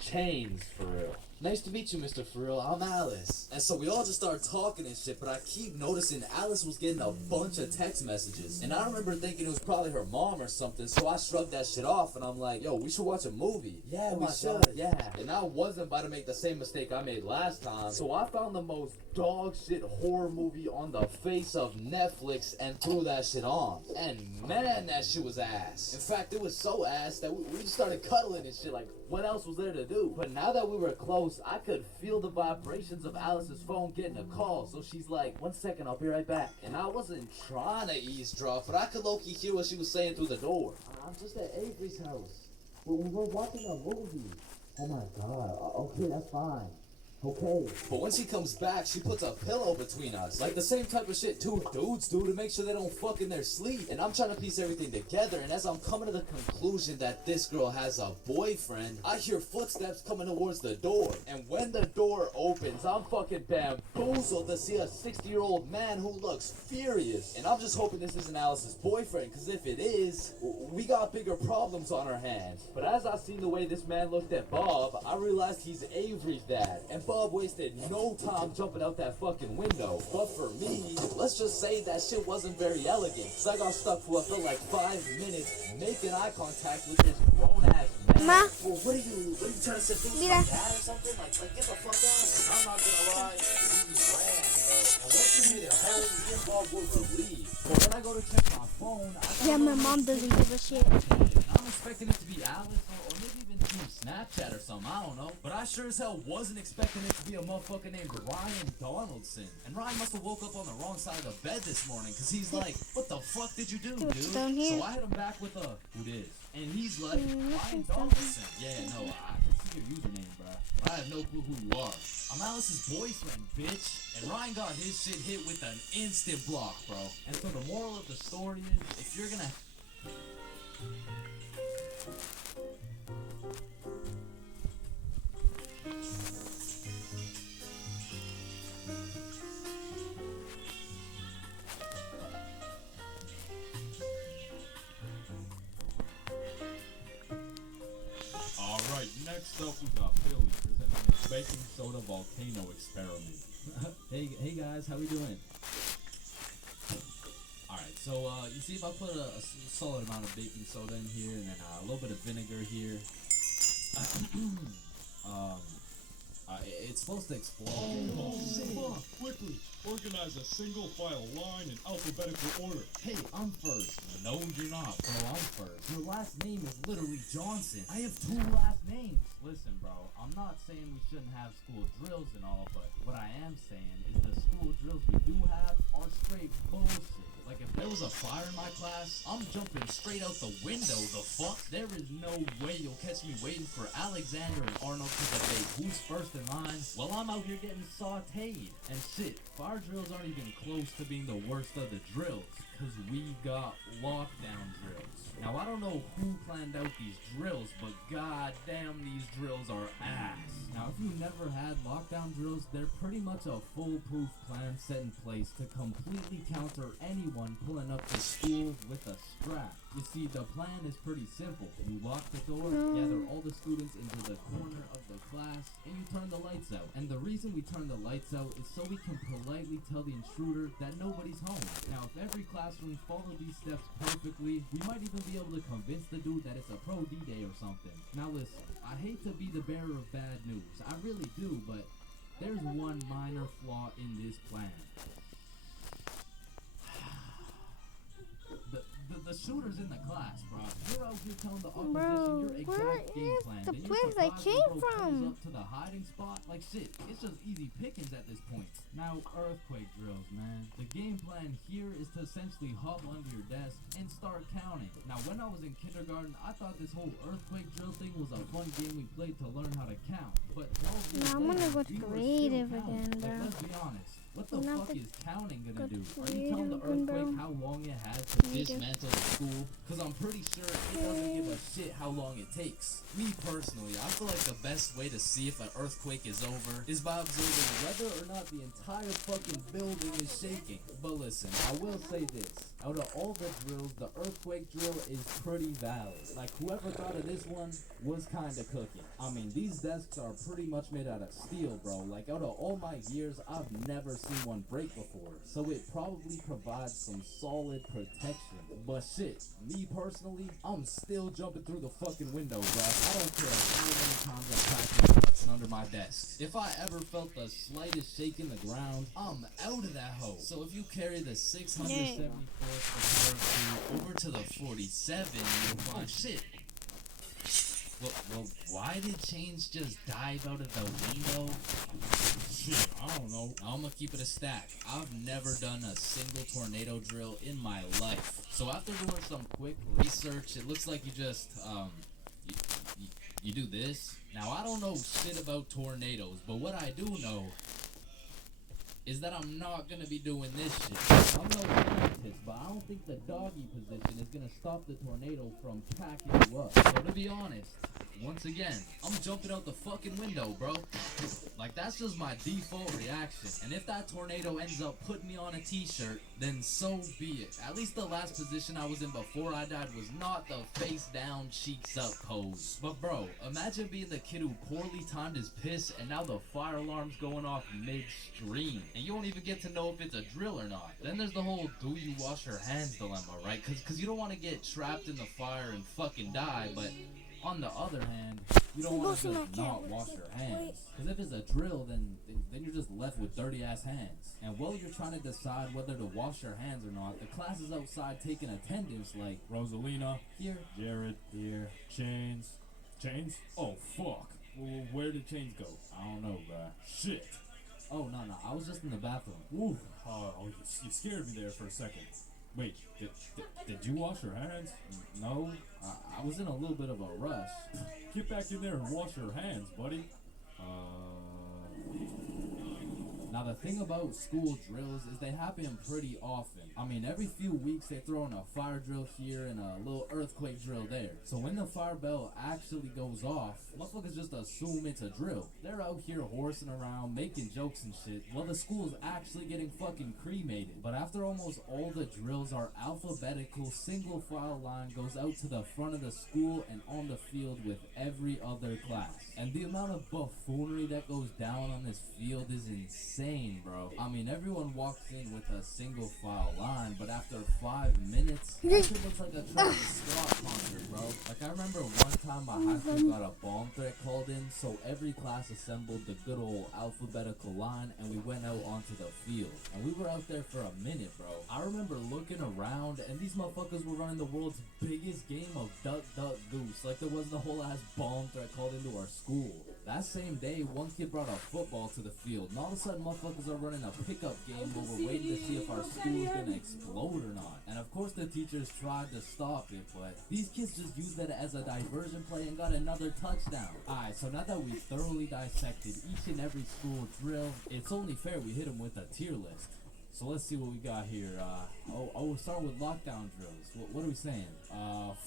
Chains for real. Nice to meet you, Mr. For real. I'm Alice. And so we all just started talking and shit, but I keep noticing Alice was getting a bunch of text messages. And I remember thinking it was probably her mom or something, so I shrugged that shit off and I'm like, yo, we should watch a movie. Yeah, Come we on, should. dog. Yeah. And I wasn't about to make the same mistake I made last time, so I found the most dog shit horror movie on the face of Netflix and threw that shit on. And man, that shit was ass. In fact, it was so ass that we just started cuddling and shit, like, what else was there to do? But now that we were close, I could feel the vibrations of Alice's phone getting a call. So she's like, 1 second, I'll be right back. And I wasn't trying to eavesdrop, but I could low-key hear what she was saying through the door. I'm just at Avery's house. We're watching a movie. Oh my god. Okay, that's fine. Okay. But when she comes back, she puts a pillow between us. Like the same type of shit two dudes do to make sure they don't fuck in their sleep. And I'm trying to piece everything together. And as I'm coming to the conclusion that this girl has a boyfriend, I hear footsteps coming towards the door. And when the door opens, I'm fucking bamboozled to see a 60-year-old man who looks furious. And I'm just hoping this isn't Alice's boyfriend, because if it is, we got bigger problems on our hands. But as I seen the way this man looked at Bob, I realized he's Avery's dad. And Bob wasted no time jumping out that fucking window. But for me, let's just say that shit wasn't very elegant. So I got stuck for what felt like 5 minutes making eye contact with this grown-ass man. Ma. Well, what are you trying to say? Things Mira. like that or something? Like get the fuck out. I'm not gonna lie, we ran, bro. And once we hit it home, me and Bob were relieved. But when I go to check my phone, I got Yeah, my mom doesn't give a shit. I'm expecting it to be Alice or maybe even Team Snapchat or something, I don't know. But I sure as hell wasn't expecting it to be a motherfucker named Ryan Donaldson. And Ryan must have woke up on the wrong side of the bed this morning, because he's like, what the fuck did you do, dude? Down here. So I hit him back with a, who dis? And he's like, Ryan nothing's Donaldson. Yeah, no, I can see your username, bro. But I have no clue who you are. I'm Alice's boyfriend, bitch. And Ryan got his shit hit with an instant block, bro. And so the moral of the story is, if you're gonna... Alright, next up we got Billy presenting his baking soda volcano experiment. Hey guys, how we doing? Alright, so you see if I put a solid amount of baking soda in here and then a little bit of vinegar here. It's supposed to explode. Oh, fuck, quickly! Organize a single file line in alphabetical order. Hey, I'm first. No, you're not, bro. I'm first. Your last name is literally Johnson. I have 2 last names. Listen, bro, I'm not saying we shouldn't have school drills and all, but what I am saying is the school drills we do have are straight bullshit. Like, if there was a fire in my class, I'm jumping straight out the window, the fuck? There is no way you'll catch me waiting for Alexander and Arnold to debate who's first in line while I'm out here getting sauteed. And shit, fire drills aren't even close to being the worst of the drills, because we got lockdown drills. Now, I don't know who planned out these drills, but goddamn, these drills are ass. Now, if you never had lockdown drills, they're pretty much a foolproof plan set in place to completely counter anyone pulling up to school with a strap. You see, the plan is pretty simple. You lock the door, gather all the students into the corner of the class, and you turn the lights out. And the reason we turn the lights out is so we can politely tell the intruder that nobody's home. Now, if every classroom followed these steps perfectly, we might even be able to convince the dude that it's a pro D-Day or something. Now listen, I hate to be the bearer of bad news. I really do, but there's one minor flaw in this plan. The shooter's in the class, bro. You're out here telling the opposition your exact game plan. the Then your place I surprise came bro from? pulls up to the hiding spot. Like shit, it's just easy pickings at this point. Now, earthquake drills, man. The game plan here is to essentially hop under your desk and start counting. Now, when I was in kindergarten, I thought this whole earthquake drill thing was a fun game we played to learn how to count. But 12 years Now I'm gonna later, go to we were still creative counting. again, Like, bro. let's be honest. What the I'm gonna fuck have to is counting go gonna to do? Are you telling the creative again, earthquake bro. how long it has to Creative. dismantle the school? Because I'm pretty sure it doesn't give a shit how long it takes. Me personally, I feel like the best way to see if an earthquake is over is by observing whether or not the entire fucking building is shaking. But listen, I will say this. I out of all the drills, the earthquake drill is pretty valid. Like, whoever thought of this one was kinda cooking. I mean, these desks are pretty much made out of steel, bro. Like, out of all my years, I've never seen one break before. So it probably provides some solid protection. But shit, me personally, I'm still jumping through the fucking window, bro. I don't care how many times I practice clutching under my desk. If I ever felt the slightest shake in the ground, I'm out of that hole. So if you carry the 674th over to the 47, you'll find shit. Well, why did Chains just dive out of the window? Shit, I don't know. I'm gonna keep it a stack. I've never done a single tornado drill in my life. So after doing some quick research, it looks like you just, you do this. Now, I don't know shit about tornadoes, but what I do know is that I'm not gonna be doing this shit. I'm no scientist, but I don't think the doggy position is gonna stop the tornado from packing you up. So to be honest, once again, I'm jumping out the fucking window, bro. Like, that's just my default reaction. And if that tornado ends up putting me on a t-shirt, then so be it. At least the last position I was in before I died was not the face down, cheeks up pose. But bro, imagine being the kid who poorly timed his piss and now the fire alarm's going off midstream. And you don't even get to know if it's a drill or not. Then there's the whole do you wash your hands dilemma, right? Cause you don't want to get trapped in the fire and fucking die, but on the other hand, you don't want to just not wash your hands. Because if it's a drill, then you're just left with dirty ass hands. And while you're trying to decide whether to wash your hands or not, the class is outside taking attendance like Rosalina. here, Jared. here. Chains. Chains? Oh, fuck. Well, where did Chains go? I don't know, bruh. Shit. Oh, no, I was just in the bathroom. Woo. You scared me there for a second. Wait, did you wash your hands? No, I was in a little bit of a rush. Get back in there and wash your hands, buddy. Now the thing about school drills is they happen pretty often. I mean, every few weeks they throw in a fire drill here and a little earthquake drill there. So when the fire bell actually goes off, motherfuckers just assume it's a drill. They're out here horsing around, making jokes and shit, while the school's actually getting fucking cremated. But after almost all the drills are alphabetical, single file line goes out to the front of the school and on the field with every other class. And the amount of buffoonery that goes down on this field is insane, bro. I mean, everyone walks in with a single file line, but after 5 minutes, that shit looks like a Travis Scott concert, bro. Like, I remember one time my high school got a bomb threat called in, so every class assembled the good old alphabetical line, and we went out onto the field. And we were out there for a minute, bro. I remember looking around, and these motherfuckers were running the world's biggest game of duck, duck, goose. Like, there wasn't a whole ass bomb threat called into our school. That same day, one kid brought a football to the field, and all of a sudden motherfuckers are running a pickup game where we're waiting to see if our school's gonna explode or not. And of course the teachers tried to stop it, but these kids just used it as a diversion play and got another touchdown. Alright, so now that we've thoroughly dissected each and every school drill, it's only fair we hit them with a tier list. So let's see what we got here. We'll start with lockdown drills. What are we saying?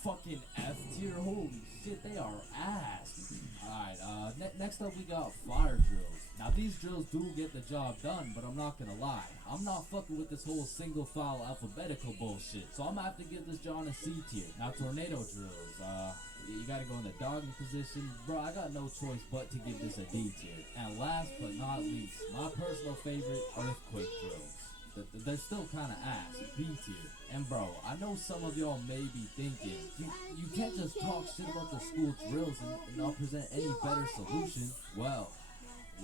Fucking F tier. Holy shit, they are ass. Alright, next up we got fire drills. Now these drills do get the job done, but I'm not gonna lie. I'm not fucking with this whole single file alphabetical bullshit. So I'm gonna have to give this John a C tier. Now tornado drills. You gotta go in the doggy position. Bro, I got no choice but to give this a D tier. And last but not least, my personal favorite, earthquake drills. They're still kind of ass, B tier. And bro, I know some of y'all may be thinking, you can't just talk shit about the school drills and not present any better solution. Well,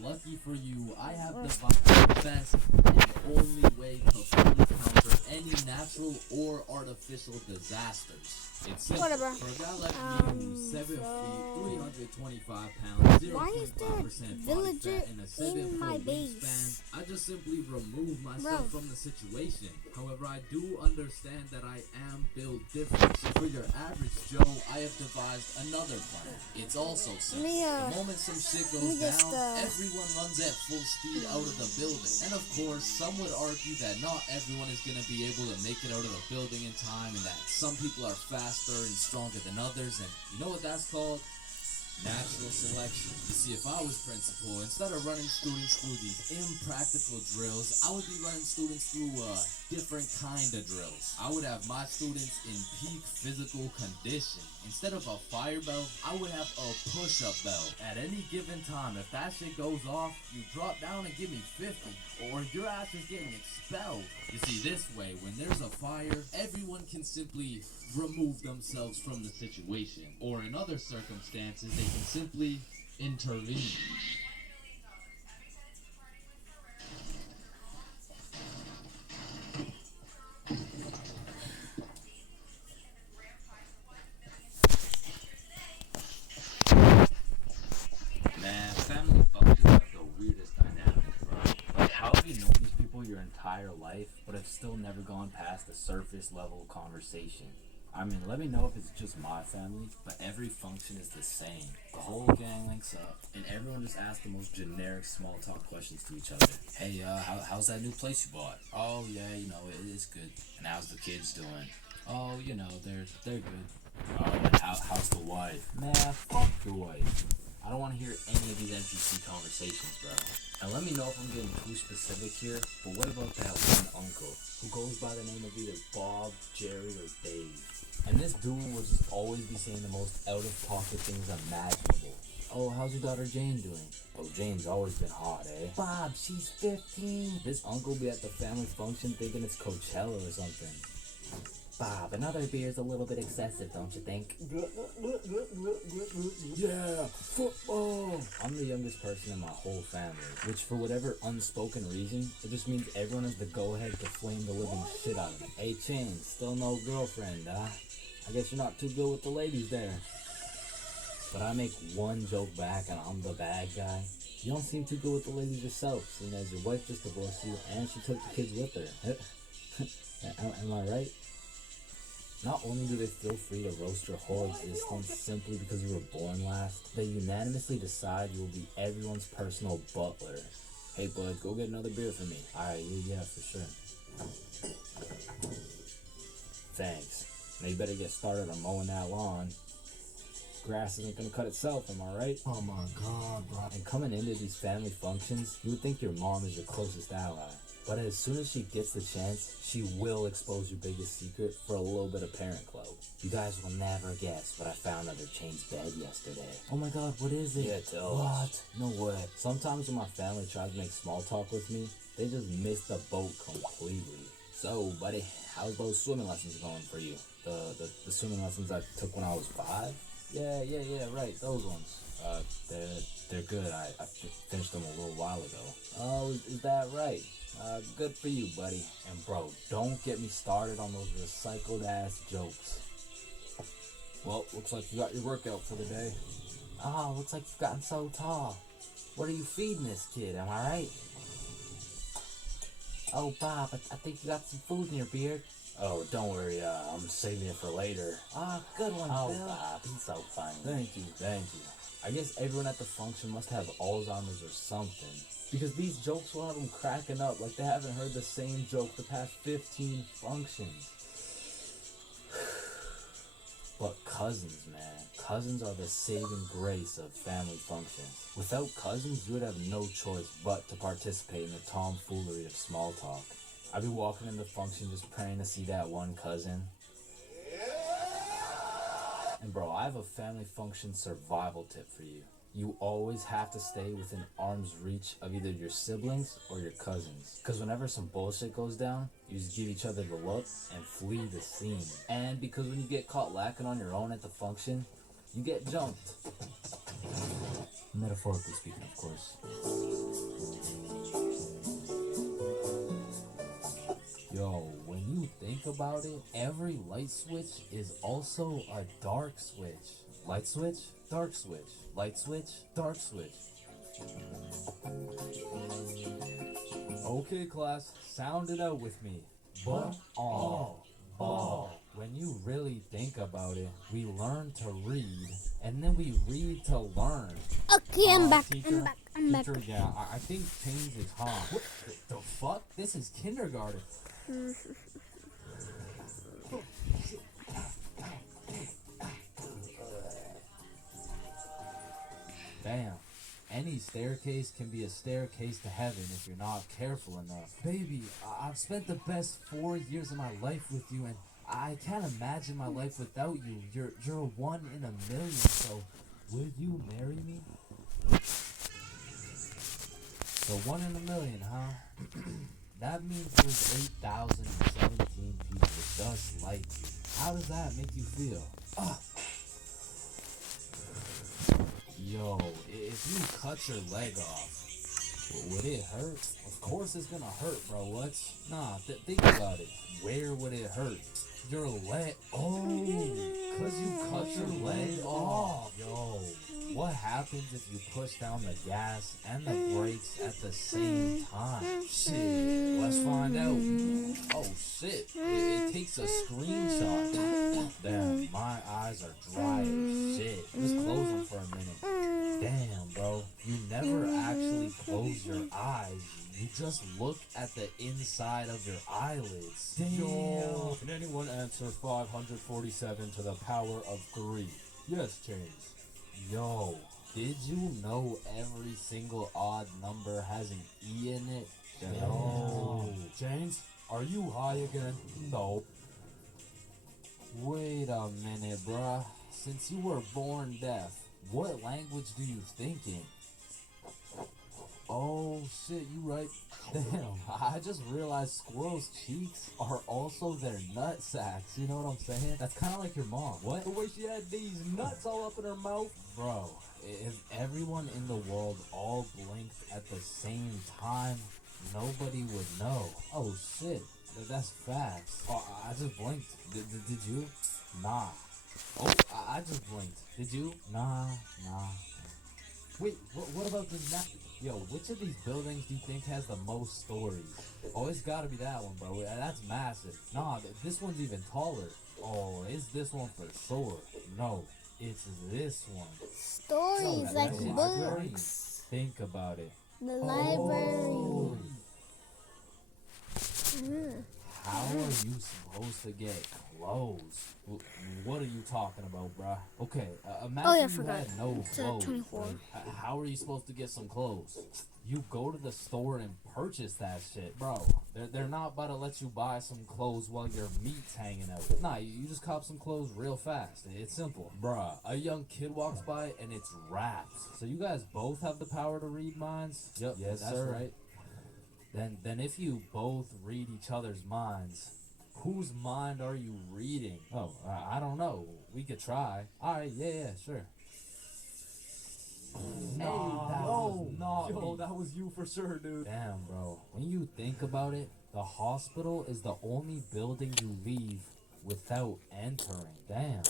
lucky for you, I have devised the best and only way to fully counter any natural or artificial disasters. It's simple. Whatever. For a guy like me who's 7 feet, 325 pounds, 0.5% body villager fat, and a 7 in my foot base? wingspan, I just simply remove myself from the situation. However, I do understand that I am built different. So for your average Joe, I have devised another plan. It's also simple. The moment some shit goes down, everyone runs at full speed out of the building. And of course, some would argue that not everyone is going to be able to make it out of the building in time, and that some people are faster and stronger than others, and you know what that's called? Natural selection. You see, if I was principal, instead of running students through these impractical drills, I would be running students through different kind of drills. I would have my students in peak physical condition. Instead of a fire belt, I would have a push-up belt. At any given time, if that shit goes off, you drop down and give me 50, or your ass is getting expelled. You see, this way, when there's a fire, everyone can simply remove themselves from the situation. Or in other circumstances, they can simply intervene. Man, family functions have the weirdest dynamics, bro. Like, how have you known these people your entire life, but have still never gone past the surface level conversation? I mean, let me know if it's just my family, but every function is the same. The whole gang links up, and everyone just asks the most generic small talk questions to each other. Hey, how's that new place you bought? Oh, yeah, you know, it's good. And how's the kids doing? Oh, you know, they're good. Oh, and how's the wife? Man, fuck the wife. I don't want to hear any of these NPC conversations, bro. And let me know if I'm getting too specific here, but what about that one uncle who goes by the name of either Bob, Jerry, or Dave? And this dude will just always be saying the most out-of-pocket things imaginable. Oh, how's your daughter Jane doing? Oh, Jane's always been hot, eh? Bob, she's 15. This uncle be at the family function thinking it's Coachella or something. Bob, another beer's a little bit excessive, don't you think? Yeah, football! I'm the youngest person in my whole family, which for whatever unspoken reason, it just means everyone has the go-ahead to flame the living shit out of me. Hey, Chain, still no girlfriend, huh? I guess you're not too good with the ladies there. But I make one joke back and I'm the bad guy. You don't seem too good with the ladies yourself, seeing as your wife just divorced you and she took the kids with her. Am I right? Not only do they feel free to roast your whole existence simply because you were born last, they unanimously decide you will be everyone's personal butler. Hey bud, go get another beer for me. Alright, yeah, for sure. Thanks. Now you better get started on mowing that lawn. Grass isn't gonna cut itself, am I right? Oh my god, bro. And coming into these family functions, you would think your mom is your closest ally. But as soon as she gets the chance, she will expose your biggest secret for a little bit of parent clout. You guys will never guess what I found under Chain's bed yesterday. Oh my god, what is it? Yeah, tell us. No way. Sometimes when my family tries to make small talk with me, they just miss the boat completely. So, buddy, how's those swimming lessons going for you? The swimming lessons I took when I was 5? Yeah, right, those ones. They're good. I finished them a little while ago. Oh, is that right? Good for you, buddy. And bro, don't get me started on those recycled ass jokes. Well, looks like you got your workout for the day. Oh, looks like you've gotten so tall. What are you feeding this kid, am I right? Oh, Bob, I think you got some food in your beard. Oh, don't worry, I'm saving it for later. Ah, good one, Bill. Bob, he's so funny. Thank you. I guess everyone at the function must have Alzheimer's or something. Because these jokes will have them cracking up like they haven't heard the same joke the past 15 functions. But cousins, man. Cousins are the saving grace of family functions. Without cousins, you would have no choice but to participate in the tomfoolery of small talk. I'd be walking in the function just praying to see that one cousin. And bro, I have a family function survival tip for you. You always have to stay within arm's reach of either your siblings or your cousins. Because whenever some bullshit goes down, you just give each other the look and flee the scene. And because when you get caught lacking on your own at the function, you get jumped. Metaphorically speaking, of course. Yo, when you think about it, every light switch is also a dark switch. Light switch, dark switch. Light switch, dark switch. Okay, class, sound it out with me. Ball. When you really think about it, we learn to read, and then we read to learn. Okay, I'm back. Teacher, I'm back. Teacher, yeah, I think Chains is hot. What the fuck? This is kindergarten. Damn. Any staircase can be a staircase to heaven if you're not careful enough. Baby, I've spent the best 4 years of my life with you, and I can't imagine my life without you. You're a 1 in a million, so would you marry me? So 1 in a million, huh? That means there's 8,017 people just like you. How does that make you feel? Yo, if you cut your leg off, would it hurt? Of course it's gonna hurt, bro. Nah, think about it. Where would it hurt? Your leg. Oh, cause you cut your leg off. Yo, what happens if you push down the gas and the brakes at the same time? Shit, let's find out. Oh shit, it takes a screenshot. Damn, my eyes are dry as shit. Just close them for a minute. Damn, bro, you never actually close your eyes. You just look at the inside of your eyelids. Damn. Yo, can anyone answer 547 to the power of 3? Yes, James. Yo, did you know every single odd number has an E in it? Yo. James, are you high again? No. Wait a minute, bruh. Since you were born deaf, what language do you think in? Oh shit, you right. Damn, I just realized squirrels' cheeks are also their nut sacks. You know what I'm saying? That's kind of like your mom. What? The way she had these nuts all up in her mouth. Bro, if everyone in the world all blinked at the same time, nobody would know. Oh shit, that's facts. Oh, I just blinked. Did you? Nah. Oh, I just blinked. Did you? Nah. Wait, what about the map? Yo, which of these buildings do you think has the most stories? Oh, it's gotta be that one, bro. That's massive. Nah, this one's even taller. Oh, it's this one for sure. No, it's this one. Stories like That's books. Think about it. The library. How are you supposed to get clothes? What are you talking about, bruh? Okay, imagine I you forgot. had no It's at clothes. 24. Right? How are you supposed to get some clothes? You go to the store and purchase that shit, bro. They're not about to let you buy some clothes while your meat's hanging out. Nah, you just cop some clothes real fast. It's simple. Bruh, a young kid walks by and it's wrapped. So you guys both have the power to read minds? Yep, yes, that's sir. Right. Then if you both read each other's minds, whose mind are you reading? Oh, I don't know. We could try. Alright, yeah, sure. Yo, that was you for sure, dude. Damn, bro. When you think about it, the hospital is the only building you leave without entering. Damn.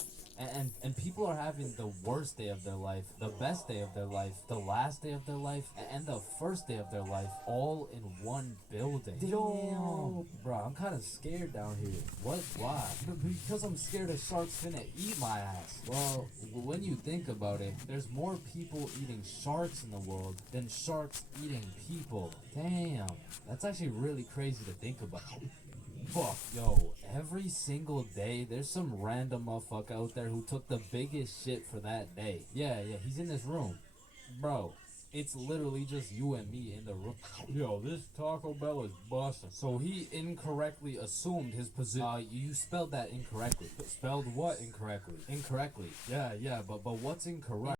And people are having the worst day of their life, the best day of their life, the last day of their life, and the first day of their life, all in one building. Yo, bro, I'm kind of scared down here. What? Why? Because I'm scared a shark's finna eat my ass. Well, when you think about it, there's more people eating sharks in the world than sharks eating people. Damn, that's actually really crazy to think about. Fuck, yo, every single day there's some random motherfucker out there who took the biggest shit for that day. Yeah, he's in this room. Bro, it's literally just you and me in the room. Yo, this Taco Bell is busting. So he incorrectly assumed his position. You spelled that incorrectly. Spelled what incorrectly? Incorrectly. Yeah, but what's incorrect?